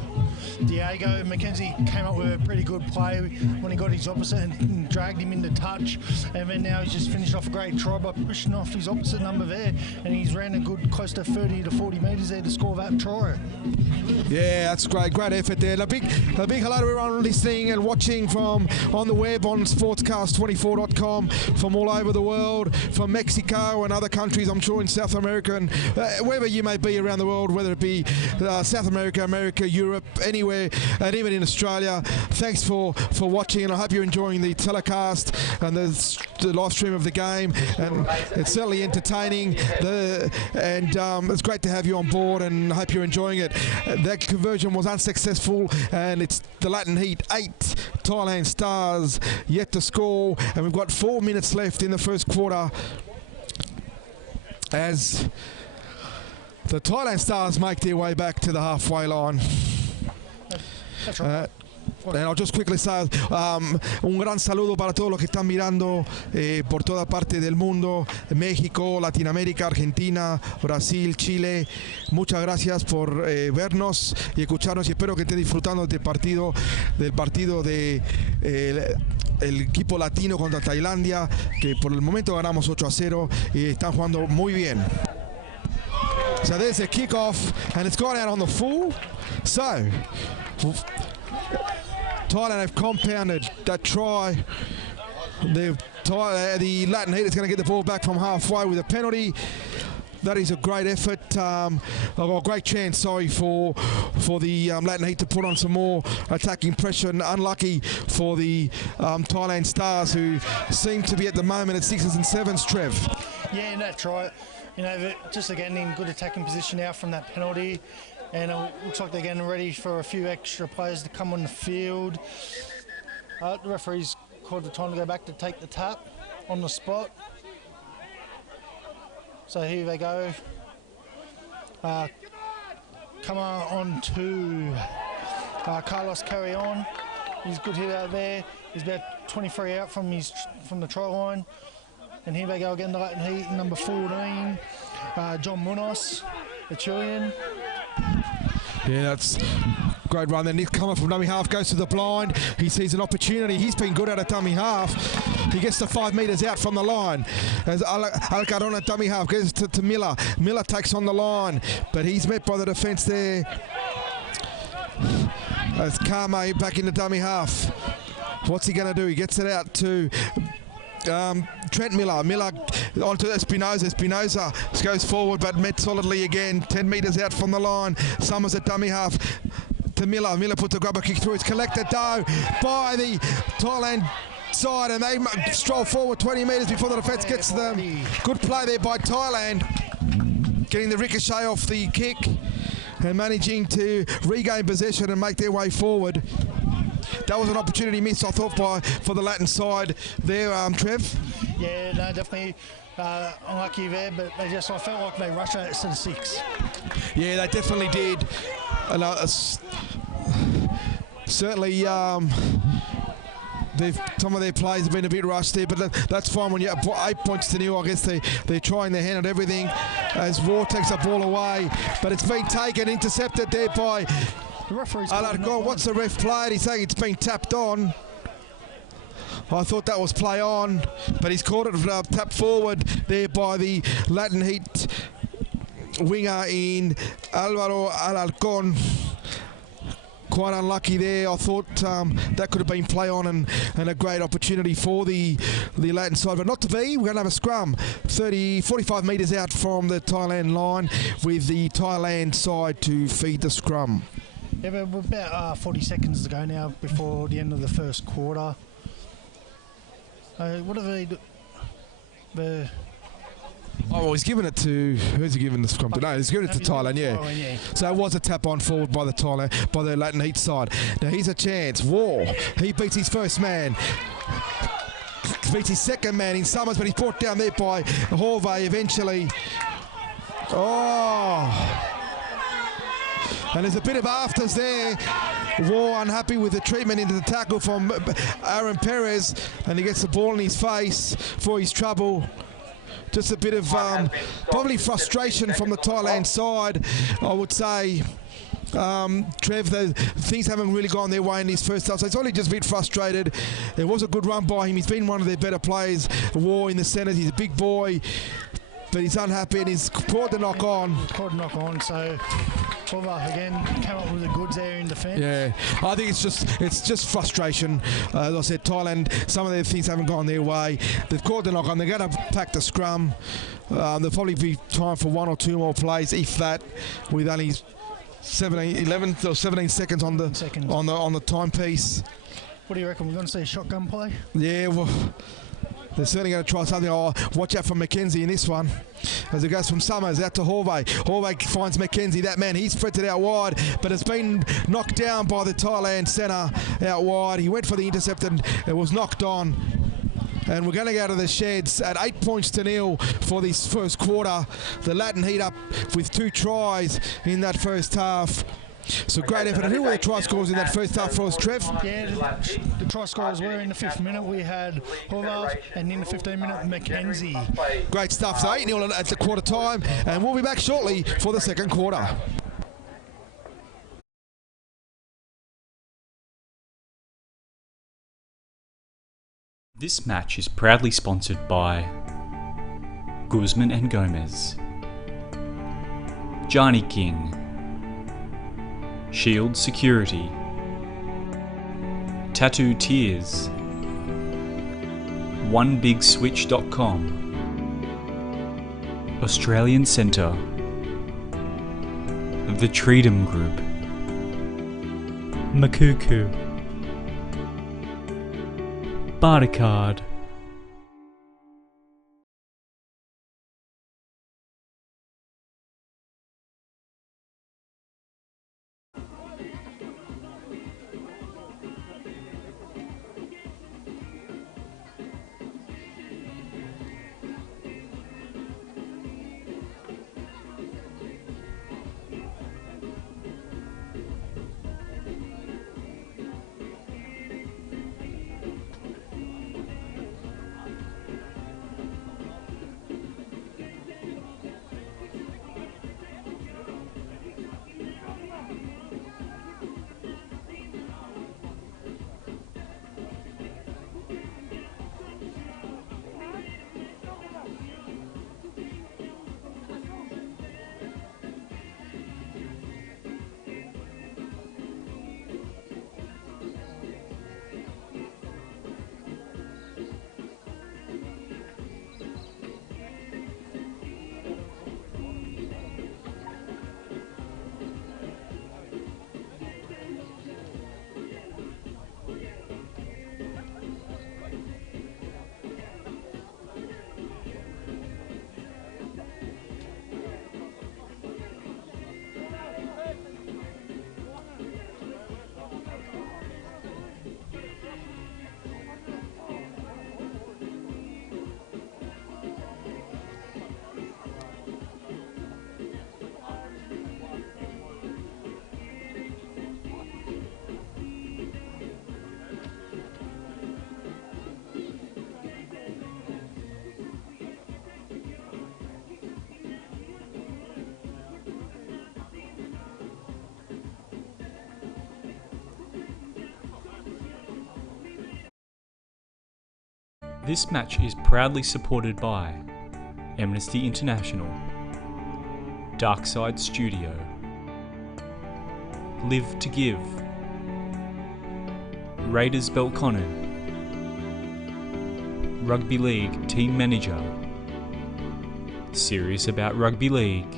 Diego McKenzie came up with a pretty good play when he got his opposite and dragged him into touch, and then now he's just finished off a great try by pushing off his opposite number there, and he's ran a good close to 30 to 40 metres there to score that try. Yeah, that's great effort there. A big hello to everyone listening and watching from on the web on Sportscast24.com from all over the world, from Mexico and other countries, I'm sure in South America, and wherever you may be around the world, whether it be South America, Europe, anywhere, and even in Australia. Thanks for watching, and I hope you're enjoying the telecast and the live stream of the game, and it's certainly entertaining. It's great to have you on board, and I hope you're enjoying it. That conversion was unsuccessful, and it's the Latin Heat 8, Thailand Stars yet to score, and we've got 4 minutes left in the first quarter as the Thailand Stars make their way back to the halfway line. That's right. And I'll just quickly say un gran saludo para todos los que están mirando por toda parte del mundo, México, Latinoamérica, Argentina, Brasil, Chile. Muchas gracias por vernos y escucharnos, y espero que estén disfrutando del partido el equipo latino contra Tailandia, que por el momento ganamos 8-0 y están jugando muy bien. So there's a kickoff, and it's gone out on the full. So Thailand have compounded that try. The Latin Heat is going to get the ball back from halfway with a penalty. That is a great effort, a great chance, for the Latin Heat to put on some more attacking pressure. And unlucky for the Thailand Stars, who seem to be at the moment at 6s and 7s, Trev. Yeah, that's right. You know, just again in good attacking position now from that penalty. And it looks like they're getting ready for a few extra players to come on the field. The referee's called the time to go back to take the tap on the spot. So here they go. Come on to Carlos Carrion. He's a good hit out there. He's about 23 out from the try line. And here they go again, the Latin Heat, number 14, John Munoz, the Chilean. Yeah, that's great run. Then Nick coming from dummy half, goes to the blind. He sees an opportunity. He's been good at a dummy half. He gets to 5 metres out from the line. As Alcaron at dummy half goes to Miller. Miller takes on the line, but he's met by the defence there. As Carme back in the dummy half. What's he going to do? He gets it out to Trent Miller. Miller onto Espinosa. Espinosa goes forward but met solidly again. 10 metres out from the line. Summers at dummy half to Miller. Miller puts a grubber kick through. It's collected though by the Thailand side, and they stroll forward 20 metres before the defence gets to them. Good play there by Thailand, getting the ricochet off the kick and managing to regain possession and make their way forward. That was an opportunity missed, I thought, for the Latin side there, Trev. Yeah, no, definitely unlucky there, but I felt like they rushed it to the 6. Yeah, they definitely did. And, certainly, some of their players have been a bit rushed there, but that's fine when you're 8 points to nil. I guess they're trying their hand at everything as War takes the ball away, but it's been taken, intercepted there by The referee's Alarcon. What's the ref played? He's saying it's been tapped on. I thought that was play on, but he's called it tap forward there by the Latin Heat winger in Alvaro Alarcon. Quite unlucky there. I thought that could have been play on and a great opportunity for the Latin side, but not to be. We're going to have a scrum 45 metres out from the Thailand line with the Thailand side to feed the scrum. Yeah, but we're about 40 seconds to go now before the end of the first quarter. What have they do? Oh, well, he's given it to... Who's he given the scrum to? No, he's given it to Thailand, yeah. So it was a tap on forward by the Latin Heat side. Now here's a chance. War. He beats his first man. Beats his second man in Summers, but he's brought down there by Horvey eventually. Oh... And there's a bit of afters there. War unhappy with the treatment into the tackle from Aaron Perez, and he gets the ball in his face for his trouble. Just a bit of probably frustration from the Thailand side, I would say. Trev, things haven't really gone their way in his first half, so he's only just a bit frustrated. It was a good run by him. He's been one of their better players. War in the centre, he's a big boy, but he's unhappy and he's caught the knock on. Caught the knock on, so Horvath again came up with the goods there in defence. Yeah, I think it's just frustration. As I said, Thailand, some of their things haven't gone their way. They've caught the knock on. They're going to pack the scrum. There'll probably be time for one or two more plays, if that, with only 11 or 17 seconds on the timepiece. What do you reckon? We're going to see a shotgun play? Yeah, well, they're certainly going to try something. Oh, watch out for McKenzie in this one. As it goes from Summers out to Horvey. Horvey finds McKenzie, that man. He spreads it out wide, but it's been knocked down by the Thailand centre out wide. He went for the intercept and it was knocked on. And we're going to go to the sheds at 8 points to nil for this first quarter. The Latin Heat up with 2 tries in that first half. So great effort. And who were the try scorers in that first half for us, Trev? Yeah, the try scorers were in the 5th minute. We had Horvath, and in the 15th minute, McKenzie. Great stuff. So 8-0 at the quarter time, and we'll be back shortly for the second quarter. This match is proudly sponsored by Guzman and Gomez, Johnny King, Shield Security, Tattoo Tears, OneBigSwitch.com, Australian Centre, The Treedom Group, Makuku, Bartercard. This match is proudly supported by Amnesty International, Darkside Studio, Live to Give, Raiders Belconnen, Rugby League Team Manager, Serious About Rugby League.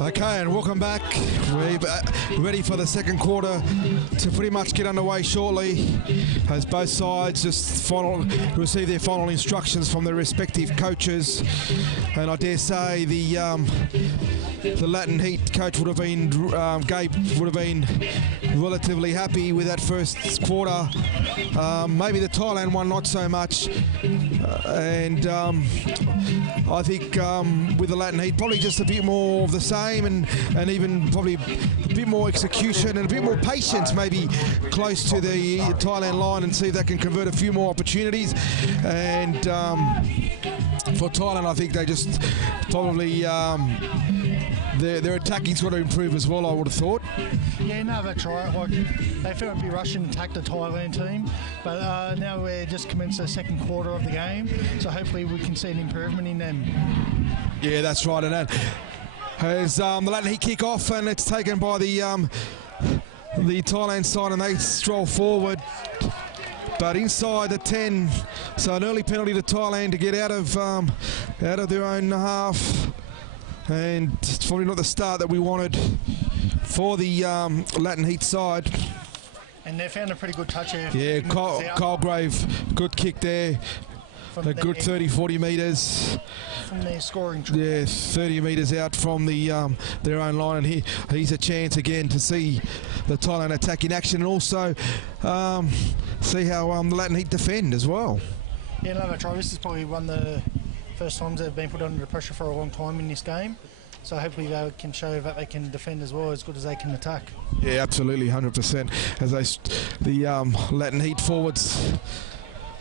Okay, and welcome back. We're ready for the second quarter to pretty much get underway shortly, as both sides just receive their final instructions from their respective coaches. And I dare say the Latin Heat coach would have been, Gabe would have been relatively happy with that first quarter. Maybe the Thailand one not so much. I think with the Latin Heat, probably just a bit more of the same, and even probably a bit more execution and a bit more patience, maybe close to the Thailand line, and see if they can convert a few more opportunities. And for Thailand, I think they just probably their attacking's got to improve as well, I would have thought. Yeah, no, that's right. Like, they felt a bit rushed and attacked the Thailand team, but now we're just commenced the second quarter of the game, so hopefully we can see an improvement in them. Yeah, that's right. And that has the Latin Heat kick off, and it's taken by the Thailand side, and they stroll forward. But inside the 10, so an early penalty to Thailand to get out of their own half, and it's probably not the start that we wanted for the Latin Heat side. And they found a pretty good touch here. Yeah, Colegrave, good kick there. A good 30-40 metres. From their scoring try. Yeah, 30 metres out from the their own line, and he's a chance again to see the Thailand attack in action, and also see how the Latin Heat defend as well. Yeah, no, that's right. This is probably one of the first times they've been put under pressure for a long time in this game. So hopefully they can show that they can defend as well, as good as they can attack. Yeah, absolutely, 100%. As the Latin Heat forwards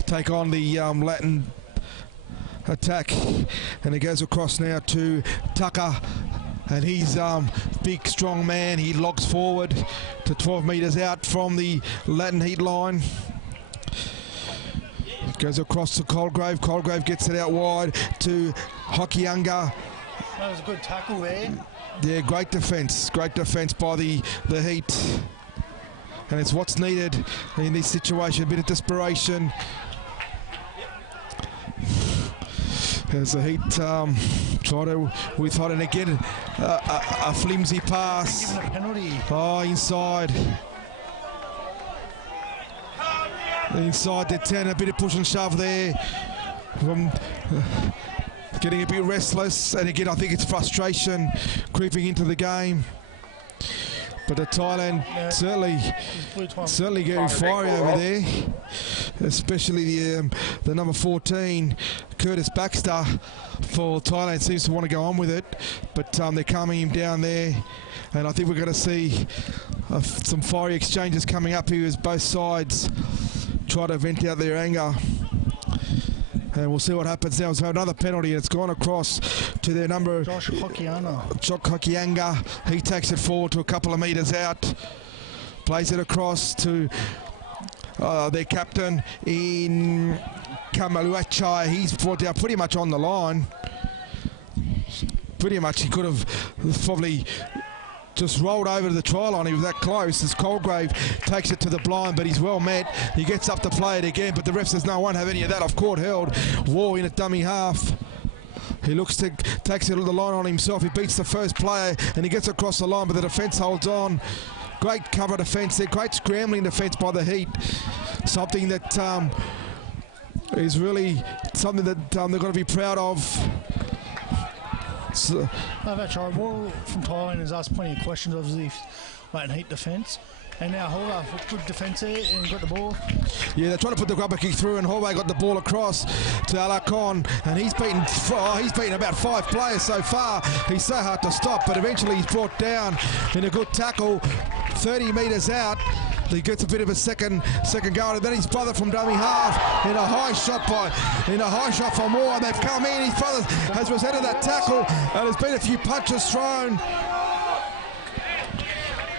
take on the Latin attack, and it goes across now to Tucker, and he's big strong man. He logs forward to 12 metres out from the Latin Heat line. Goes across to Colegrave. Colegrave gets it out wide to Hokianga. That was a good tackle there. Yeah, great defence by the Heat, and it's what's needed in this situation. A bit of desperation as the Heat try to withhold, and again a flimsy pass. Given a penalty. Oh, inside the 10, a bit of push and shove there from getting a bit restless, and again I think it's frustration creeping into the game. But the Thailand certainly getting fiery over there, especially the number 14, Curtis Baxter, for Thailand seems to want to go on with it, but they're calming him down there, and I think we're going to see some fiery exchanges coming up here as both sides try to vent out their anger. And we'll see what happens now. So another penalty. It's gone across to their number. Josh Hokianga. He takes it forward to a couple of metres out. Plays it across to their captain in Kamaluachai. He's brought down pretty much on the line. Pretty much he could have probably just rolled over to the try line. He was that close as Colgrave takes it to the blind, but he's well met. He gets up to play it again, but the ref says no, won't have any of that. Off court held. War in at dummy half. He looks to takes it to the line on himself. He beats the first player and he gets across the line, but the defence holds on. Great cover defence there. Great scrambling defence by the Heat. Something that is really something that they've got to be proud of. No, that's right. War from Thailand has asked plenty of questions of the Latin Heat defence. And now Hallway, good defence there, and got the ball. Yeah, they're trying to put the grubber kick through, and Hallway got the ball across to Alakon, and he's beaten about 5 players so far. He's so hard to stop, but eventually he's brought down in a good tackle, 30 metres out. He gets a bit of a second go, and then his brother from dummy half in a high shot from Moore, and they've come in. His brother has presented that tackle, and there's been a few punches thrown.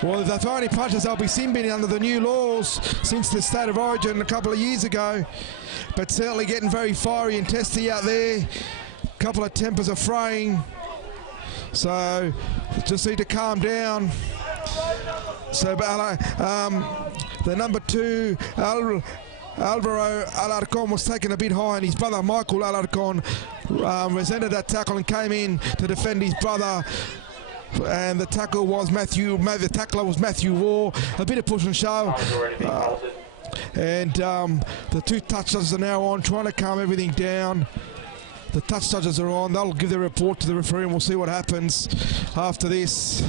Well, if they throw any punches, they'll be sin binning under the new laws since the State of Origin a couple of years ago. But certainly getting very fiery and testy out there. A couple of tempers are fraying. So just need to calm down. So the number 2, Alvaro Alarcon, was taken a bit high, and his brother Michael Alarcon resented that tackle and came in to defend his brother. And the tackler was Matthew Waugh. A bit of push and shove. And the 2 touch judges are now on, trying to calm everything down. The touch judges are on. They'll give their report to the referee, and we'll see what happens after this.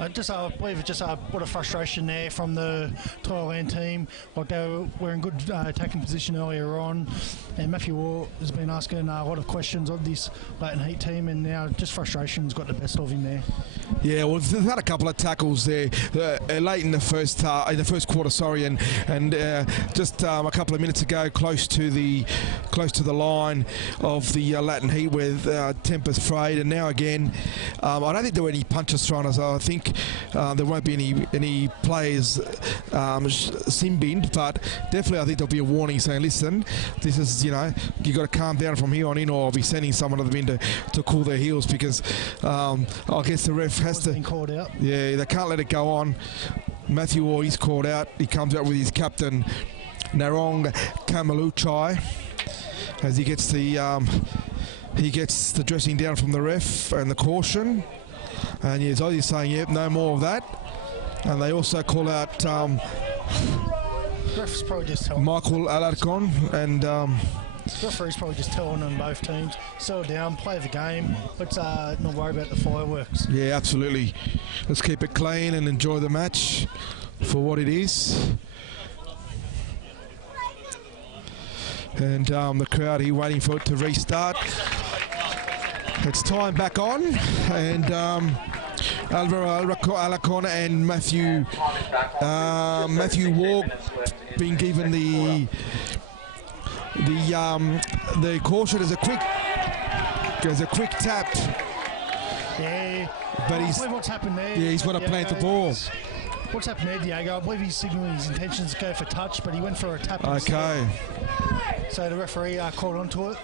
I believe it's just what a frustration there from the Thailand team. Like they were in good attacking position earlier on, and Matthew Waugh has been asking a lot of questions of this Latin Heat team, and now just frustration's got the best of him there. Yeah, well, they've had a couple of tackles there late in the first quarter, and just a couple of minutes ago, close to the line of the Latin Heat where tempers frayed, and now again, I don't think there were any punches thrown, as I think. There won't be any players sin-binned, but definitely I think there'll be a warning saying, listen, this is, you got to calm down from here on in, or I'll be sending someone of them in to cool their heels, because I guess the ref has to... Called out. Yeah, they can't let it go on. Matthew Waugh, he's called out. He comes out with his captain, Narong Kamaluchai, as he gets the dressing down from the ref and the caution. And he's obviously saying, yep, no more of that. And they also call out referee's probably just telling Michael Alarcon, and referee's probably just telling them, both teams, settle down, play the game. Let's not worry about the fireworks. Yeah, absolutely. Let's keep it clean and enjoy the match for what it is. And the crowd here waiting for it to restart. It's time back on, and Alvaro Alarcon and Matthew Waugh being given the caution as a quick tap. Yeah, but what's happened there? Yeah, he's got to plant the ball. What's happened there, Diego? I believe he's signalling his intentions to go for touch, but he went for a tap. Okay. Instead. So the referee called onto it.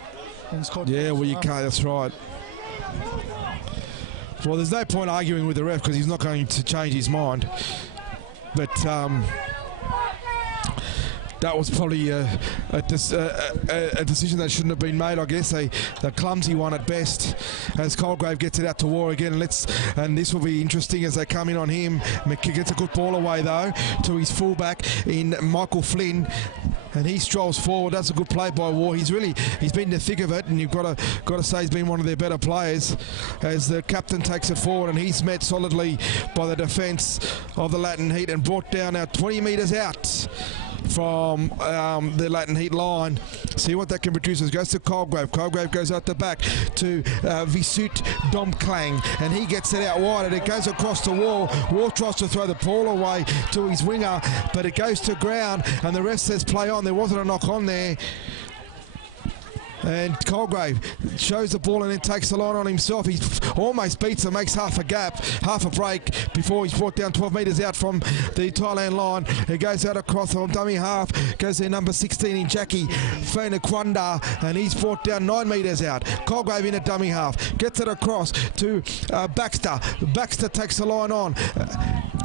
And it's called. Yeah, well, you can't. That's right. Well, there's no point arguing with the ref because he's not going to change his mind. But that was probably a decision that shouldn't have been made, I guess. A clumsy one at best, as Colgrave gets it out to War again. And this will be interesting as they come in on him. McKee gets a good ball away, though, to his fullback in Michael Flynn. And he strolls forward. That's a good play by War. He's been in the thick of it, and you've got to say he's been one of their better players as the captain takes it forward, and he's met solidly by the defence of the Latin Heat and brought down now 20 metres out from the Latin Heat line. See what that can produce. It goes to Colgrave. Colgrave goes out the back to Visut Domklang, and he gets it out wide, and it goes across the wall. War tries to throw the ball away to his winger, but it goes to ground, and the ref says play on. There wasn't a knock on there. And Colgrave shows the ball and then takes the line on himself. He almost beats and makes half a gap, half a break before he's brought down 12 metres out from the Thailand line. He goes out across on dummy half, goes there number 16 in Jackie Fainaquanda, and he's brought down 9 metres out. Colgrave in a dummy half, gets it across to Baxter. Baxter takes the line on,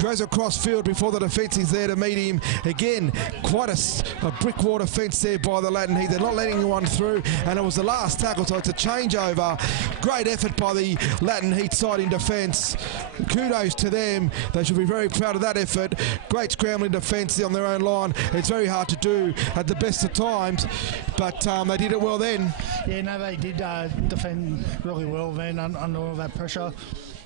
goes across field before the defence is there to meet him. Again, quite a brick wall defence there by the Latin Heat. They're not letting anyone through, and it was the last tackle, so it's a changeover. Great effort by the Latin Heat side in defence. Kudos to them. They should be very proud of that effort. Great scrambling defence on their own line. It's very hard to do at the best of times, but they did it well then. Yeah, no, they did defend really well then under all that pressure.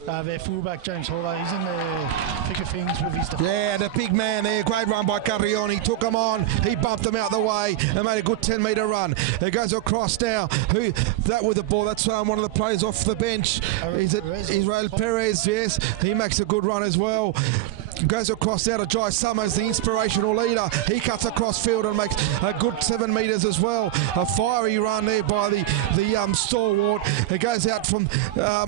Their fullback, James Hawley, he's in the thick of things with his defence. Yeah, the big man there, great run by Carrion. He took him on, he bumped him out the way and made a good 10-metre run. It goes across now. That with the ball, that's one of the players off the bench. Is it Israel Perez? Yes, he makes a good run as well. Goes across now to Jai Summers, the inspirational leader. He cuts across field and makes a good 7 metres as well. A fiery run there by the stalwart. It goes out from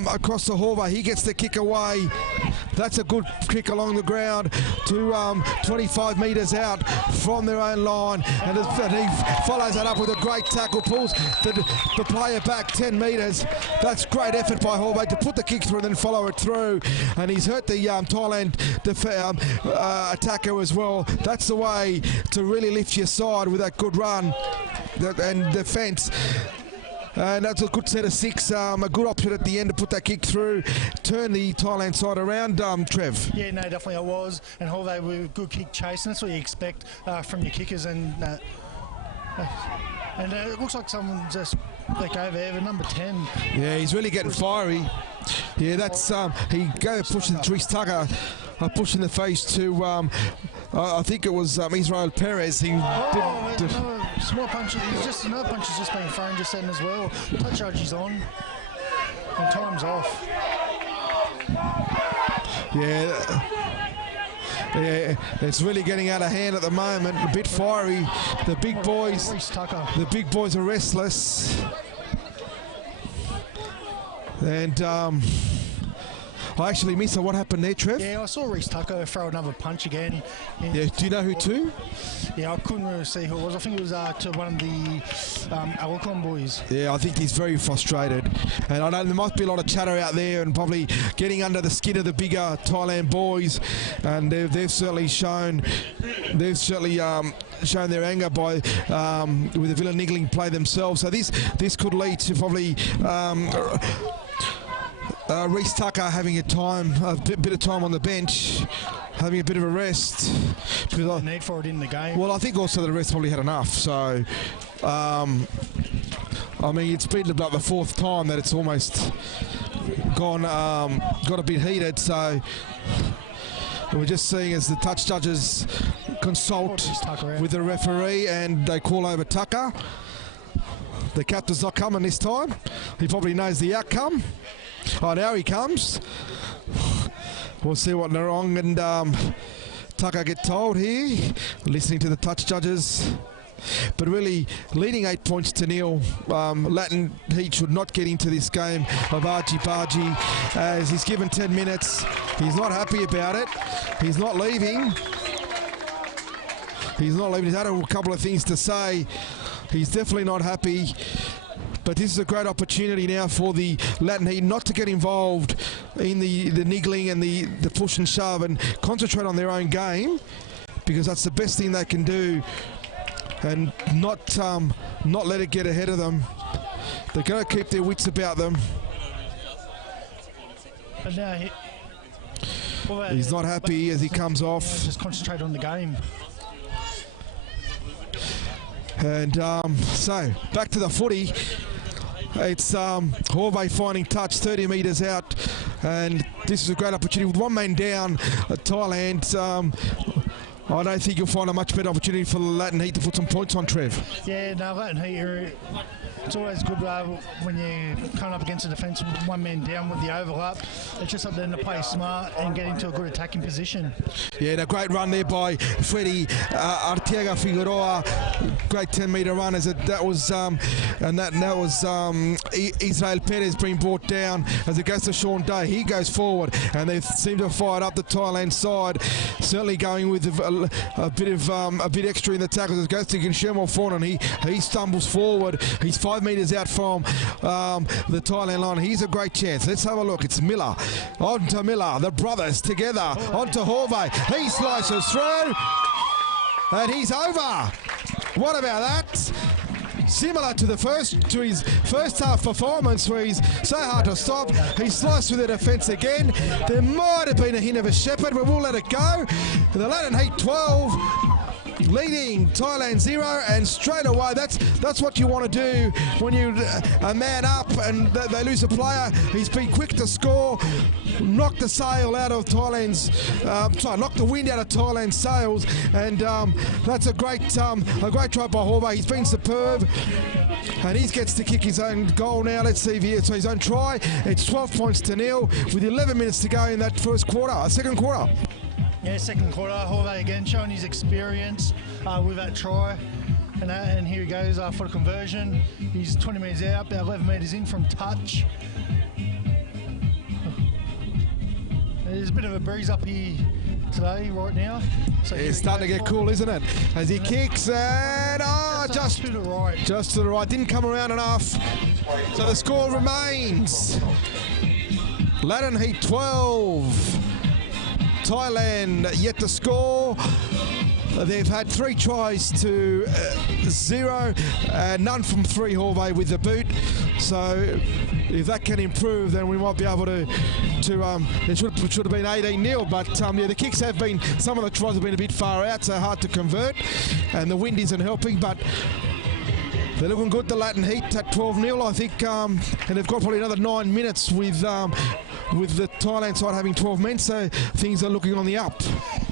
across the Horva. He gets the kick away. That's a good kick along the ground to 25 metres out from their own line. And he follows that up with a great tackle, pulls the player back 10 metres. That's great effort by Horva to put the kick through and then follow it through. And he's hurt the Thailand attacker as well. That's the way to really lift your side with that good run and defence. And that's a good set of 6, a good option at the end to put that kick through, turn the Thailand side around, Trev. Yeah, no, definitely I was. And Hallway with good kick chase, and that's what you expect from your kickers. And it looks like someone just let go there, number 10. Yeah, he's really getting fiery. Yeah, that's he gave a push to Reece Tucker, a push in the face to I think it was Israel Perez. Another small punch. Another punch has just been thrown just then as well. Touch charge is on, and time's off. Yeah, it's really getting out of hand at the moment. A bit fiery. The big boys are restless. And I actually missed what happened there, Trev. Yeah, I saw Reece Tucker throw another punch again. Yeah, do you know who to? Yeah, I couldn't really see who it was. I think it was to one of the Alcon boys. Yeah, I think he's very frustrated. And I know there might be a lot of chatter out there and probably getting under the skin of the bigger Thailand boys. And they've certainly shown shown their anger by with the Villa niggling play themselves. So this could lead to probably Reece Tucker having a bit of time on the bench, having a bit of a rest. Because need for it in the game. Well, I think also the rest probably had enough. So, I mean, it's been about the 4th time that it's almost got a bit heated. So, we're just seeing as the touch judges consult with the referee and they call over Tucker. The captain's not coming this time. He probably knows the outcome. Oh, now he comes. We'll see what Narong and Tucker get told here, listening to the touch judges. But really, leading 8 points to nil. Latin Heat should not get into this game of argy-bargy as he's given 10 minutes. He's not happy about it. He's not leaving. He's had a couple of things to say. He's definitely not happy. But this is a great opportunity now for the Latin Heat not to get involved in the niggling and the push and shove and concentrate on their own game, because that's the best thing they can do, and not let it get ahead of them. They're going to keep their wits about them. But now he's not happy as he comes off. Just concentrate on the game. And so back to the footy. It's Horvey finding touch 30 metres out, and this is a great opportunity with one man down. Thailand, I don't think you'll find a much better opportunity for the Latin Heat to put some points on, Trev. Yeah, no, Latin Heat are it's always good when you're coming up against a defence, one man down with the overlap. It's just up there to play smart and get into a good attacking position. Yeah, and a great run there by Freddie Arteaga Figueroa. Great 10-metre run as that was Israel Perez being brought down as it goes to Sean Day. He goes forward, and they seem to have fired up the Thailand side. Certainly going with a bit extra in the tackles. It goes to Guillermo Fornan. He stumbles forward. He's 5 metres out from the Thailand line. He's a great chance. Let's have a look. It's Miller. On to Miller. The brothers together. On to Horvey. He slices through. And he's over. What about that? Similar to his first half performance where he's so hard to stop. He sliced through the defence again. There might have been a hint of a shepherd, but we'll let it go. The Latin Heat 12 leading Thailand 0, and straight away that's what you want to do when you a man up and they lose a player. He's been quick to score, knock the sail out of Thailand's knock the wind out of Thailand's sails, and that's a great try by Horvey. He's been superb, and he gets to kick his own goal now. Let's see if he hits his own try. It's 12 points to nil with 11 minutes to go in that second quarter. Yeah, second quarter, Horvey again showing his experience with that try. And here he goes for the conversion. He's 20 metres out, about 11 metres in from touch. There's a bit of a breeze up here today, right now. So it's starting to get cool, isn't it? As he kicks and just to the right. Just to the right. Didn't come around enough. So the score remains Latin Heat 12. Thailand yet to score. They've had 3 tries to 0, none from 3 Horvey with the boot. So if that can improve, then we might be able to it should have been 18-0, but the kicks have been, some of the tries have been a bit far out, so hard to convert, and the wind isn't helping, but they're looking good, the Latin Heat, at 12-0, I think, and they've got probably another 9 minutes with the Thailand side having 12 men, so things are looking on the up.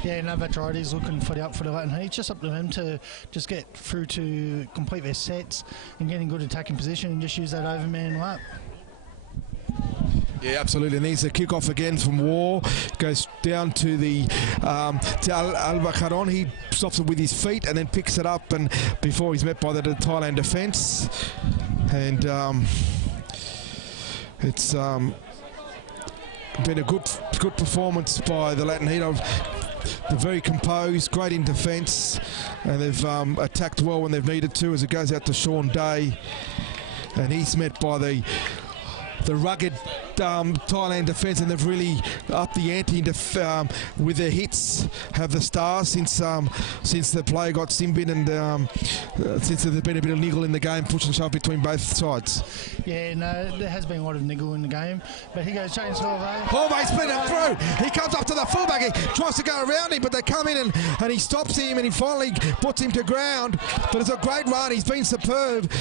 Yeah, no, that's right. He's looking for the Latin Heat. Just up to them to just get through to complete their sets and get in good attacking position and just use that overman lap. Yeah, absolutely. And there's a kick-off again from War. Goes down to the to Al-Bakharon. He stops it with his feet and then picks it up, and before he's met by the Thailand defence. And it's been a good performance by the Latin Heat. They're very composed, great in defence, and they've attacked well when they've needed to, as it goes out to Sean Day, and he's met by the rugged Thailand defence, and they've really upped the ante with their hits, have the Stars, since the player got Simbin, and since there's been a bit of niggle in the game, push and shove between both sides. Yeah, no, there has been a lot of niggle in the game, but he goes James Horvey. Horvey split it through. He comes up to the fullback. He tries to go around him, but they come in and he stops him, and he finally puts him to ground. But it's a great run. He's been superb.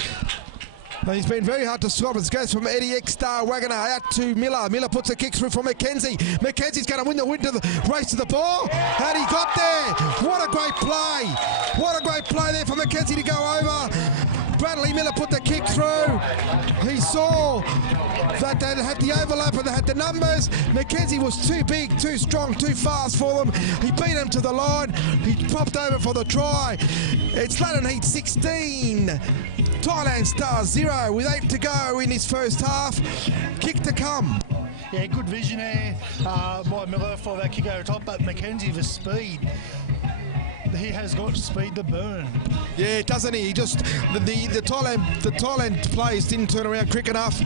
And he's been very hard to stop. It goes from Eddie X-Star Wagner out to Miller. Miller puts a kick through for McKenzie. McKenzie's going to win the race to the ball. And he got there. What a great play. What a great play there for McKenzie to go over. Bradley Miller put the kick through. He saw that they had the overlap and they had the numbers. McKenzie was too big, too strong, too fast for them. He beat him to the line. He popped over for the try. It's Latin Heat 16. Thailand Stars 0 with 8 to go in this first half. Kick to come. Yeah, good vision there by Miller for that kick over top, but McKenzie with speed. He has got speed to burn. Yeah, doesn't he? He just the Thailand players didn't turn around quick enough.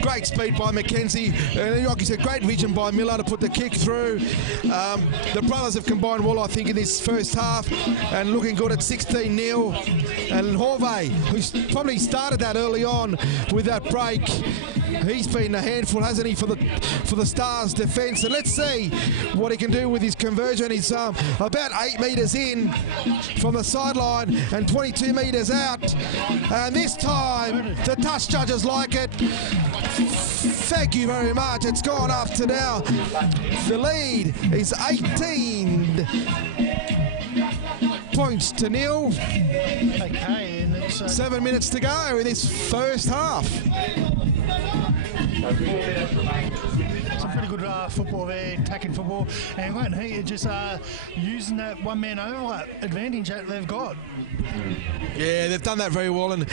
Great speed by McKenzie, and like you said, great vision by Miller to put the kick through. The brothers have combined well, I think, in this first half, and looking good at 16-0. And Horvey, who's probably started that early on with that break, he's been a handful, hasn't he, for the Stars defence. And let's see what he can do with his conversion. He's about 8 metres in from the sideline and 22 metres out. And this time, the touch judges like it. Thank you very much. It's gone up to now. The lead is 18 points to nil. Okay, and 7 minutes to go in this first half. Some pretty good football there, attacking football, and Latin Heat are just using that one-man overlap advantage that they've got. Yeah, they've done that very well, and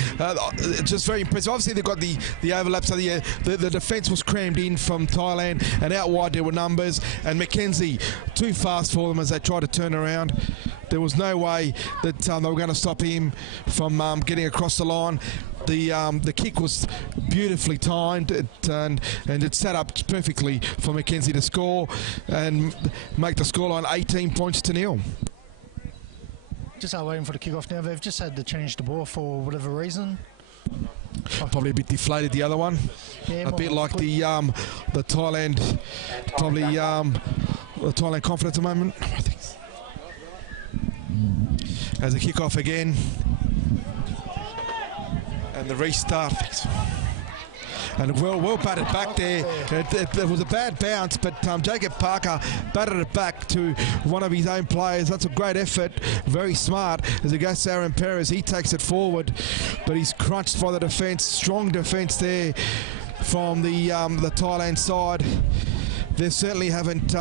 just very impressive. Obviously, they've got the overlap, so the defence was crammed in from Thailand, and out wide there were numbers, and McKenzie too fast for them as they tried to turn around. There was no way that they were going to stop him from getting across the line. The kick was beautifully timed, and it set up perfectly for McKenzie to score and make the scoreline 18 points to 0. Just waiting for the kick-off now. They've just had to change the ball for whatever reason. Probably a bit deflated, the other one. Yeah, a bit like the Thailand, probably the Thailand confidence at the moment. I think. As a kick-off again. And the restart. And well batted back there. It was a bad bounce, but Jacob Parker batted it back to one of his own players. That's a great effort, very smart. As it goes to Aaron Perez, he takes it forward, but he's crunched by the defence. Strong defence there from the Thailand side. They certainly haven't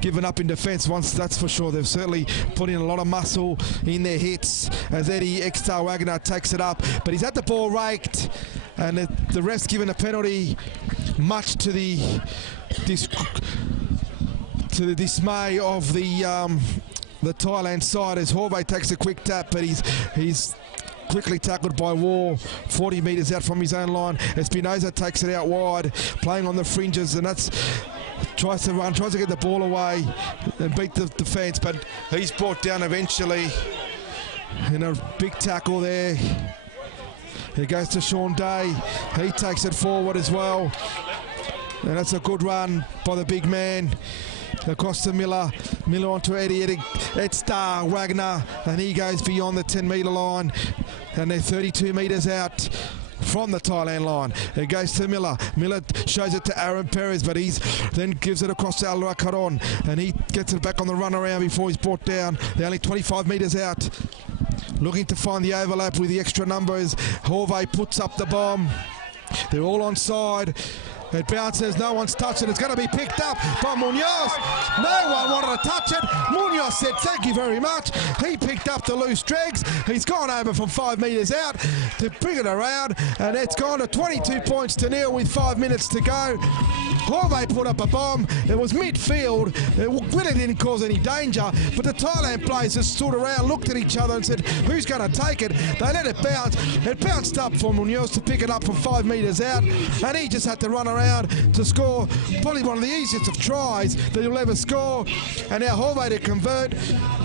given up in defence once, that's for sure. They've certainly put in a lot of muscle in their hits as Eddie X-Star Wagner takes it up, but he's had the ball raked, and the ref's given a penalty, much to the dismay of the Thailand side, as Horvath takes a quick tap, but he's quickly tackled by War 40 metres out from his own line. Espinoza takes it out wide, playing on the fringes, and that's tries to get the ball away and beat the defence, but he's brought down eventually in a big tackle there. He goes to Sean Day, he takes it forward as well, and that's a good run by the big man. Across to Miller onto Eddie X-Star Wagner, and he goes beyond the 10-metre line, and they're 32 metres out from the Thailand line. It goes to Miller. Miller shows it to Aaron Perez, but he's then gives it across to Alua Caron, and he gets it back on the run around before he's brought down. They're only 25 metres out. Looking to find the overlap with the extra numbers. Horvath puts up the bomb. They're all on side. It bounces, no one's touched it. It's going to be picked up by Munoz. No one wanted to touch it. Munoz said, thank you very much. He picked up the loose dregs. He's gone over from 5 metres out to bring it around, and it's gone to 22 points to 0 with 5 minutes to go. Horvath put up a bomb. It was midfield. It really didn't cause any danger, but the Thailand players just stood around, looked at each other and said, who's going to take it? They let it bounce. It bounced up for Munoz to pick it up from 5 metres out, and he just had to run around to score probably one of the easiest of tries that he'll ever score. And now Horvath to convert,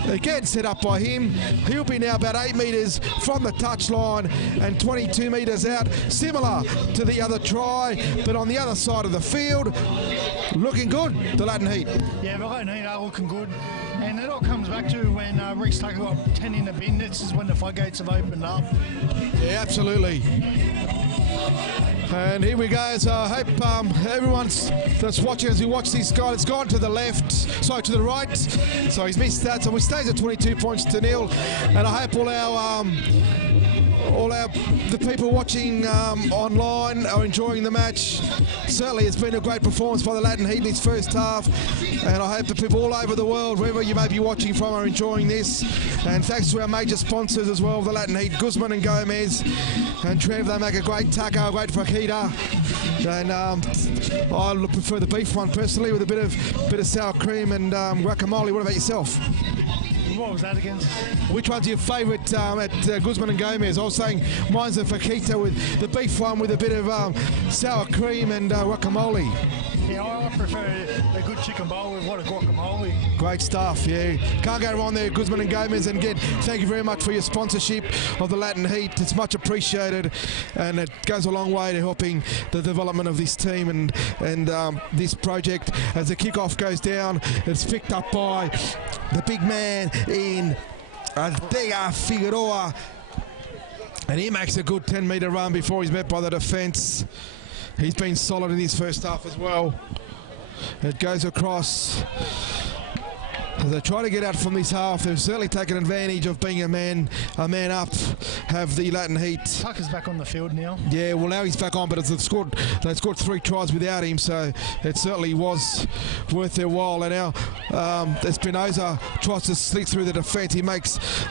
again set up by him. He'll be now about 8 metres from the touchline and 22 metres out, similar to the other try, but on the other side of the field. Looking good, the Latin Heat. Yeah, the Latin Heat are looking good, and it all comes back to when Reece Tucker got 10 in the bin. This is when the floodgates have opened up. Yeah, absolutely. And here we go. So I hope everyone that's watching, as we watch this guy, it's gone to the left, sorry, to the right. So he's missed that. So we stays at 22 points to 0. And I hope all the people watching online are enjoying the match. Certainly it's been a great performance by the Latin Heat in this first half, and I hope the people all over the world, wherever you may be watching from, are enjoying this. And thanks to our major sponsors as well, the Latin Heat, Guzman and Gomez and Trev. They make a great taco, a great fajita, and I prefer the beef one personally, with a bit of sour cream and guacamole. What about yourself? What was that against? Which one's your favourite at Guzman and Gomez? I was saying mine's the fajita, with the beef one with a bit of sour cream and guacamole. Yeah, I prefer a good chicken bowl with a lot of guacamole. Great stuff, yeah. Can't go wrong there, Guzman and Gomez. And again, thank you very much for your sponsorship of the Latin Heat. It's much appreciated, and it goes a long way to helping the development of this team and this project. As the kickoff goes down, it's picked up by the big man in Adega Figueroa, and he makes a good 10-metre run before he's met by the defence. He's been solid in his first half as well. It goes across As they try to get out from this half, they've certainly taken advantage of being a man up, have the Latin Heat. Tucker's back on the field now. Yeah, well now he's back on, but they scored 3 tries without him, so it certainly was worth their while. And now Espinoza tries to slip through the defence.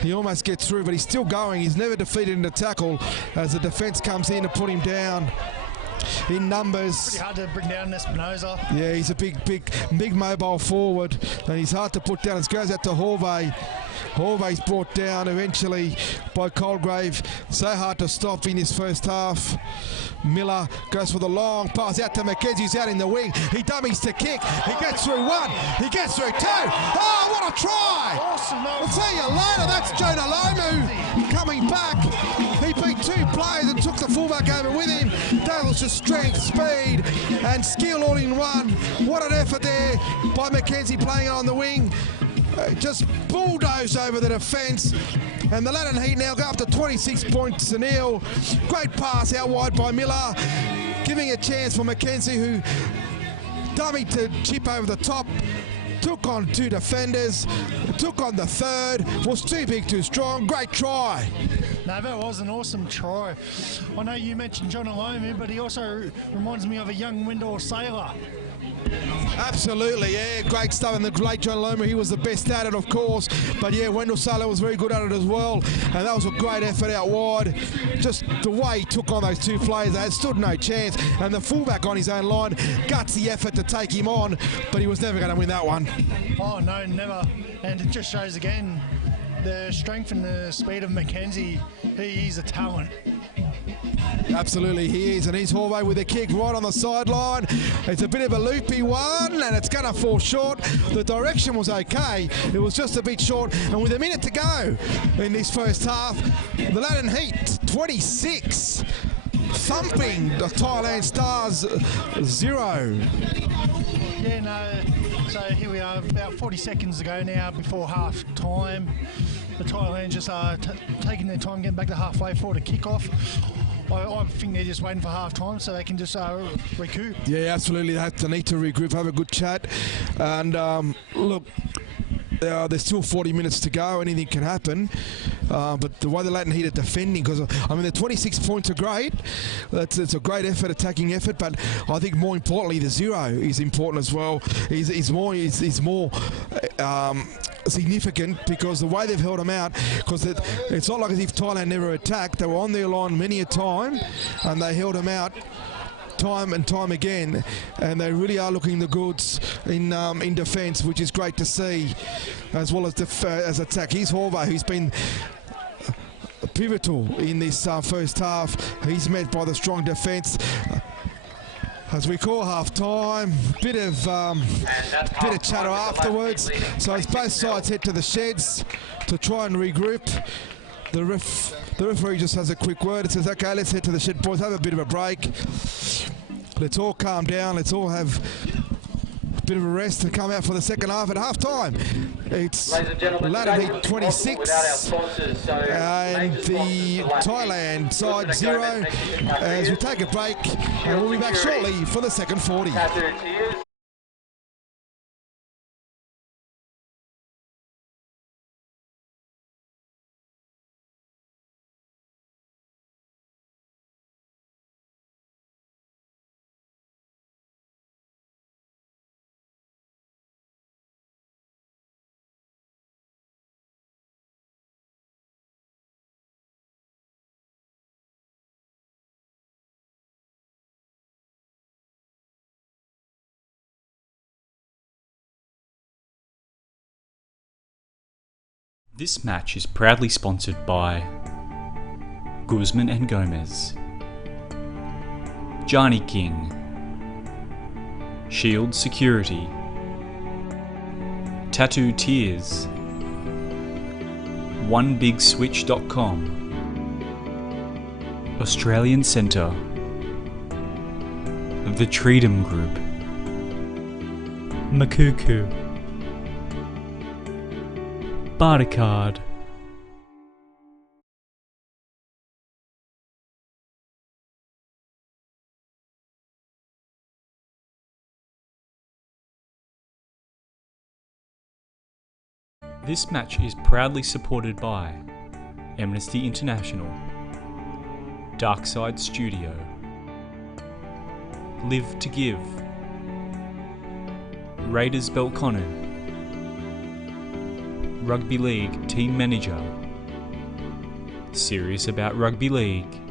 He almost gets through, but he's still going. He's never defeated in a tackle as the defence comes in to put him down. In numbers. Pretty hard to bring down Espinoza. Yeah, he's a big mobile forward, and he's hard to put down. It goes out to Horvey. Horvey's brought down eventually by Colgrave. So hard to stop in his first half. Miller goes for the long pass out to McKenzie, who's out in the wing. He dummies to kick. He gets through 1. He gets through 2. Oh, what a try! Awesome. I'll tell you later, that's Jonah Lomu coming back. He beat 2 players and took the fullback over with him. That was just strength, speed, and skill all in one. What an effort there by McKenzie playing on the wing. Just bulldozed over the defence, and the Latin Heat now go up to 26 points to nil. Great pass out wide by Miller, giving a chance for McKenzie, who dummied to chip over the top, took on 2 defenders, took on the third, was too big, too strong. Great try. No, that was an awesome try. I know you mentioned John Alomu, but he also reminds me of a young Wendell Sailor. Absolutely, yeah, great stuff. And the late John Lomer, he was the best at it, of course. But yeah, Wendell Sailor was very good at it as well. And that was a great effort out wide. Just the way he took on those 2 players, they had stood no chance. And the fullback on his own line, gutsy effort to take him on, but he was never going to win that one. Oh, no, never. And it just shows again the strength and the speed of McKenzie. He's a talent. Absolutely he is, and he's Horvey with a kick right on the sideline. It's a bit of a loopy one, and it's going to fall short. The direction was okay, it was just a bit short, and with a minute to go in this first half, the Latin Heat 26, thumping the Thailand Stars 0. Yeah, no, so here we are about 40 seconds to go now before half time. The Thailand just are taking their time getting back to halfway forward to kick off. I think they're just waiting for half time so they can just recoup. Yeah, absolutely. They need to regroup, have a good chat. And look, there's still 40 minutes to go. Anything can happen. But the way the Latin Heat are defending, because I mean the 26 points are great. It's a great effort, attacking effort. But I think more importantly, the 0 is important as well. Is more significant because the way they've held them out. Because it's not like as if Thailand never attacked. They were on their line many a time, and they held them out time and time again, and they really are looking the goods in defence, which is great to see, as well as attack. Here's Horvath, who's been pivotal in this first half. He's met by the strong defence. As we call half time, bit of chatter afterwards. So as both sides head to the sheds to try and regroup, the referee just has a quick word. It says, "Okay, let's head to the shed, boys. Have a bit of a break. Let's all calm down. Let's all have a bit of a rest and come out for the second half at half time." It's Latin Heat 26 and the Thailand side 0 as we take a break, and we'll be back shortly for the second 40. This match is proudly sponsored by Guzman and Gomez, Johnny King, Shield Security, Tattoo Tears, OneBigSwitch.com, Australian Centre, The Treedom Group, Makuku, Bartercard. This match is proudly supported by Amnesty International, Darkside Studio, Live to Give, Raiders Belconnen, Rugby League Team Manager, Serious About Rugby League,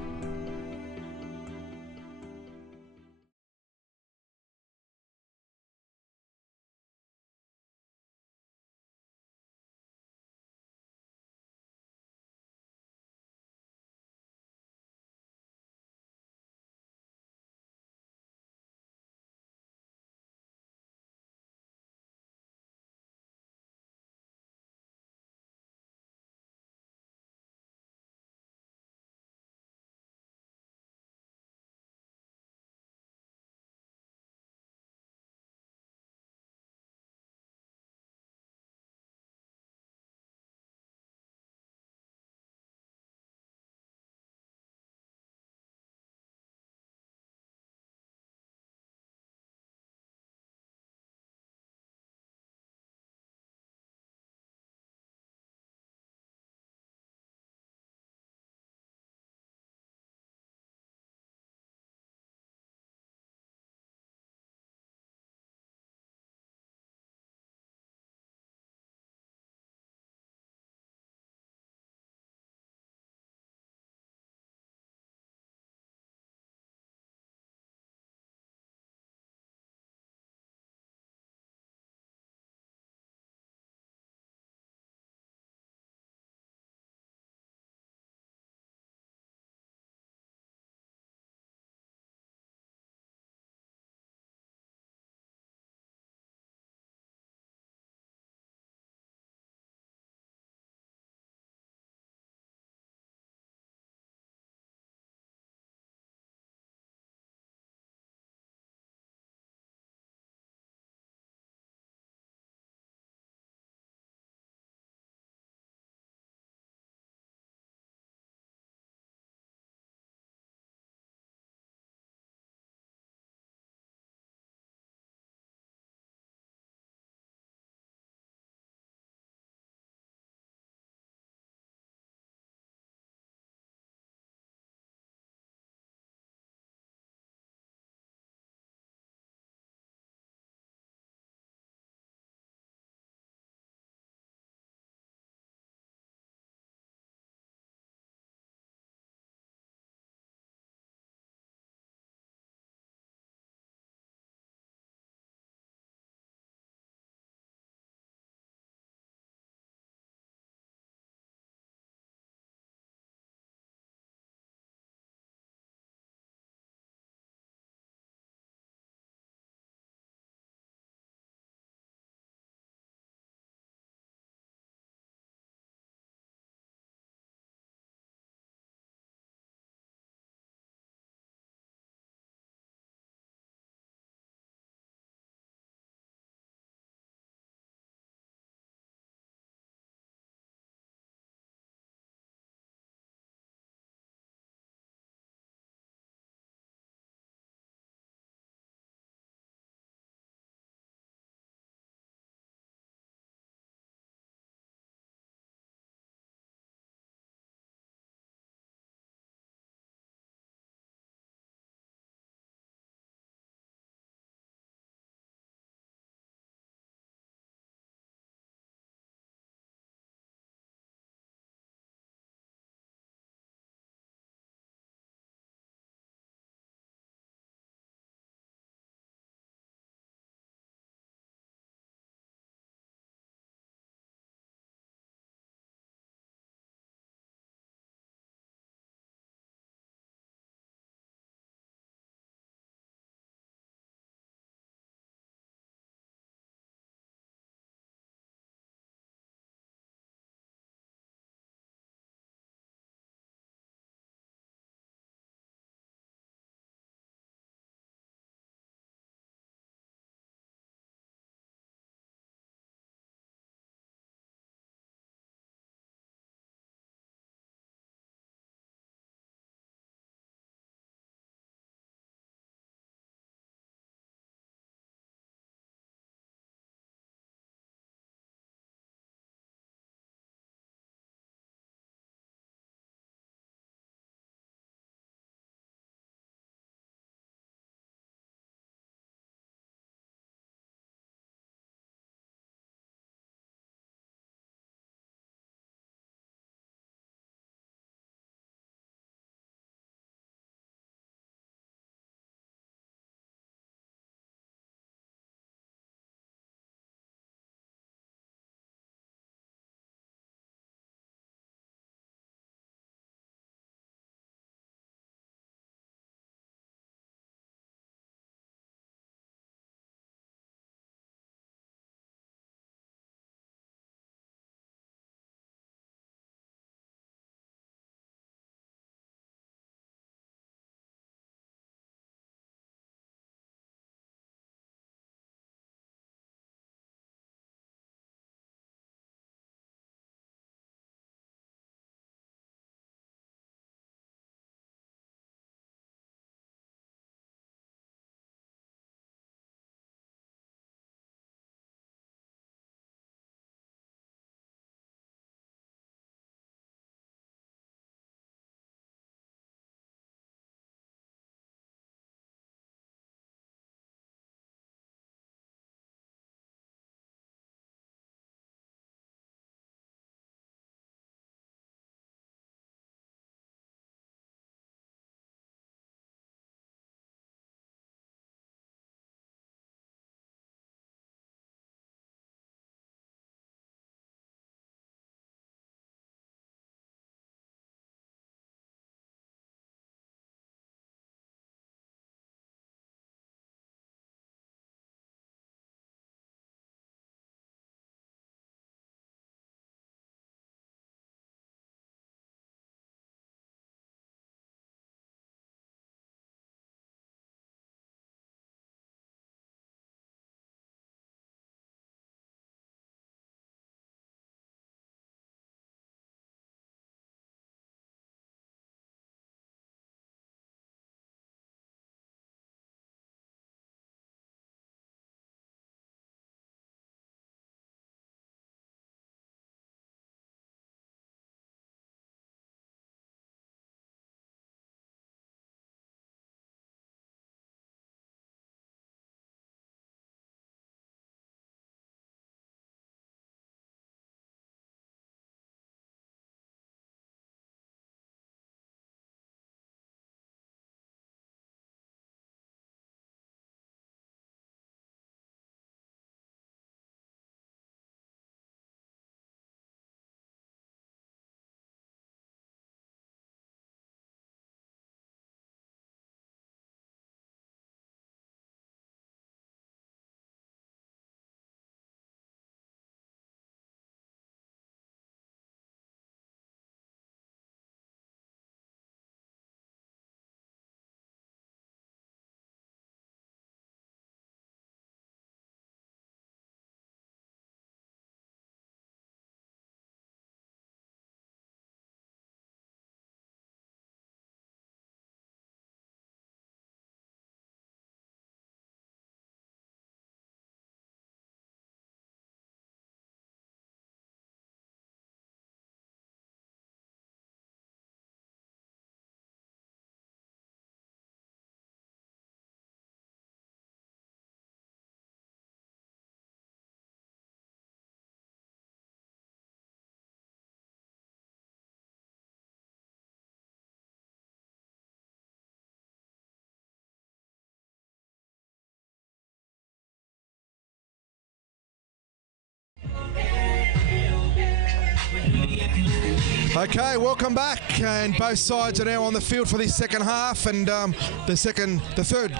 Okay, welcome back, and both sides are now on the field for this second half, and the third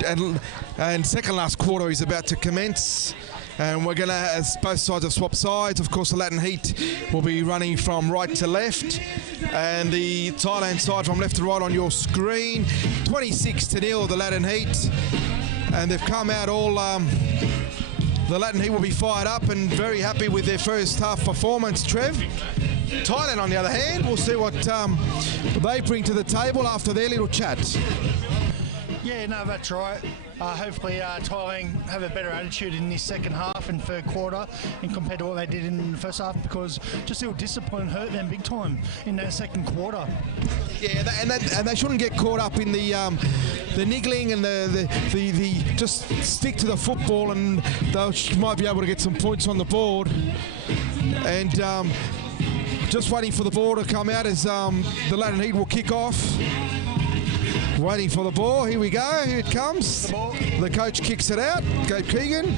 and second last quarter is about to commence. And we're going to, as both sides have swapped sides, of course the Latin Heat will be running from right to left, and the Thailand side from left to right on your screen. 26-0 the Latin Heat, and they've come out all. The Latin Heat will be fired up and very happy with their first half performance, Trev. Thailand, on the other hand, we'll see what they bring to the table after their little chat. Yeah, no, that's right. Hopefully Thailand have a better attitude in this second half and third quarter in compared to what they did in the first half, because just a little discipline hurt them big time in that second quarter. Yeah, and they shouldn't get caught up in the niggling and the just stick to the football, and they might be able to get some points on the board. And just waiting for the ball to come out as the Latin Heat will kick off. Waiting for the ball. Here we go. Here it comes. The coach kicks it out. Gabe Keegan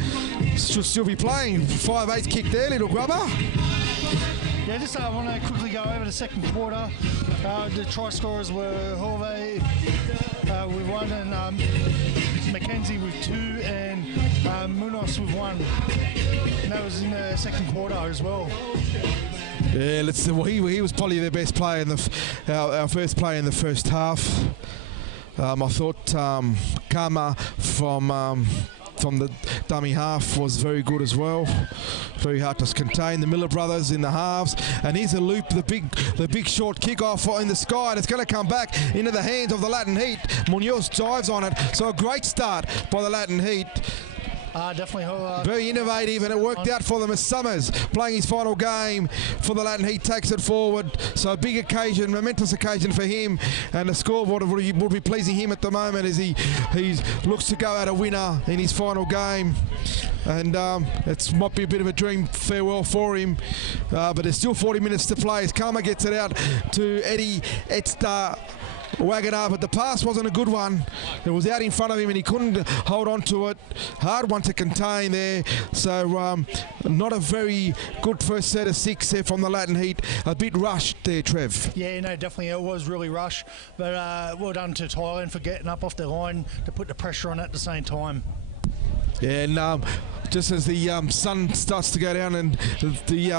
should still be playing. 5'8" kick there, little grubber. Yeah, just I want to quickly go over the second quarter. The try scorers were Horve with 1, and Mackenzie with 2, and Munoz with 1. And that was in the second quarter as well. Yeah, let's see. Well, he was probably their best player in our first player in the first half. I thought Kama from the dummy half was very good as well. Very hard to contain. The Miller brothers in the halves, and here's a loop, the big short kickoff in the sky, and it's going to come back into the hands of the Latin Heat. Munoz dives on it, so a great start by the Latin Heat. Definitely. Very innovative, and it worked out for them as Summers, playing his final game for the Latin Heat, takes it forward. So a big occasion, momentous occasion for him, and the scoreboard will be pleasing him at the moment as he looks to go out a winner in his final game. And it might be a bit of a dream farewell for him, but there's still 40 minutes to play as Karma gets it out to Eddie Etstar Wagner, but the pass wasn't a good one. It was out in front of him and he couldn't hold on to it. Hard one to contain there. So not a very good first set of 6 there from the Latin Heat. A bit rushed there, Trev. Yeah, no, definitely it was really rushed. But well done to Thailand for getting up off their line to put the pressure on at the same time. Yeah, and just as the sun starts to go down and the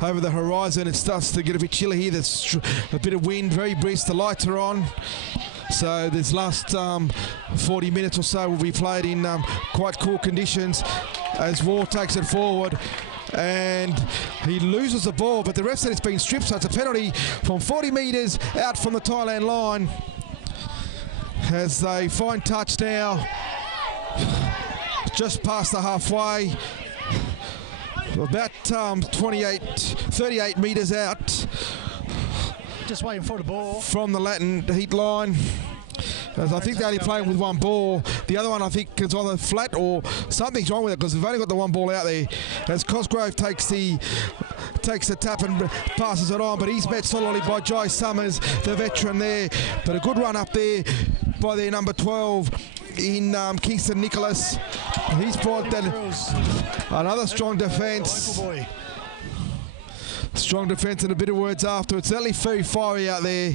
over the horizon, it starts to get a bit chilly here. There's a bit of wind, very brisk. The lights are on. So this last 40 minutes or so will be played in quite cool conditions as War takes it forward. And he loses the ball, but the ref said it's been stripped, so it's a penalty from 40 metres out from the Thailand line. As they find touch now. Just past the halfway, about 38 metres out. Just waiting for the ball. From the Latin Heat line. As I think they're only playing with one ball. The other one I think is either flat or something's wrong with it because they've only got the one ball out there. As Cosgrove takes the tap and passes it on, but he's met solidly by Jai Summers, the veteran there. But a good run up there by their number 12 in Kingston Nicholas. He's brought that another strong defence. Strong defence and a bit of words after. It's certainly very fiery out there.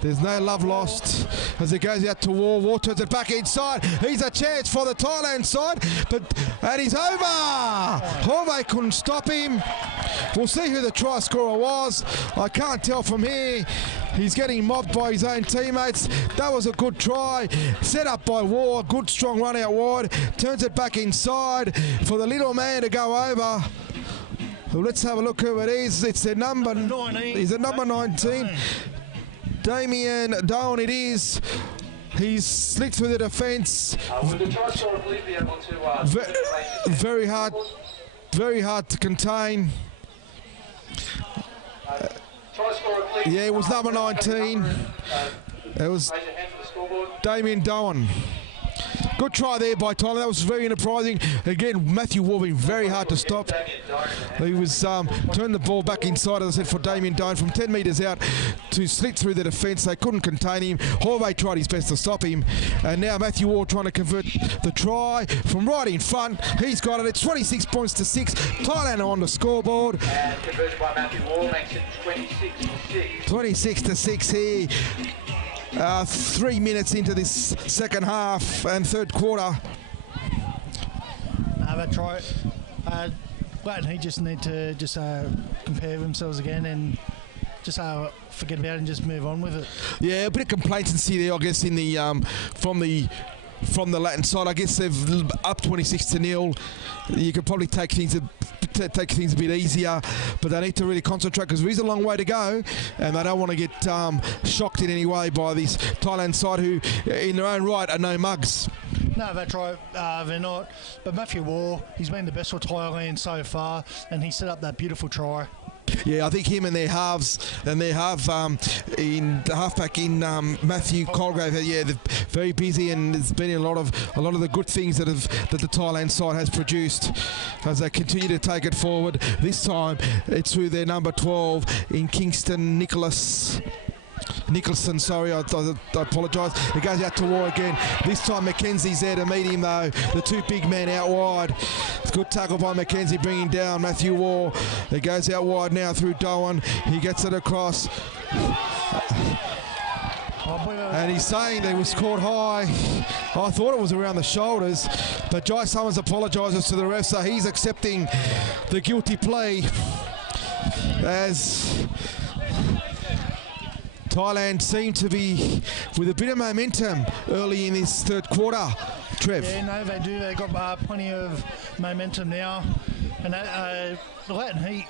There's no love lost as it goes out to War. War turns it back inside. He's a chance for the Thailand side, and he's over. Horve couldn't stop him. We'll see who the try scorer was. I can't tell from here. He's getting mobbed by his own teammates. That was a good try. Set up by War. Good strong run out wide. Turns it back inside for the little man to go over. Well, let's have a look who it is. It's their number 19. He's at number 19. Damien Doan it is. He's slipped through the defence. Very hard to contain. Yeah, it was number 19. It was Damien Doan. Good try there by Thailand. That was very enterprising. Again, Matthew Waugh being very hard to stop. He was turned the ball back inside, as I said, for Damien Doan from 10 metres out to slit through the defence. They couldn't contain him. Horvey tried his best to stop him. And now Matthew Waugh trying to convert the try from right in front. He's got it. It's 26 points to 6. Thailand are on the scoreboard. And conversion by Matthew Waugh makes it 26 to 6. 26 to 6 here. 3 minutes into this second half and third quarter. That's right. But he just need to just compare themselves again and just forget about it and just move on with it. Yeah, a bit of complacency there, I guess, in the from the Latin side. I guess they've up 26-0. You could probably take things a bit easier, but they need to really concentrate because there is a long way to go, and they don't want to get shocked in any way by this Thailand side, who, in their own right, are no mugs. No, that's right. They're not. But Matthew Waugh, he's been the best for Thailand so far, and he set up that beautiful try. Yeah, I think him and their halves and their in the halfback in Matthew Colgrave. Yeah, they're very busy, and there's been a lot of the good things that the Thailand side has produced as they continue to take it forward. This time it's through their number 12 in Kingston Nicholson, sorry, I apologise. It goes out to Waugh again. This time McKenzie's there to meet him though. The two big men out wide. It's a good tackle by McKenzie, bringing down Matthew Waugh. It goes out wide now through Doan. He gets it across. And he's saying that it was caught high. I thought it was around the shoulders, but Jai Summers apologises to the ref, so he's accepting the guilty plea as Thailand seem to be with a bit of momentum early in this third quarter. Trev. Yeah, no, they do. They've got plenty of momentum now. And the Latin Heat,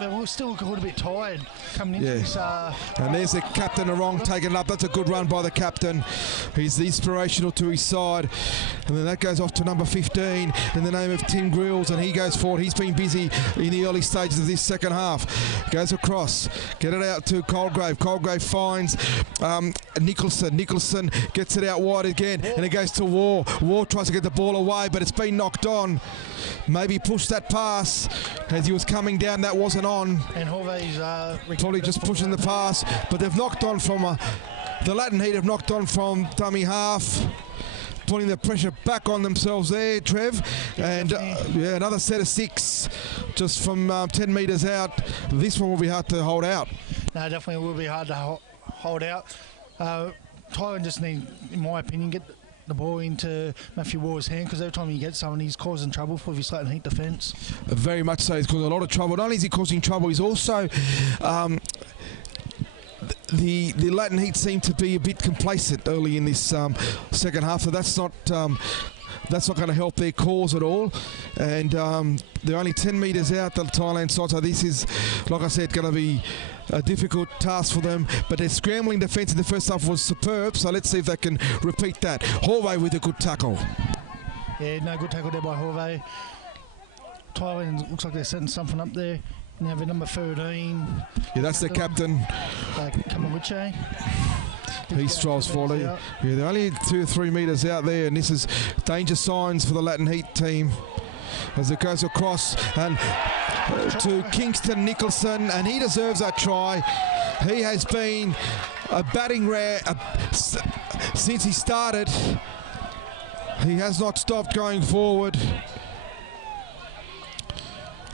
they will still look a little bit tired coming into this. And there's the captain, Arong, taking it up. That's a good run by the captain. He's inspirational to his side. And then that goes off to number 15 in the name of Tim Grills, and he goes forward. He's been busy in the early stages of this second half. Goes across, get it out to Colgrave. Colgrave finds Nicholson. Nicholson gets it out wide again, and it goes to Waugh. Waugh tries to get the ball away, but it's been knocked on. Maybe push that pass as he was coming down. That wasn't on. And Horvey's probably just pushing the pass, but they've knocked on from the Latin Heat have knocked on from dummy half, putting the pressure back on themselves there, Trev. And another set of 6 just from 10 metres out. This one will be hard to hold out. No, definitely will be hard to hold out. Thailand just need, in my opinion, get the ball into Matthew Waugh's hand, because every time he gets someone, he's causing trouble for his Latin Heat defence. Very much so. He's causing a lot of trouble. Not only is he causing trouble, he's also the Latin Heat seem to be a bit complacent early in this second half, so that's not going to help their cause at all. And they're only 10 metres out, the Thailand side, so this is, like I said, going to be a difficult task for them. But their scrambling defence in the first half was superb, so let's see if they can repeat that. Horvey with a good tackle. Yeah, no, good tackle there by Horvey. Thailand looks like they're setting something up there. Now the number 13. Yeah, that's the captain. Kamawiche. He strolls forward. Yeah, they're only 2 or 3 metres out there, and this is danger signs for the Latin Heat team as it goes across and to Kingston Nicholson, and he deserves that try. He has been a batting ram since he started. He has not stopped going forward.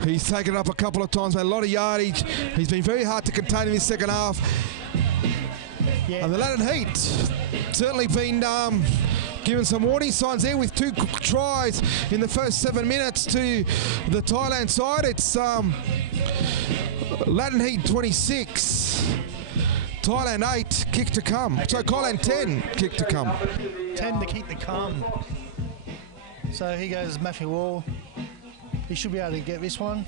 He's taken it up a couple of times, a lot of yardage. He's been very hard to contain in this second half. Yeah. And the Latin Heat certainly been given some warning signs there with 2 tries in the first 7 minutes to the Thailand side. It's Latin Heat 26, Thailand 8, kick to come. So Thailand 10, kick to come. 10 to kick to come. So here goes Matthew Waugh. He should be able to get this one.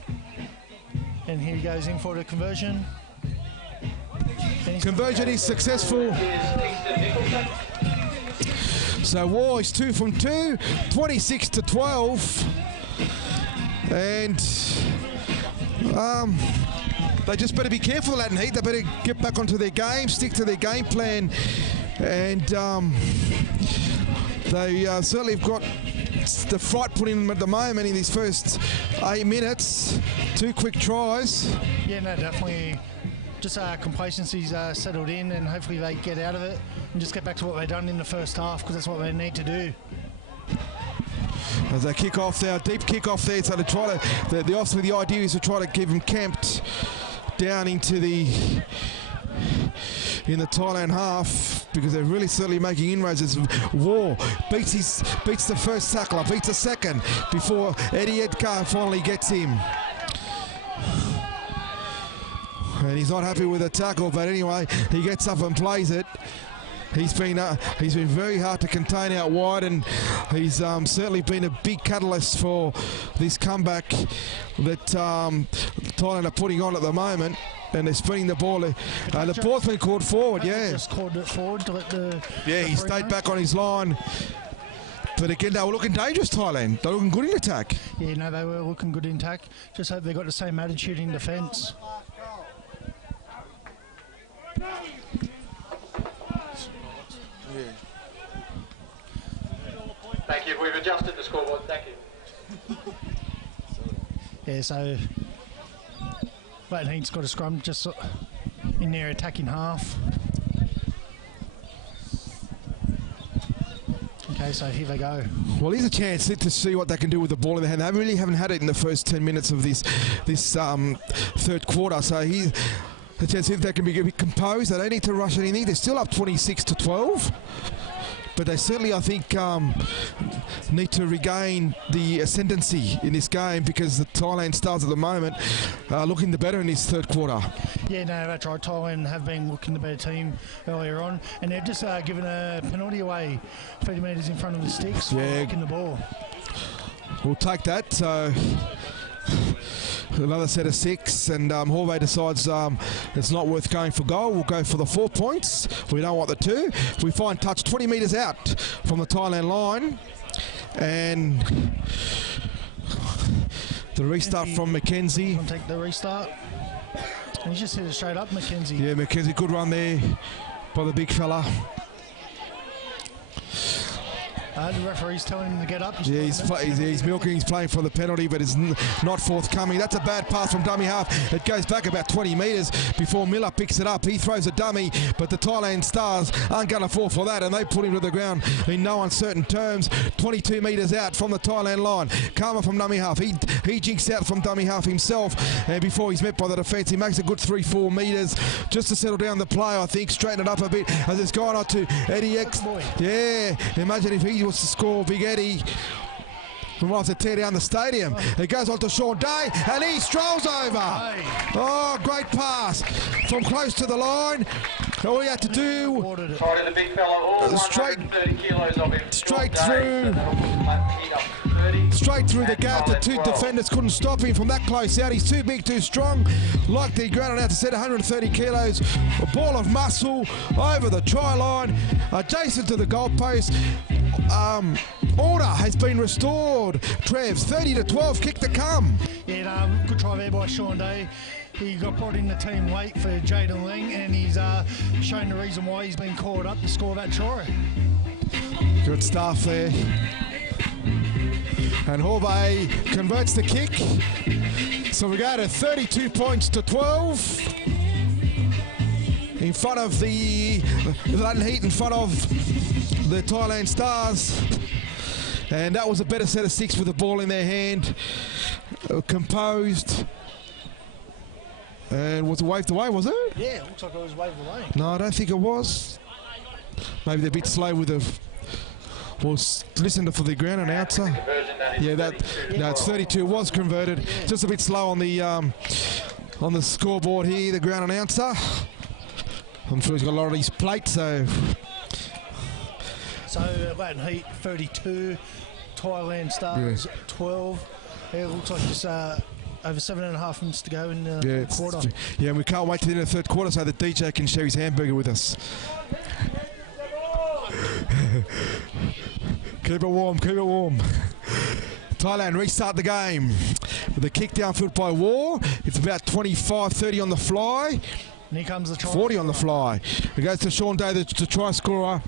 And here he goes in for the conversion. Conversion is successful. So Waugh is 2 from 2, 26 to 12. And they just better be careful, Latin Heat. They better get back onto their game, stick to their game plan. And They certainly have got the fright put in them at the moment in these first 8 minutes. 2 quick tries. Yeah, no, definitely. Just complacency's settled in, and hopefully they get out of it and just get back to what they've done in the first half, because that's what they need to do. As they kick off there, deep kick off there, so they try to, obviously the idea is to try to keep them camped down into in the Thailand half, because they're really certainly making inroads. As War beats the first tackler, beats the second before Eddie Edgar finally gets him. And he's not happy with the tackle, but anyway, he gets up and plays it. He's been very hard to contain out wide, and he's certainly been a big catalyst for this comeback that Thailand are putting on at the moment. And they're spinning the ball. The ball's been called forward, yeah. Just called it forward to let the... Yeah, he stayed back on his line. But again, they were looking dangerous, Thailand. They were looking good in attack. Yeah, no, they were looking good in attack. Just hope they got the same attitude in defence. Thank you. We've adjusted the scoreboard. Thank you. Yeah, so Leighton Heat's got a scrum just in their attacking half. Okay, so here they go. Well, here's a chance to see what they can do with the ball in their hand. They really haven't had it in the first 10 minutes of this third quarter. So here's a chance if they can be a bit composed. They don't need to rush anything. They're still up 26-12. But they certainly, I think, need to regain the ascendancy in this game, because the Thailand Stars at the moment are looking the better in this third quarter. Yeah, no, that's right. Thailand have been looking the better team earlier on, and they've just given a penalty away 30 metres in front of the sticks for kicking the ball. We'll take that. So another set of 6, and Horvath decides it's not worth going for goal. We'll go for the 4 points. We don't want the 2. We find touch 20 metres out from the Thailand line, and the restart from Mackenzie. Take the restart. And he's just hit it straight up, Mackenzie. Yeah, Mackenzie, good run there by the big fella. The referee's telling him to get up. Yeah, he's milking, he's playing for the penalty, but it's not forthcoming. That's a bad pass from dummy half. It goes back about 20 metres before Miller picks it up. He throws a dummy, but the Thailand Stars aren't going to fall for that, and they put him to the ground in no uncertain terms. 22 metres out from the Thailand line. Karma from dummy half. He jinks out from dummy half himself, and before he's met by the defence, he makes a good 3-4 metres just to settle down the play, I think, straighten it up a bit as it's gone on to Eddie X. Yeah, imagine if he was to score, Big Eddie. We might have to tear down the stadium. It goes on to Sean Day, and he strolls over. Oh, great pass from close to the line. All he had to do, the big fella, all straight 130 kilos of him. Straight through. Straight through the gap. The 2 defenders couldn't stop him from that close out. He's too big, too strong. Like the ground out to set 130 kilos. A ball of muscle over the try line, adjacent to the goalpost. Order has been restored. Trev, 30-12, kick to come. Yeah, good try there by Sean Day. He got brought in the team late for Jaden Ling, and he's shown the reason why he's been called up to score that try. Good stuff there. And Horvath converts the kick. So we go to 32 points to 12. In front of the Leighton Heat, in front of the Thailand Stars. And that was a better set of 6 with the ball in their hand. Composed. And was it waved away, was it? Yeah, it looks like it was waved away. No, I don't think it was. Maybe they're a bit slow with the... We'll listen for the ground announcer. Yeah, it's 32. It was converted. Just a bit slow on the scoreboard here, the ground announcer. I'm sure he's got a lot on his plate, so... So, Leighton Heat 32, Thailand Stars 12. It looks like just over 7.5 minutes to go in the quarter. Yeah, and we can't wait to the end of the third quarter so the DJ can share his hamburger with us. Keep it warm, keep it warm. Thailand restart the game with a kick downfield by War. It's about 25-30 on the fly. And here comes the try. 40 on the fly. It goes to Sean Day, the try scorer.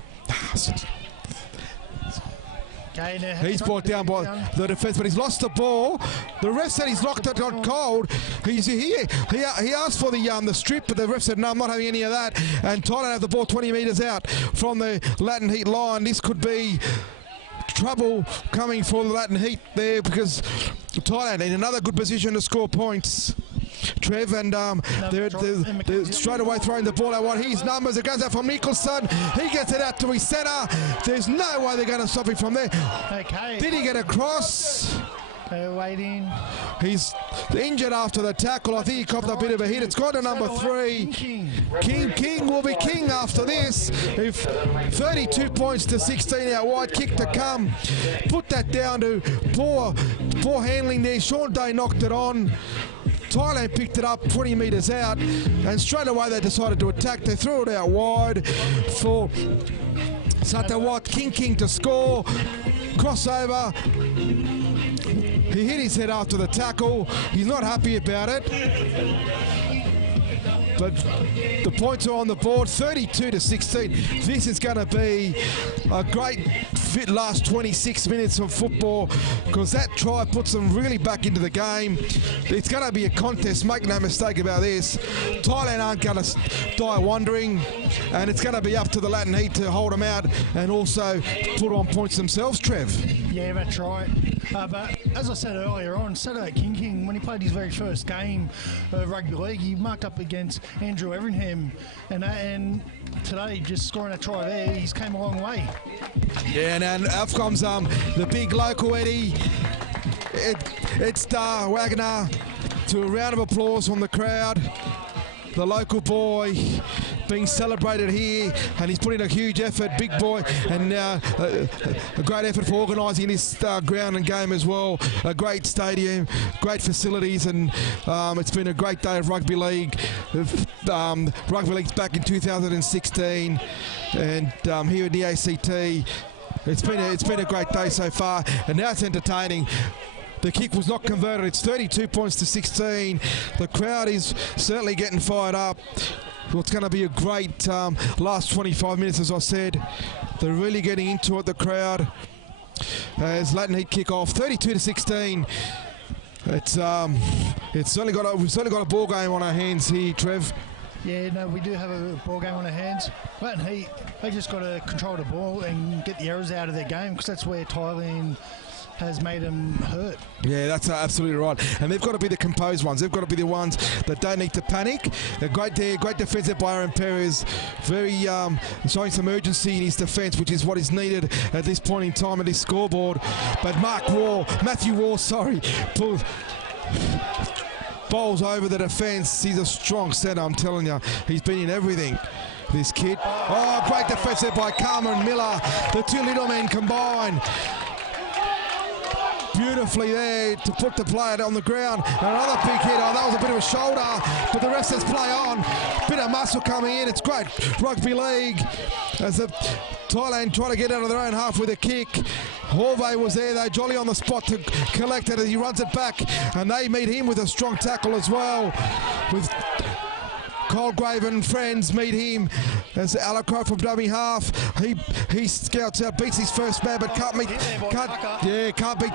Okay, now He's brought down by the defence, but he's lost the ball. The ref said he's locked it on cold. He asked for the strip, but the ref said, no, I'm not having any of that. And Thailand have the ball 20 metres out from the Latin Heat line. This could be trouble coming for the Latin Heat there, because Thailand in another good position to score points. Trev, and they're straight away throwing the ball out wide. His numbers, it goes out from Nicholson. He gets it out to his centre. There's no way they're going to stop him from there. Okay. Did he get across? They're waiting. He's injured after the tackle. I think he copped a bit of a hit. It's gone to number 3. King will be king after this. If 32 points to 16 out wide, kick to come. Put that down to poor handling there. Sean Day knocked it on. Thailand picked it up 20 metres out, and straight away they decided to attack. They threw it out wide for Satawat. King to score. Crossover. He hit his head after the tackle. He's not happy about it. But the points are on the board, 32 to 16. This is going to be a great fit last 26 minutes of football, because that try puts them really back into the game. It's going to be a contest, make no mistake about this. Thailand aren't going to die wondering, and it's going to be up to the Latin Heat to hold them out and also put on points themselves, Trev. Yeah, that's right. But as I said earlier on, Saturday King, when he played his very first game of rugby league, he marked up against Andrew Everingham, and today, just scoring a try there, he's came a long way. Yeah, and off comes the big local Eddie. It's Wagner, to a round of applause from the crowd. The local boy being celebrated here, and he's putting a huge effort, big boy, and a great effort for organising this ground and game as well. A great stadium, great facilities, and it's been a great day of rugby league. Rugby league's back in 2016, and here at the ACT, it's been a great day so far, and now it's entertaining. The kick was not converted. It's 32 points to 16. The crowd is certainly getting fired up. Well, it's going to be a great last 25 minutes, as I said. They're really getting into it, the crowd. As Latin Heat kick off, 32 to 16. We've certainly got a ball game on our hands here, Trev. Yeah, no, we do have a ball game on our hands. Latin Heat, they just got to control the ball and get the errors out of their game, because that's where Thailand has made them hurt. Yeah, that's absolutely right. And they've got to be the composed ones. They've got to be the ones that don't need to panic. A great defence there by Aaron Perez. Very showing some urgency in his defence, which is what is needed at this point in time at this scoreboard. But Matthew Waugh, bowls over the defence. He's a strong centre, I'm telling you. He's been in everything, this kid. Oh, great defence there by Karma and Miller. The two little men combine beautifully there to put the player on the ground. Another big hit. Oh, that was a bit of a shoulder, but the ref says play on. Bit of muscle coming in. It's great rugby league as the Thailand try to get out of their own half with a kick. Horvey was there though, jolly on the spot to collect it as he runs it back, and they meet him with a strong tackle as well. With Colgrave and friends meet him as Alacro from dummy half. He scouts out, beats his first man, but can't beat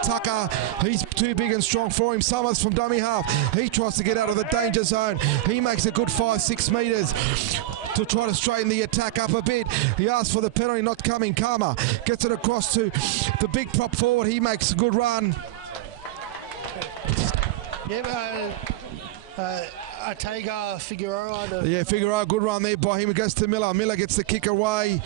Tucker. He's too big and strong for him. Summers from dummy half. He tries to get out of the danger zone. He makes a good 5-6 metres to try to straighten the attack up a bit. He asks for the penalty, not coming. Karma gets it across to the big prop forward. He makes a good run. Ortega, Figueroa. Figueroa, good run there by him. It goes to Miller. Miller gets the kick away.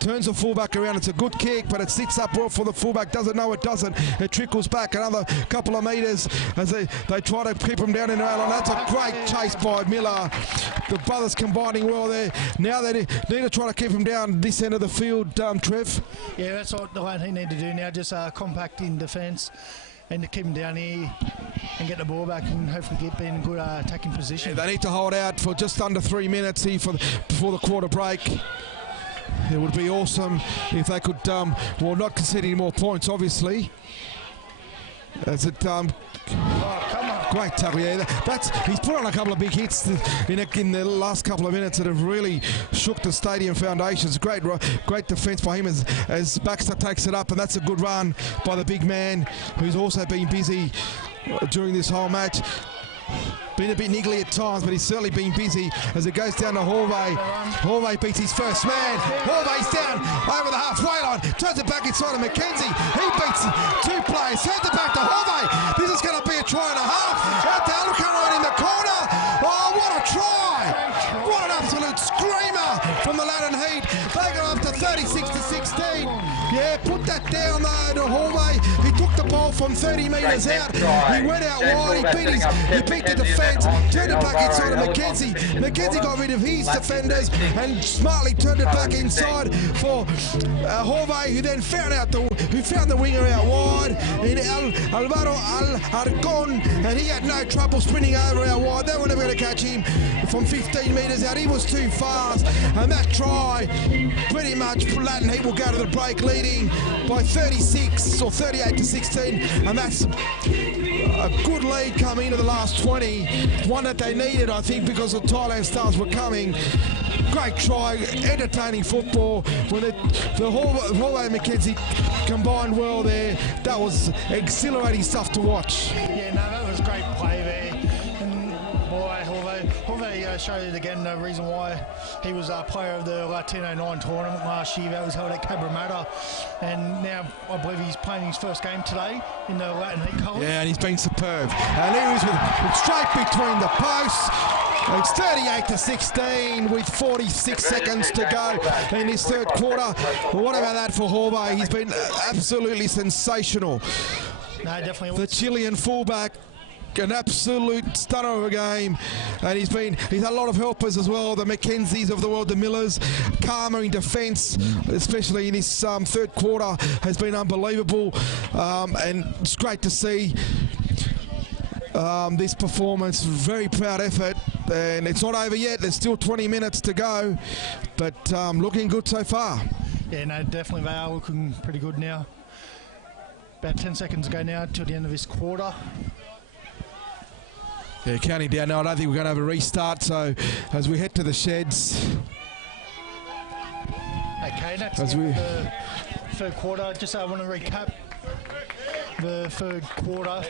Turns the fullback around. It's a good kick, but it sits up well for the fullback. Doesn't know it doesn't. It trickles back another couple of metres as they try to keep him down in the rail. And that's a great chase by Miller. The brothers combining well there. Now they need to try to keep him down this end of the field, Trev. Yeah, that's what the Latin Heat need to do now. Just compact in defence and to keep him down here and get the ball back and hopefully get in a good attacking position. Yeah, they need to hold out for just under 3 minutes here before the quarter break. It would be awesome if they could, not concede any more points, obviously. As it, Great tackle. Yeah, he's put on a couple of big hits in the last couple of minutes that have really shook the stadium foundations. Great defence by him as Baxter takes it up, and that's a good run by the big man, who's also been busy during this whole match. Been a bit niggly at times, but he's certainly been busy as it goes down to Horvey. Horvey beats his first man. Horvey's down over the halfway line. Turns it back inside of McKenzie. He beats 2 players. Turns it back to Horvey. This is going to be a try and a half. Out to Alcaron in the corner. Oh, what a try! What an absolute screamer from the Latin Heat. They go up to 36-16. Yeah, put that down though to Horvey. He took the ball from 30 metres out. He went out wide. He beat the defence. Turned it back inside of McKenzie. McKenzie got rid of his defenders and smartly turned it back inside for Horvey, who then found the winger out wide in Alvaro Alarcon, and he had no trouble sprinting over out wide. They were never going to catch him from 15 metres out. He was too fast, and that try pretty much Latin Heat will go to the break leading by 36 or 38-16, and that's a good lead coming into the last 20, one that they needed, I think, because the Thailand Stars were coming. Great try, entertaining football. When the Horvey and McKenzie combined well there, that was exhilarating stuff to watch. Yeah, no, that was great play there. And boy, Horvey showed again the reason why he was player of the Latino 9 tournament last year. That was held at Canberra, and now I believe he's playing his first game today in the Latin Heat colours. Yeah, and he's been superb. And he was with straight between the posts. It's 38-16 with 46 seconds to go in this third quarter. What about that for Horvey? He's been absolutely sensational. No, definitely. The Chilean fullback, an absolute stunner of a game, and he's had a lot of helpers as well. The McKenzies of the world, the Millers. Karma in defence, especially in this third quarter, has been unbelievable, and it's great to see this performance. Very proud effort, and it's not over yet. There's still 20 minutes to go, but looking good so far. Yeah, no, definitely they are looking pretty good now. About 10 seconds ago now till the end of this quarter. Yeah, counting down now. I don't think we're going to have a restart, so as we head to the sheds. Okay, that's the third quarter. Just I want to recap the third quarter.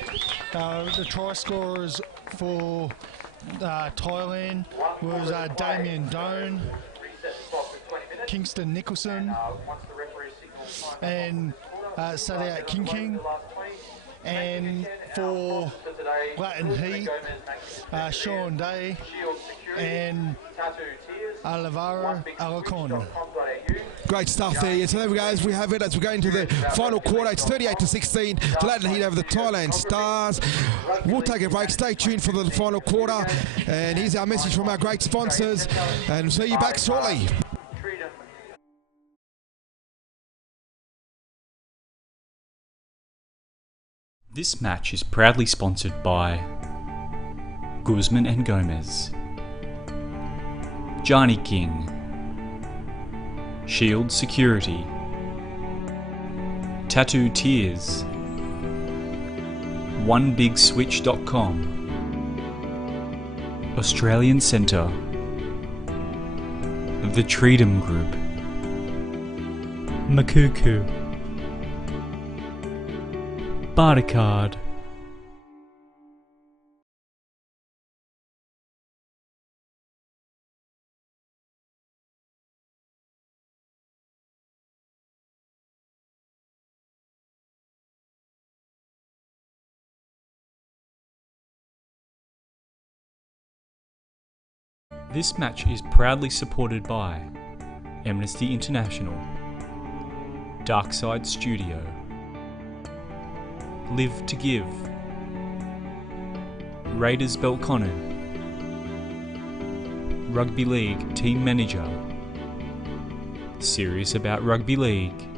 The try scorers for Thailand was Damien Doan, Kingston Nicholson, and Sadat King. And for Latin Heat, Sean Day and Alvaro Alarcon. Great stuff there. Yeah, so there we go. As we have it, as we go into the final quarter, it's 38-16. The Latin Heat over the Thailand Stars. We'll take a break. Stay tuned for the final quarter. And here's our message from our great sponsors. And see you back shortly. This match is proudly sponsored by Guzman and Gomez, Johnny King, Shield Security, Tattoo Tears, OneBigSwitch.com, Australian Centre, The Treedom Group, Makuku, Bartercard. This match is proudly supported by Amnesty International, Darkside Studio, Live to Give, Raiders Belconnen, Rugby League Team Manager, Serious About Rugby League.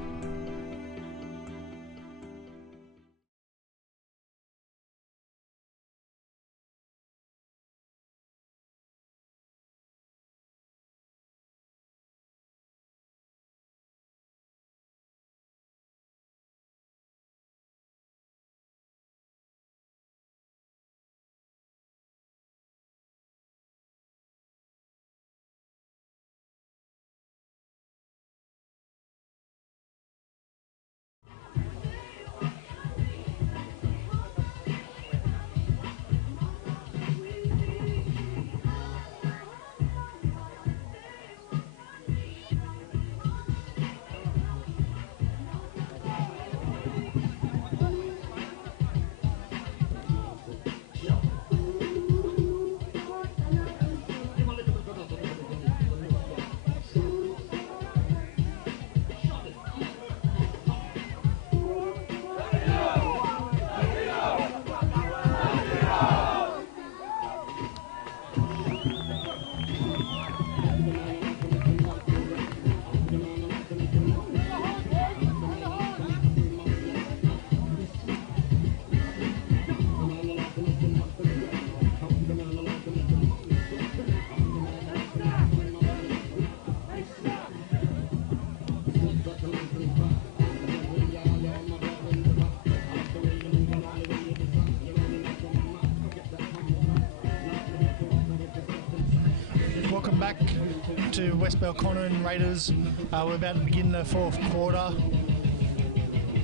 Welcome back to West Belconnen Raiders. We're about to begin the fourth quarter.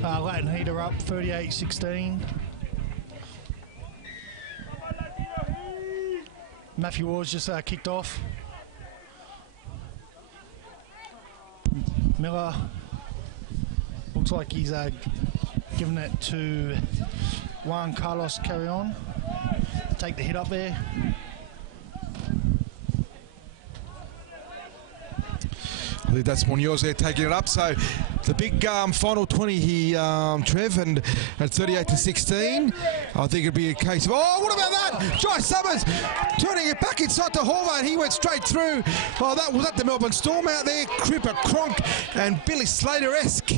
Latin Heat are up 38-16. Matthew Ward's just kicked off. Miller looks like he's giving it to Juan Carlos Carrion. Take the hit up there. I believe that's Munoz there taking it up. So the big final 20 here, Trev, and at 38-16. I think it'd be a case of, oh, what about that? Joy Summers turning it back inside to Horvath, and he went straight through. Oh, that was at the Melbourne Storm out there. Cripper, Cronk, and Billy Slater-esque.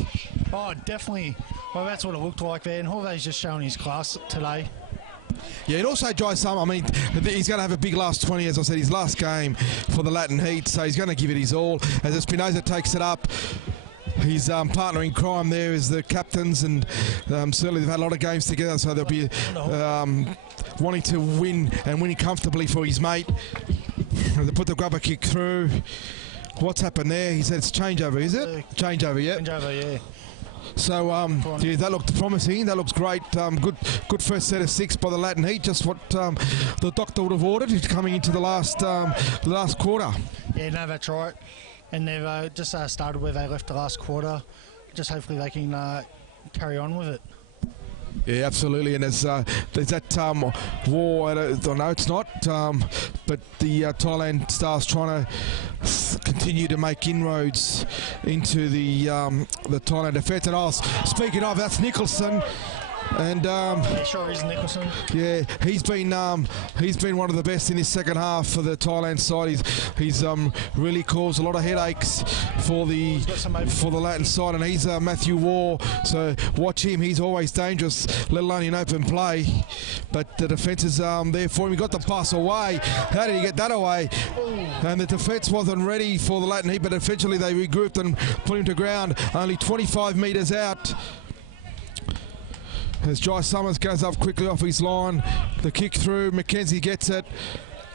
Oh, definitely. Well, that's what it looked like there, and Horvath's just showing his class today. Yeah, and also Jai Summer, I mean, he's going to have a big last 20, as I said, his last game for the Latin Heat, so he's going to give it his all. As Espinosa takes it up, his partner in crime there is the captains, and certainly they've had a lot of games together, so they'll be wanting to win and winning comfortably for his mate. And they put the grubber kick through. What's happened there? He said it's changeover, is it? Changeover, yeah. Changeover, yeah. So, yeah, that looked promising. That looks great. Good first set of 6 by the Latin Heat. Just what the doctor would have ordered coming into the last quarter. Yeah, no, that's right. And they've just started where they left the last quarter. Just hopefully they can carry on with it. Yeah, absolutely. And there's that war. I know it's not, but the Thailand Stars trying to continue to make inroads into the Thailand defence. And speaking of, that's Nicholson. And yeah, sure is Nicholson. Yeah, he's been one of the best in this second half for the Thailand side. He's really caused a lot of headaches for the Latin side, and he's Matthew Waugh. So watch him; he's always dangerous, let alone in open play. But the defence is there for him. He got the pass away. How did he get that away? And the defence wasn't ready for the Latin Heat, but eventually they regrouped and put him to ground. Only 25 metres out. As Jai Summers goes up quickly off his line, the kick through, Mackenzie gets it.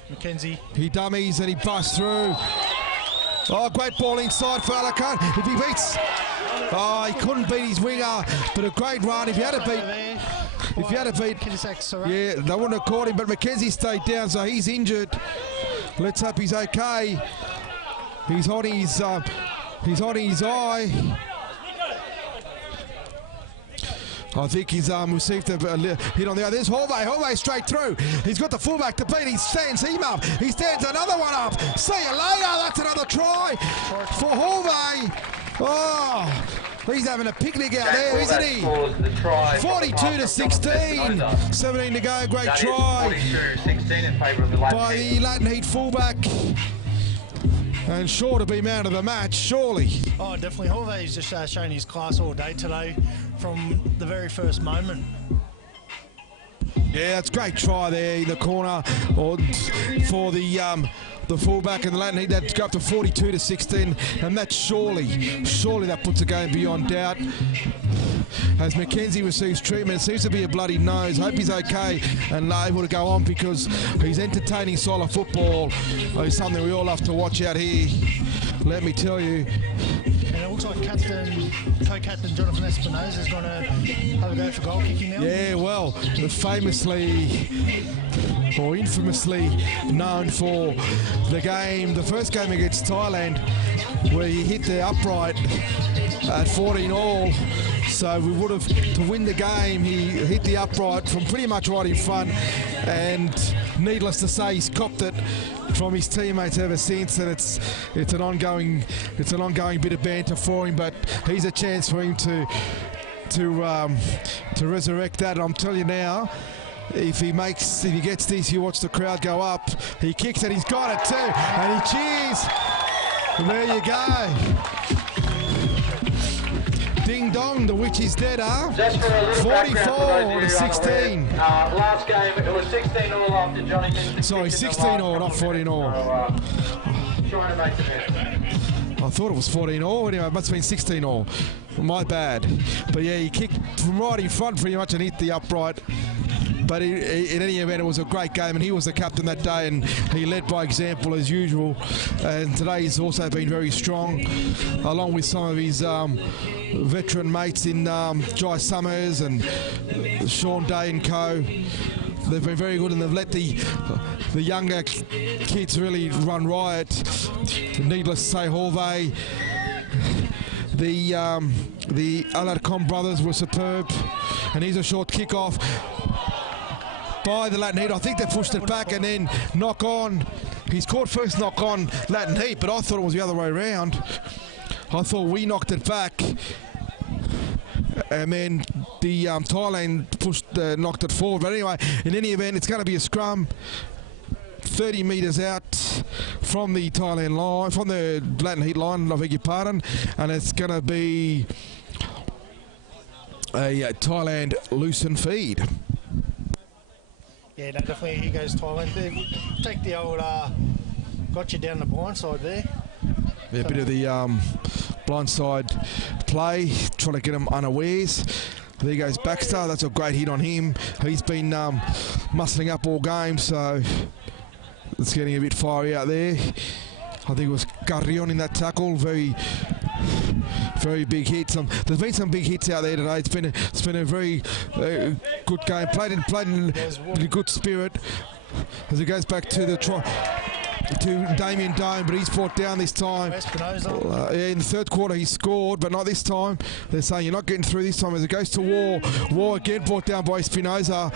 Mackenzie. He dummies and he busts through. Oh, great ball inside for Alakan. If he beats, he couldn't beat his winger, but a great run. If he had to beat, yeah, they wouldn't have caught him, but Mackenzie stayed down, so he's injured. Let's hope he's okay. He's holding his eye. I think he's received a hit on the other. There's Horvath straight through. He's got the fullback to beat. He stands him up. He stands another one up. See you later. That's another try for Horvath. Oh, he's having a picnic out there, isn't he? 42-16. 17 to go. Great try 42-16 in favour of the Latin by the Latin Heat fullback. And sure to be man of the match, surely. Oh, definitely. Horvath's just shown his class all day today from the very first moment. Yeah, it's a great try there in the corner for the fullback and the Latin Heat. That's go up to 42-16, and that's surely that puts the game beyond doubt. As Mackenzie receives treatment, it seems to be a bloody nose. Hope he's okay and able to go on, because he's entertaining solid football. It's something we all have to watch out here, let me tell you. And it looks like co-captain Jonathan Espinosa is going to have a go for goal kicking now. Yeah, well, famously or infamously known for the first game against Thailand, where he hit the upright at 14-all. So we would have, to win the game, he hit the upright from pretty much right in front, and needless to say, he's copped it from his teammates ever since, and it's an ongoing bit of banter for him. But he's a chance for him to resurrect that. And I'm telling you now, if he gets this, you watch the crowd go up. He kicks it, he's got it too, and he cheers. And there you go. Ding dong, the witch is dead, huh? 44-16. Last game, it was 16-all after Johnny missed. Sorry, 16-all, not 14-all. Trying to make the best. I thought it was 14-all. Anyway, it must have been 16-all. My bad. But yeah, he kicked from right in front pretty much and hit the upright. But in any event, it was a great game, and he was the captain that day, and he led by example as usual. And today he's also been very strong, along with some of his veteran mates in Jai Summers and Sean Day and co. They've been very good, and they've let the younger kids really run riot. Needless to say, Horvey, the Alarcon brothers were superb, and here's a short kick-off by the Latin Heat. I think they pushed it back and then knock on. He's caught first knock on Latin Heat, but I thought it was the other way around. I thought we knocked it back, and then the Thailand knocked it forward. But anyway, in any event, it's going to be a scrum 30 metres out from the Thailand line, from the Latin Heat line, I beg your pardon, and it's going to be a Thailand loosen feed. Yeah, no, definitely. Here goes Thailand. They take the old got you down the blind side there. Yeah, a bit of the blindside play, trying to get him unawares. There goes Baxter. That's a great hit on him. He's been muscling up all game, so it's getting a bit fiery out there. I think it was Carrion in that tackle. Very big hit. There's been some big hits out there today. It's been a very good game. Played in a good spirit as it goes back to the to Damien Dome, but he's brought down this time. In the third quarter he scored, but not this time. They're saying you're not getting through this time as it goes to War. War again brought down by Espinoza.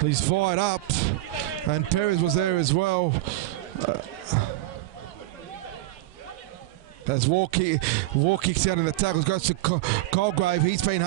He's fired up, and Perez was there as well. As War kicks out in the tackles, goes to Colgrave. He's been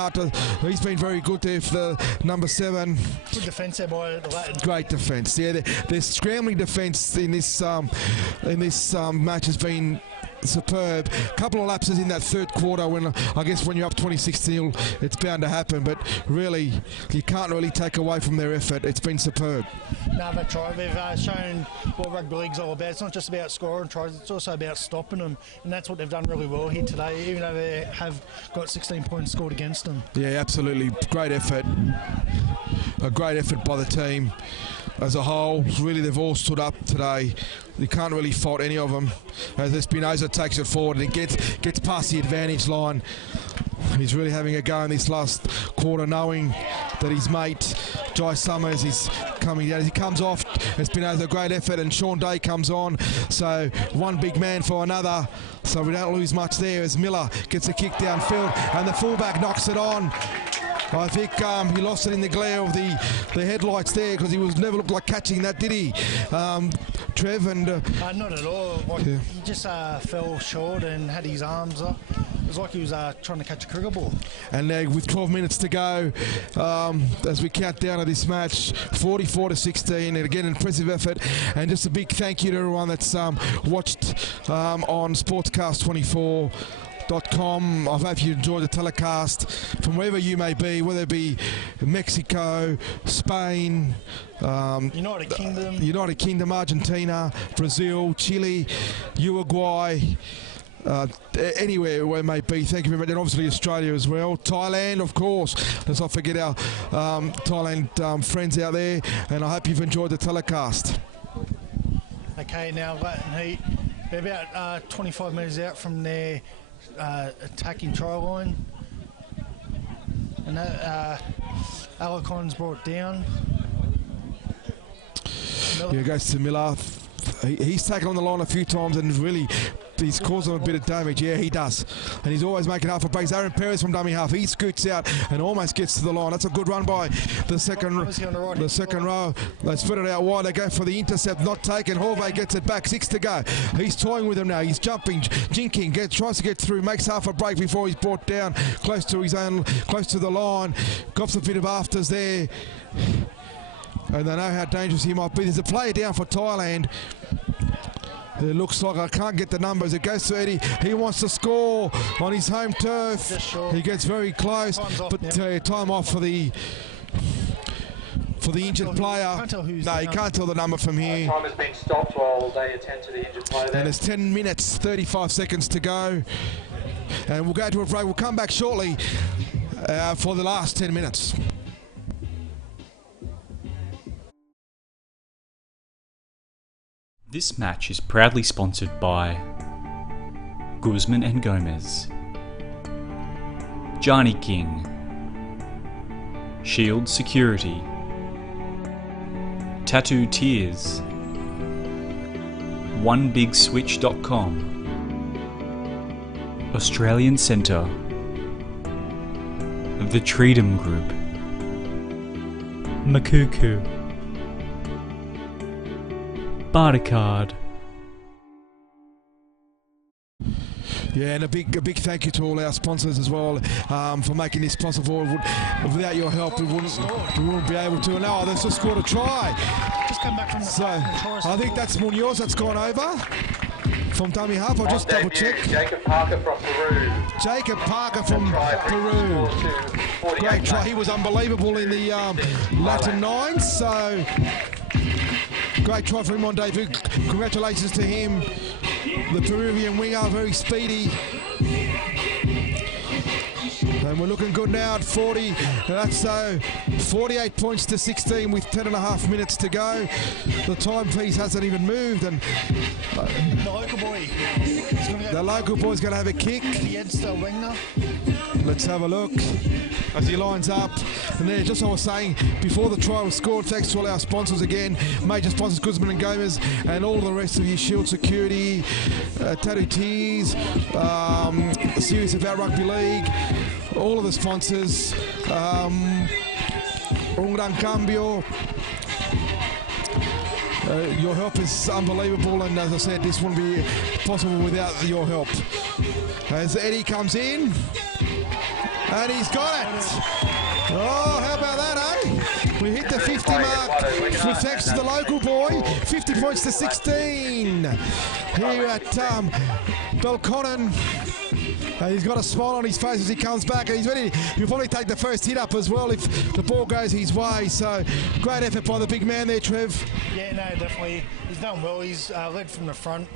very good there for the number 7. Good defence there by the Latin. Great defence. Yeah, their scrambling defence in this match has been superb. Couple of lapses in that third quarter when I guess when you're up 26-0, it's bound to happen. But really, you can't really take away from their effort. It's been superb. No, that's right. They've shown what rugby league's all about. It's not just about scoring tries, it's also about stopping them. And that's what they've done really well here today, even though they have got 16 points scored against them. Yeah, absolutely. Great effort. A great effort by the team as a whole. Really, they've all stood up today. You can't really fault any of them. As Espinoza takes it forward and it gets past the advantage line. He's really having a go in this last quarter, knowing that his mate Jai Summers is coming down. As he comes off, Espinoza, great effort, and Sean Day comes on. So one big man for another. So we don't lose much there as Miller gets a kick downfield and the fullback knocks it on. I think he lost it in the glare of the headlights there, because he never looked like catching that, did he, Trev? And not at all. He just fell short and had his arms up. It was like he was trying to catch a cricket ball. And with 12 minutes to go, as we count down to this match, 44-16, and again, impressive effort. And just a big thank you to everyone that's watched on Sportscast 24.com. I hope you enjoyed the telecast from wherever you may be, whether it be Mexico, Spain, United Kingdom, Argentina, Brazil, Chile, Uruguay, anywhere where it may be. Thank you very much. And obviously Australia as well. Thailand, of course. Let's not forget our Thailand friends out there. And I hope you've enjoyed the telecast. Okay, now Latin Heat, they're about 25 metres out from their attacking try line, and that Alacon's brought down. Miller. Yeah, goes to Miller. He's taken on the line a few times and really he's caused them a bit of damage. Yeah, he does, and he's always making half a breaks. Aaron Perez from dummy half, he scoots out and almost gets to the line. That's a good run by the second row. They split it out wide. They go for the intercept, not taken. Horvey gets it back, 6 to go. He's toying with him now. He's jumping, jinking, tries to get through, makes half a break before he's brought down close to the line. Got a bit of afters there, and they know how dangerous he might be. There's a player down for Thailand. It looks like, I can't get the numbers. It goes to Eddie. He wants to score on his home turf. He gets very close, but time off for the injured player. No, he can't tell the number from here. Time has been stopped while they attend to the injured player there. And there's 10 minutes, 35 seconds to go. And we'll go to a break. We'll come back shortly for the last 10 minutes. This match is proudly sponsored by Guzman and Gomez, Johnny King, Shield Security, Tattoo Tears, OneBigSwitch.com, Australian Centre, The Treedom Group, Makuku, Bartercard. Yeah, and a big thank you to all our sponsors as well for making this possible. Without your help, we wouldn't be able to. No, they've just scored a try. Just come back from the So I think that's Munoz that's gone over from dummy half. I'll just double check. Jacob Parker from Peru. Jacob Parker from Peru. Great try. He was unbelievable in the Latin nines. So great try from him on debut. Congratulations to him. The Peruvian winger, very speedy. And we're looking good now at 40. That's 48 points to 16 with 10.5 minutes to go. The timepiece hasn't even moved, and The local boy. the local boy's going to have a kick. Against the winger. Let's have a look as he lines up. And there, just as I was saying, before the try was scored, thanks to all our sponsors again, major sponsors Guzman and Gomez, and all the rest of you, Shield Security, Tattoo Tears, Serious About Rugby League, all of the sponsors, Un Gran Cambio. Your help is unbelievable, and as I said, this wouldn't be possible without your help. As Eddie comes in, and he's got it. Oh, how about that, eh? We hit the 50 mark with thanks to the local boy. 50 points to 16 here at Belconnen. He's got a smile on his face as he comes back, and he's ready. He'll probably take the first hit up as well if the ball goes his way. So great effort by the big man there, Trev. Yeah, no, definitely. He's done well. He's led from the front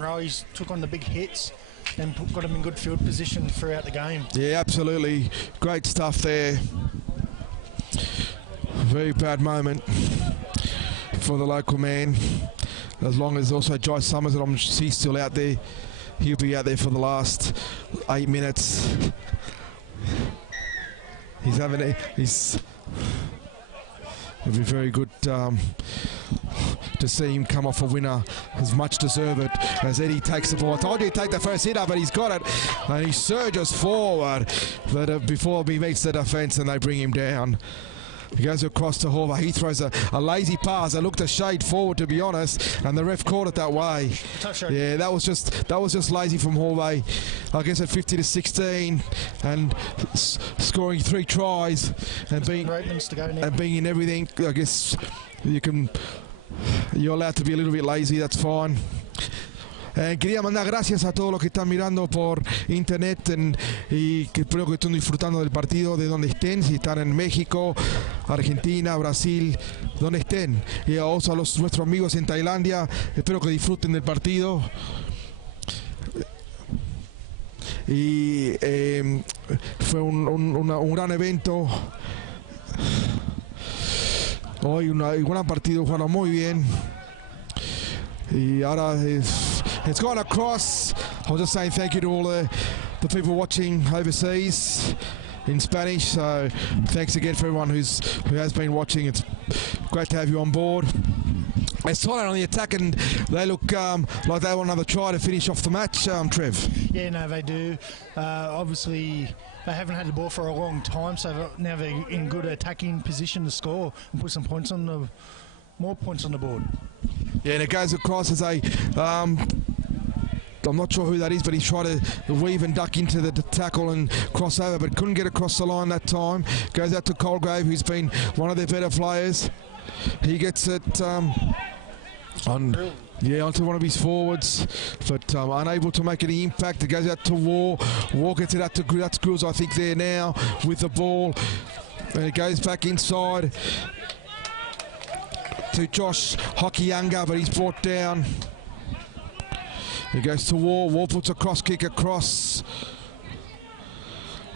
row. He's took on the big hits and got him in good field position throughout the game. Yeah, absolutely. Great stuff there. Very bad moment for the local man. As long as also Joyce Summers, and he's still out there. He'll be out there for the last 8 minutes. It'll be very good to see him come off a winner. He's much deserved as Eddie takes the ball. I told you he'd take the first hit up, but he's got it. And he surges forward but before he meets the defence, and they bring him down. He goes across to Horvath. He throws a lazy pass. It looked a shade forward, to be honest, and the ref caught it that way. Yeah, that was just lazy from Horvath. I guess at 50 to 16, and scoring 3 tries and being in everything. I guess you're allowed to be a little bit lazy. That's fine. Quería mandar gracias a todos los que están mirando por internet y que espero que estén disfrutando del partido de donde estén, si están en México, Argentina, Brasil, donde estén. Y also a nuestros amigos en Tailandia, espero que disfruten del partido. Y fue un gran evento. Hoy un gran partido, jugaron muy bien. Y ahora it's gone across. I was just saying thank you to all the people watching overseas in Spanish. So thanks again for everyone who has been watching. It's great to have you on board. It's Thailand on the attack, and they look like they want another try to finish off the match, Trev. Yeah, no, they do. Obviously, they haven't had the ball for a long time, so now they're in good attacking position to score and put some points on more points on the board. Yeah, and it goes across as I'm not sure who that is, but he's tried to weave and duck into the tackle and cross over, but couldn't get across the line that time. Goes out to Colgrave, who's been one of their better players. He gets it onto one of his forwards, but unable to make any impact. It goes out to War. War gets it out to that's Grills, I think, there now with the ball. And it goes back inside to Josh Hokianga, but he's brought down. He goes to War. War puts a cross kick across.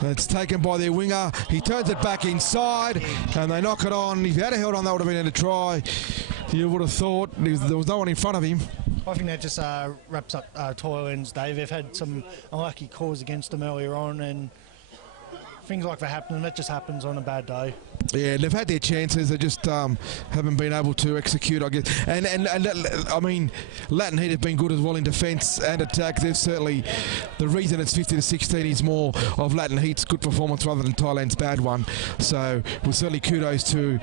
And it's taken by their winger. He turns it back inside, and they knock it on. If he had held on, that would have been a try. You would have thought there was no one in front of him. I think that just wraps up Thailand's day. They've had some unlucky calls against them earlier on, and things like that happen, and that just happens on a bad day. Yeah, they've had their chances. They just haven't been able to execute, I guess. And I mean, Latin Heat have been good as well in defence and attack. They've certainly, the reason it's 50-16 is more of Latin Heat's good performance rather than Thailand's bad one. So we'll certainly kudos to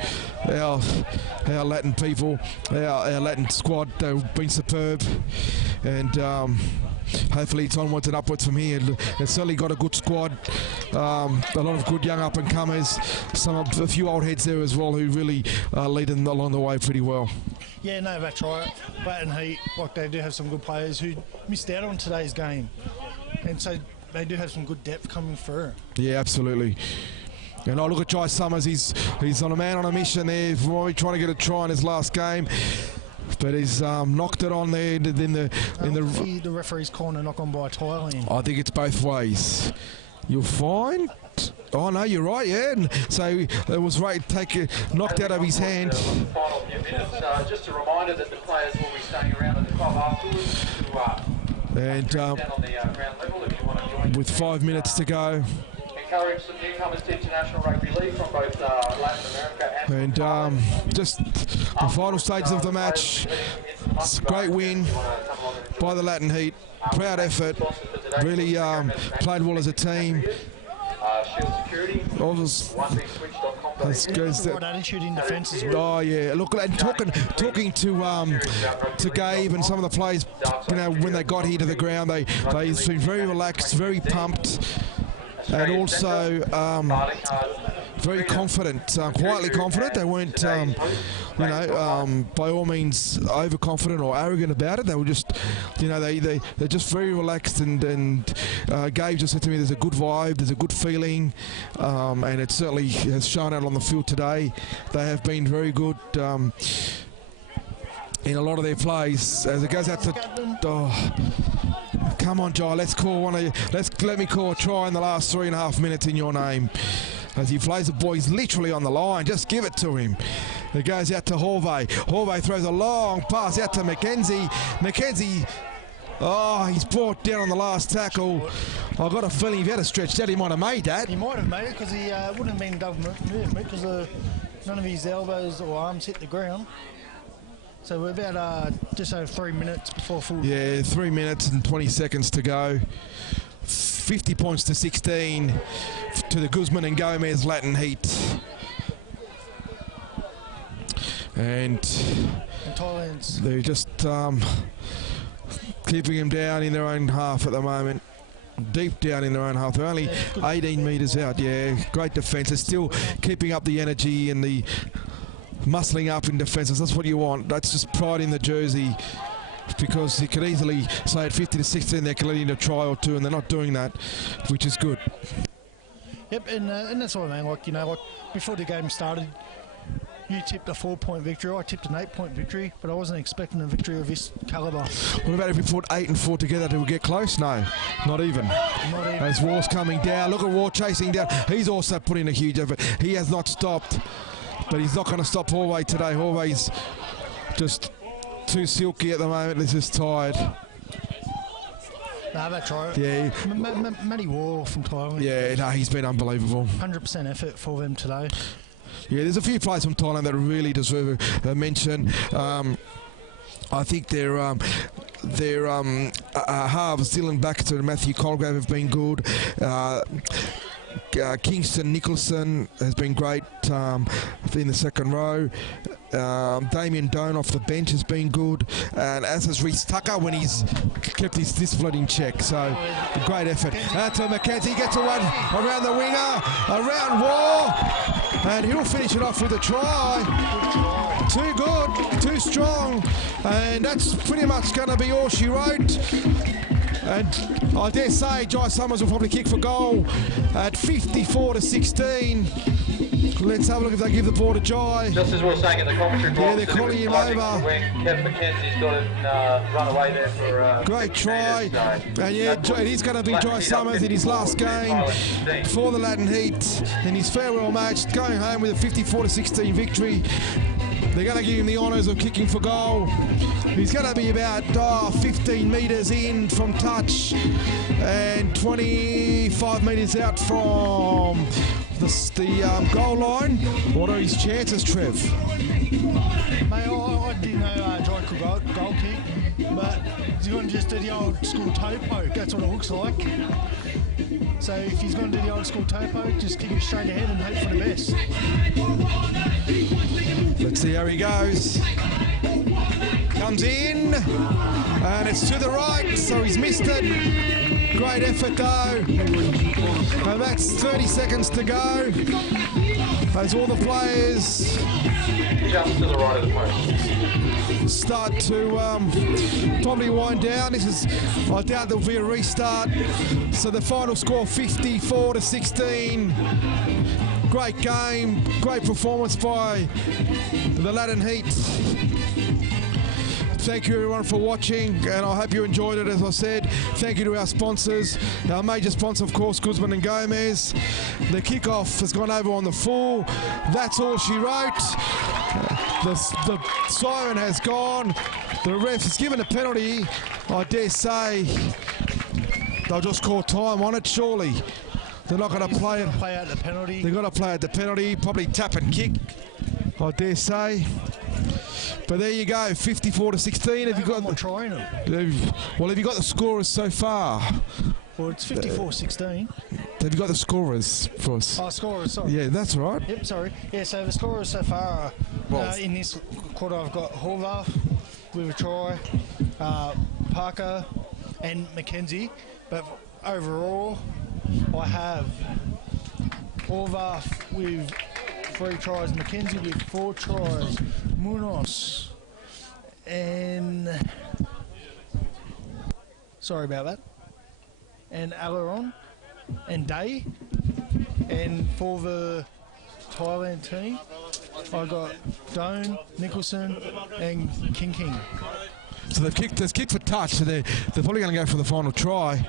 our Latin people, our Latin squad. They've been superb, and hopefully it's onwards and upwards from here. They've certainly got a good squad, a lot of good young up-and-comers, a few old heads there as well who really lead them along the way pretty well. Yeah, no, that's right. Latin Heat, like, they do have some good players who missed out on today's game, and so they do have some good depth coming through. Yeah, absolutely. And I look at Jai Summers, he's on a man on a mission there, trying to get a try in his last game. But he's knocked it on there in the referee's corner, knock on by Thailand. I think it's both ways. You'll find. Oh no, you're right. Yeah. And so it was right. Knocked out of his hand. Final few minutes. Just a reminder that the players will be staying around at the club afterwards and down on the ground level if you want to join. With 5 minutes to go. Encourage some newcomers to international rugby league from both Latin America and just the final stages of the match. It's a great win by the Latin Heat. Proud effort. Really played well as a team. Right attitude in defence as well. Oh yeah, look, and talking to Gabe and some of the players, you know, when they got here to the ground, they've been very relaxed, very pumped, and also very confident, quietly confident. They weren't, by all means overconfident or arrogant about it. They were just, they're just very relaxed. And Gabe just said to me, "There's a good vibe, there's a good feeling," and it certainly has shown out on the field today. They have been very good in a lot of their plays. As it goes out to, come on, Jai, let's call one of you. Let me call a try in the last 3.5 minutes in your name. As he plays the boys literally on the line, just give it to him. It goes out to Horvey. Horvey throws a long pass out to McKenzie. McKenzie, he's brought down on the last tackle. I've got a feeling if he had a stretched out, he might have made that. He might have made it because he wouldn't have been double movement because none of his elbows or arms hit the ground. So we're about just over 3 minutes before full. Yeah, 3 minutes and 20 seconds to go. 50 points to 16 to the Guzman and Gomez Latin Heat. And Thailand's. They're just keeping him down in their own half at the moment. Deep down in their own half. They're only 18 metres out. Yeah, great defence. They're still keeping up the energy and the muscling up in defences. That's what you want. That's just pride in the jersey, because you could easily say at 50-16 they're leading a try or two, and they're not doing that, which is good. Yep, and that's what I mean. Like before the game started, you tipped a 4-point victory. I tipped an 8-point victory, but I wasn't expecting a victory of this calibre. What about if we put 8 and 4 together to get close? No, not even. As War's coming down, look at War chasing down. He's also put in a huge effort. He has not stopped, but he's not going to stop Horvey today. Horvey's just too silky at the moment. He's just tired. No, that's right. Yeah. Matty War from Thailand. Yeah, no, he's been unbelievable. 100% effort for them today. Yeah, there's a few players from Thailand that really deserve a mention. I think their halves, Dylan Baxter and Matthew Colgrave, have been good. Kingston Nicholson has been great in the second row. Damien Doan off the bench has been good, and as has Reece Tucker when he's kept his discipline in check. So a great effort. Out to McKenzie, gets a one around the winger, around War, and he'll finish it off with a try. Too good, too strong, and that's pretty much going to be all she wrote. And I dare say Jai Summers will probably kick for goal at 54-16. Let's have a look if they give the ball to Jai. Just as we were saying in the commentary box, yeah, they're calling him over. Kev McKenzie's got it run away there for great try. And yeah, it is going to be Jai Summers in his last game for the Latin Heat in his farewell match, going home with a 54-16 victory. They're going to give him the honours of kicking for goal. He's going to be about 15 metres in from touch and 25 metres out from the goal line. What are his chances, Trev? Mate, I didn't know John could goal kick, but he's going to just do the old school toe poke. That's what it looks like. So if he's going to do the old school toe poke, just kick it straight ahead and hope for the best. Let's see how he goes. Comes in, and it's to the right, so he's missed it. Great effort though. And that's 30 seconds to go. As all the players Just to the right of the post. start to probably wind down. I doubt there'll be a restart. So the final score 54-16. Great game, great performance by the Latin Heat. Thank you everyone for watching, and I hope you enjoyed it. As I said, thank you to our sponsors. Our major sponsor, of course, Guzman and Gomez. The kickoff has gone over on the full. That's all she wrote. The siren has gone. The ref has given a penalty. I dare say they'll just call time on it, surely. They're not going to play it. Play out the penalty. They've got to play out the penalty, probably tap and kick, I dare say. But there you go, 54-16. Have you got the trying them? Well, have you got the scorers so far? Well, it's 54-16. Have you got the scorers for us? Oh, scorers, sorry. Yeah, that's right. Yep, sorry. Yeah, so the scorers so far in this quarter, I've got Horvath with a try, Parker and Mackenzie. But overall, I have Horvath with 3 tries, Mackenzie with 4 tries, Munoz and sorry about that, and Aileron and Day. And for the Thailand team, I got Doan, Nicholson and King. So they've kicked for touch, so they're probably going to go for the final try.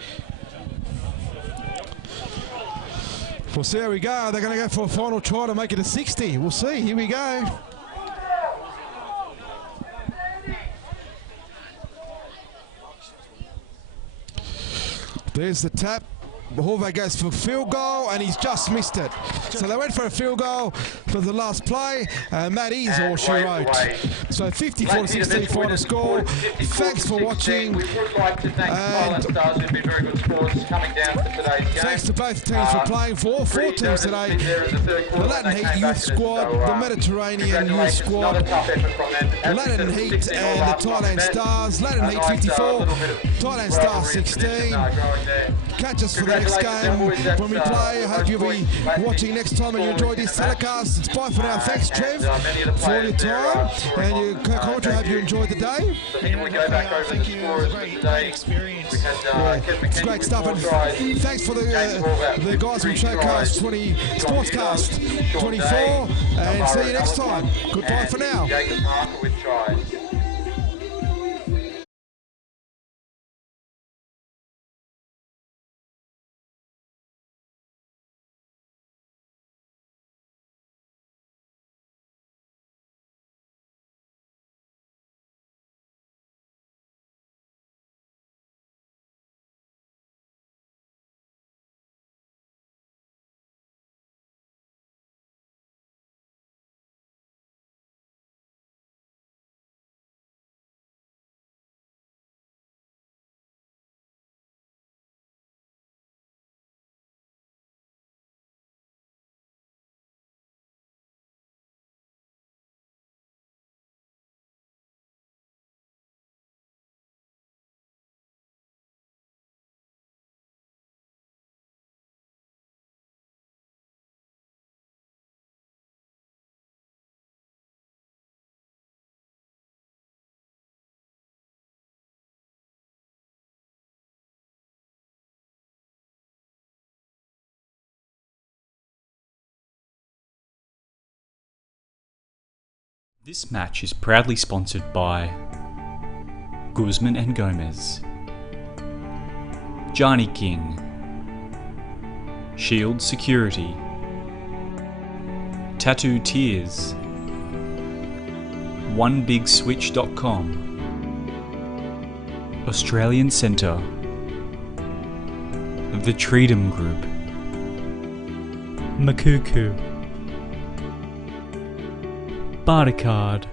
We'll see how we go. They're going to go for a final try to make it a 60. We'll see. Here we go. There's the tap. Horvath goes for a field goal, and he's just missed it. So they went for a field goal for the last play, and that is all she wrote. So 54-16 final score. Thanks for watching. We would like to thank Thailand Stars, who've been very good sports coming down for today's game. Thanks to both teams for playing for all 4 teams today. The Latin Heat Youth Squad, the Mediterranean Youth Squad, the Latin Heat and the Thailand Stars. Latin Heat 54, Thailand Stars 16. Catch us for the next game when we play. I hope you'll be watching next time and you enjoy this telecast. It's bye for now. Thanks, Trev, for your time and your commentary. I hope you enjoyed the day. Thank you. It was a great experience. It's great stuff. And thanks for the guys from Showcast 20, Sportscast 24, and see you next time. Goodbye for now. This match is proudly sponsored by Guzman and Gomez, Johnny King, Shield Security, Tattoo Tears, onebigswitch.com, Australian Centre, The Treedom Group, Makuku, Bartercard,